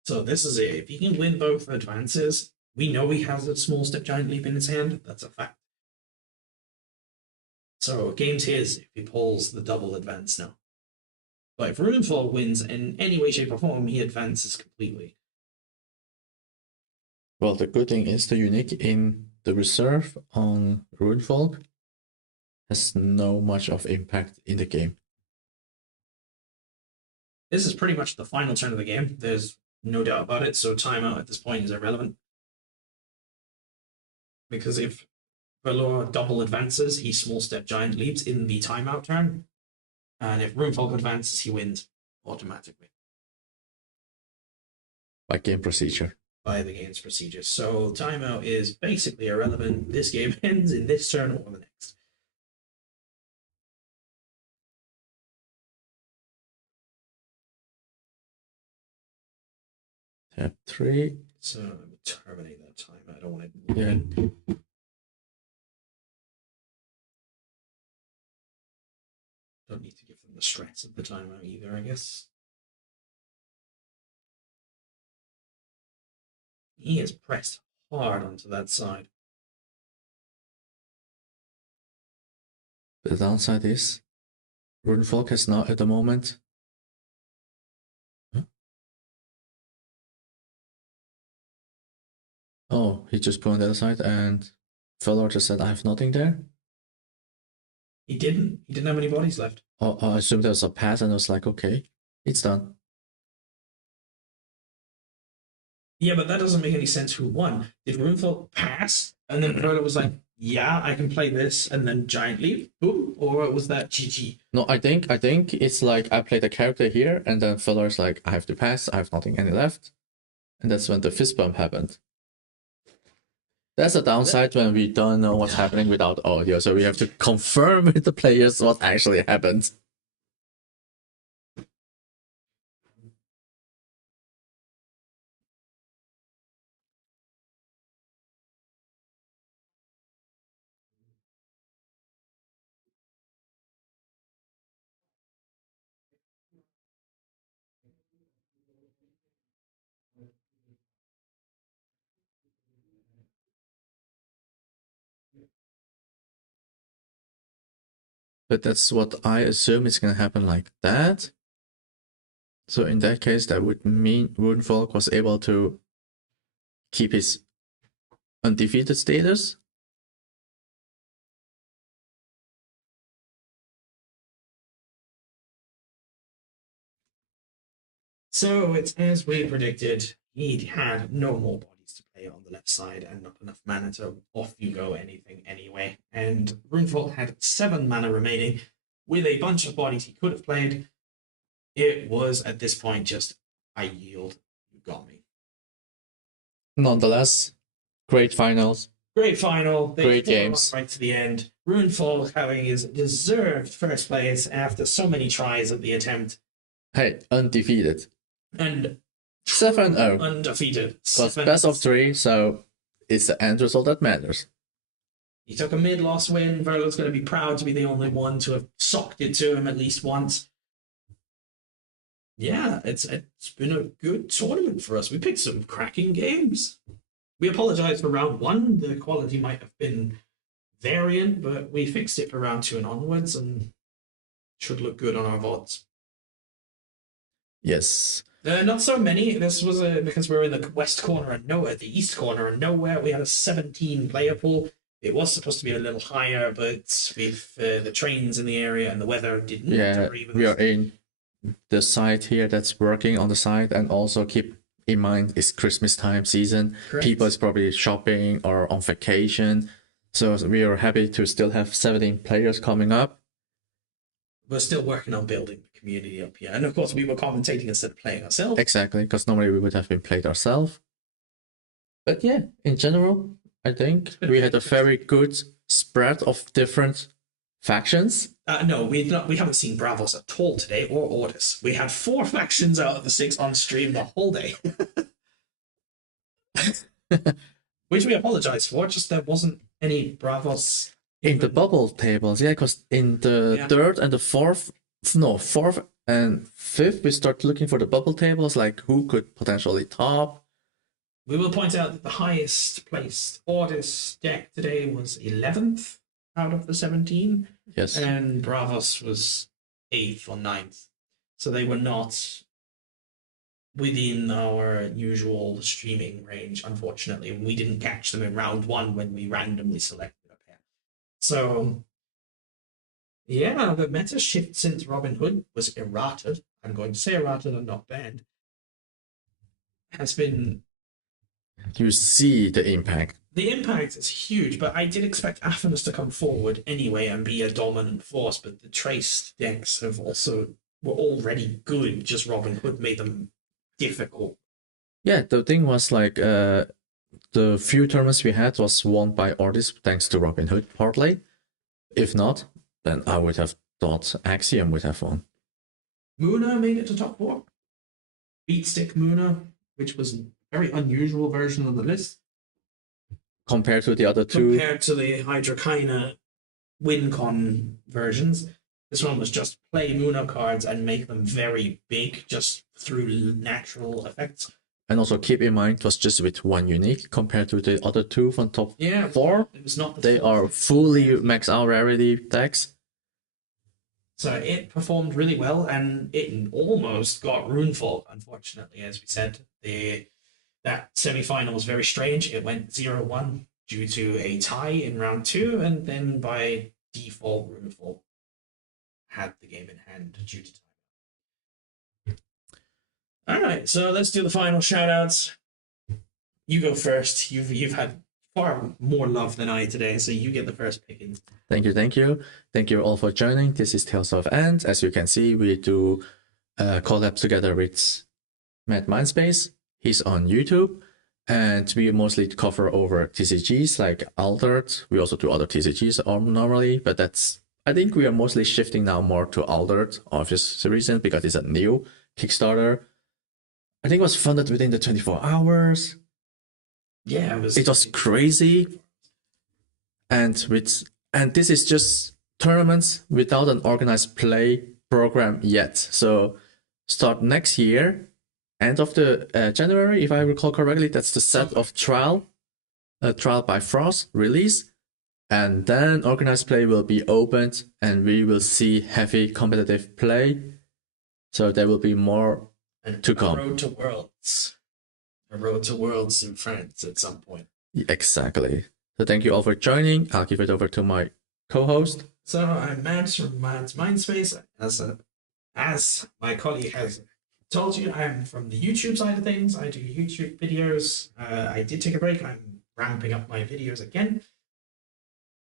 So this is it. If he can win both advances, we know he has a small step giant leap in his hand. That's a fact. So game's his if he pulls the double advance now. But if Runefall wins in any way, shape, or form, he advances completely. Well, the good thing is the unique in the reserve on Runefolk has no much of impact in the game. This is pretty much the final turn of the game. There's no doubt about it. So timeout at this point is irrelevant. Because if Valor double advances, he small step giant leaps in the timeout turn. And if Runefolk advances, he wins automatically. By game procedure. By the game's procedure. So timeout is basically irrelevant. This game ends in this turn or the next. Tap 3. So I'm going to terminate that timeout. I don't want it. Yeah. Don't need to give them the stress of the timeout either, I guess. He is pressed hard onto that side. The downside is Runefolk has not at the moment. Huh? Oh, he just put on the other side and Feller just said I have nothing there. He didn't. He didn't have any bodies left. I assumed there was a pass, and I was like, okay, it's done. Yeah, but that doesn't make any sense. Who won? Did Runeful pass, and then Verla was like, "Yeah, I can play this," and then Giant leave, boom, or was that GG? No, I think it's like I play the character here, and then Feller's like, I have to pass, I have nothing any left, and that's when the fist bump happened. That's a downside when we don't know what's happening without audio, so we have to confirm with the players what actually happened. But that's what I assume is gonna happen like that. So in that case, that would mean Woodfolk was able to keep his undefeated status. So it's as we predicted. He had no more bodies to play on the left side and not enough mana to off you go anything anyway. And Runeful had 7 mana remaining with a bunch of bodies he could have played. It was at this point just, I yield. You got me. Nonetheless, great finals. Great final. They Great fought on games. right to the end. Runeful having his deserved first place after so many tries at the attempt. Hey, undefeated. And 7-0. undefeated. Because best of 3, so it's the end result that matters. He took a mid-loss win. Verla's going to be proud to be the only one to have socked it to him at least once. Yeah, it's been a good tournament for us. We picked some cracking games. We apologize for round 1. The quality might have been variant, but we fixed it for round 2 and onwards, and should look good on our VODs. Yes. Not so many. This was because we were in the west corner and nowhere, the east corner and nowhere. We had a 17 player pool. It was supposed to be a little higher, but with the trains in the area and the weather didn't. Yeah, we are in the site here that's working on the site, and also keep in mind it's Christmas time season. Correct. People is probably shopping or on vacation, so we are happy to still have 17 players coming up. We're still working on building the community up here, and of course we were commentating instead of playing ourselves. Exactly, because normally we would have been played ourselves. But yeah, in general, I think we had a very good spread of different factions. No, we haven't seen Bravos at all today, or Ortis. We had 4 factions out of the 6 on stream the whole day. Which we apologize for, just there wasn't any Bravos. In the bubble tables, yeah, because in the third and the fourth and fifth, we start looking for the bubble tables, like who could potentially top. We will point out that the highest placed Ortis deck today was 11th out of the 17. Yes. And Bravos was 8th or 9th. So they were not within our usual streaming range, unfortunately. We didn't catch them in round 1 when we randomly selected a pair. So, yeah, the meta shift since Robin Hood was errated. I'm going to say errated and not banned. Has been. You see the impact. The impact is huge, but I did expect Athamas to come forward anyway and be a dominant force, but the traced decks were already good, just Robin Hood made them difficult. Yeah, the thing was like the few tournaments we had was won by Ortis thanks to Robin Hood partly. If not, then I would have thought Axiom would have won. Muna made it to top 4. Beatstick Muna, which was a very unusual version of the list. Compared to the other 2. Compared to the Hydrokyna WinCon versions, this one was just play Muna cards and make them very big just through natural effects. And also keep in mind, it was just with 1 unique compared to the other 2 from top 4. It was not. They are fully max out rarity decks. So it performed really well, and it almost got Runeful, unfortunately, as we said. That semi-final was very strange. It went 0-1 due to a tie in round 2, and then by default removal had the game in hand due to time. All right, so let's do the final shout outs. You go first. You've had far more love than I today, so you get the first pick in. Thank you, thank you. Thank you all for joining. This is Tales of Ants. As you can see, we do collabs together with Matt Mindspace. He's on YouTube. And we mostly cover over TCGs like Altered. We also do other TCGs normally, but I think we are mostly shifting now more to Altered, obvious reason, because it's a new Kickstarter. I think it was funded within the 24 hours. Yeah, it was crazy. And this is just tournaments without an organized play program yet. So start next year, end of the January, if I recall correctly, that's the set of Trial by Frost release. And then organized play will be opened and we will see heavy competitive play. So there will be more to come. A road to worlds in France at some point. Exactly. So thank you all for joining. I'll give it over to my co-host. So I'm Max from Matt's Mindspace. As my colleague has told you, I'm from the YouTube side of things. I do YouTube videos. I did take a break. I'm ramping up my videos again.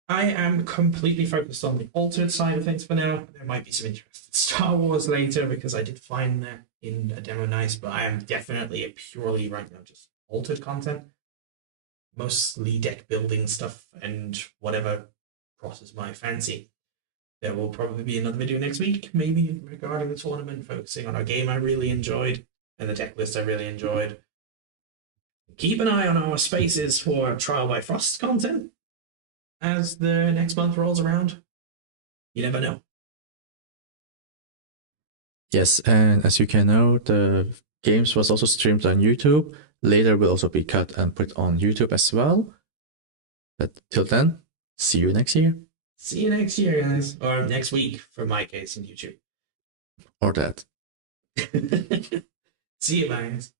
I am completely focused on the Altered side of things for now. There might be some interest in Star Wars later because I did find that in a demo nice, but I am definitely purely right now just Altered content. Mostly deck building stuff and whatever crosses my fancy. There will probably be another video next week, maybe regarding the tournament, focusing on a game I really enjoyed and the deck list I really enjoyed. Keep an eye on our spaces for Trial by Frost content as the next month rolls around. You never know. Yes, and as you can know, the games was also streamed on YouTube. Later will also be cut and put on YouTube as well. But till then, see you next year. See you next year, guys. Or next week, for my case, on YouTube. Or that. See you, guys.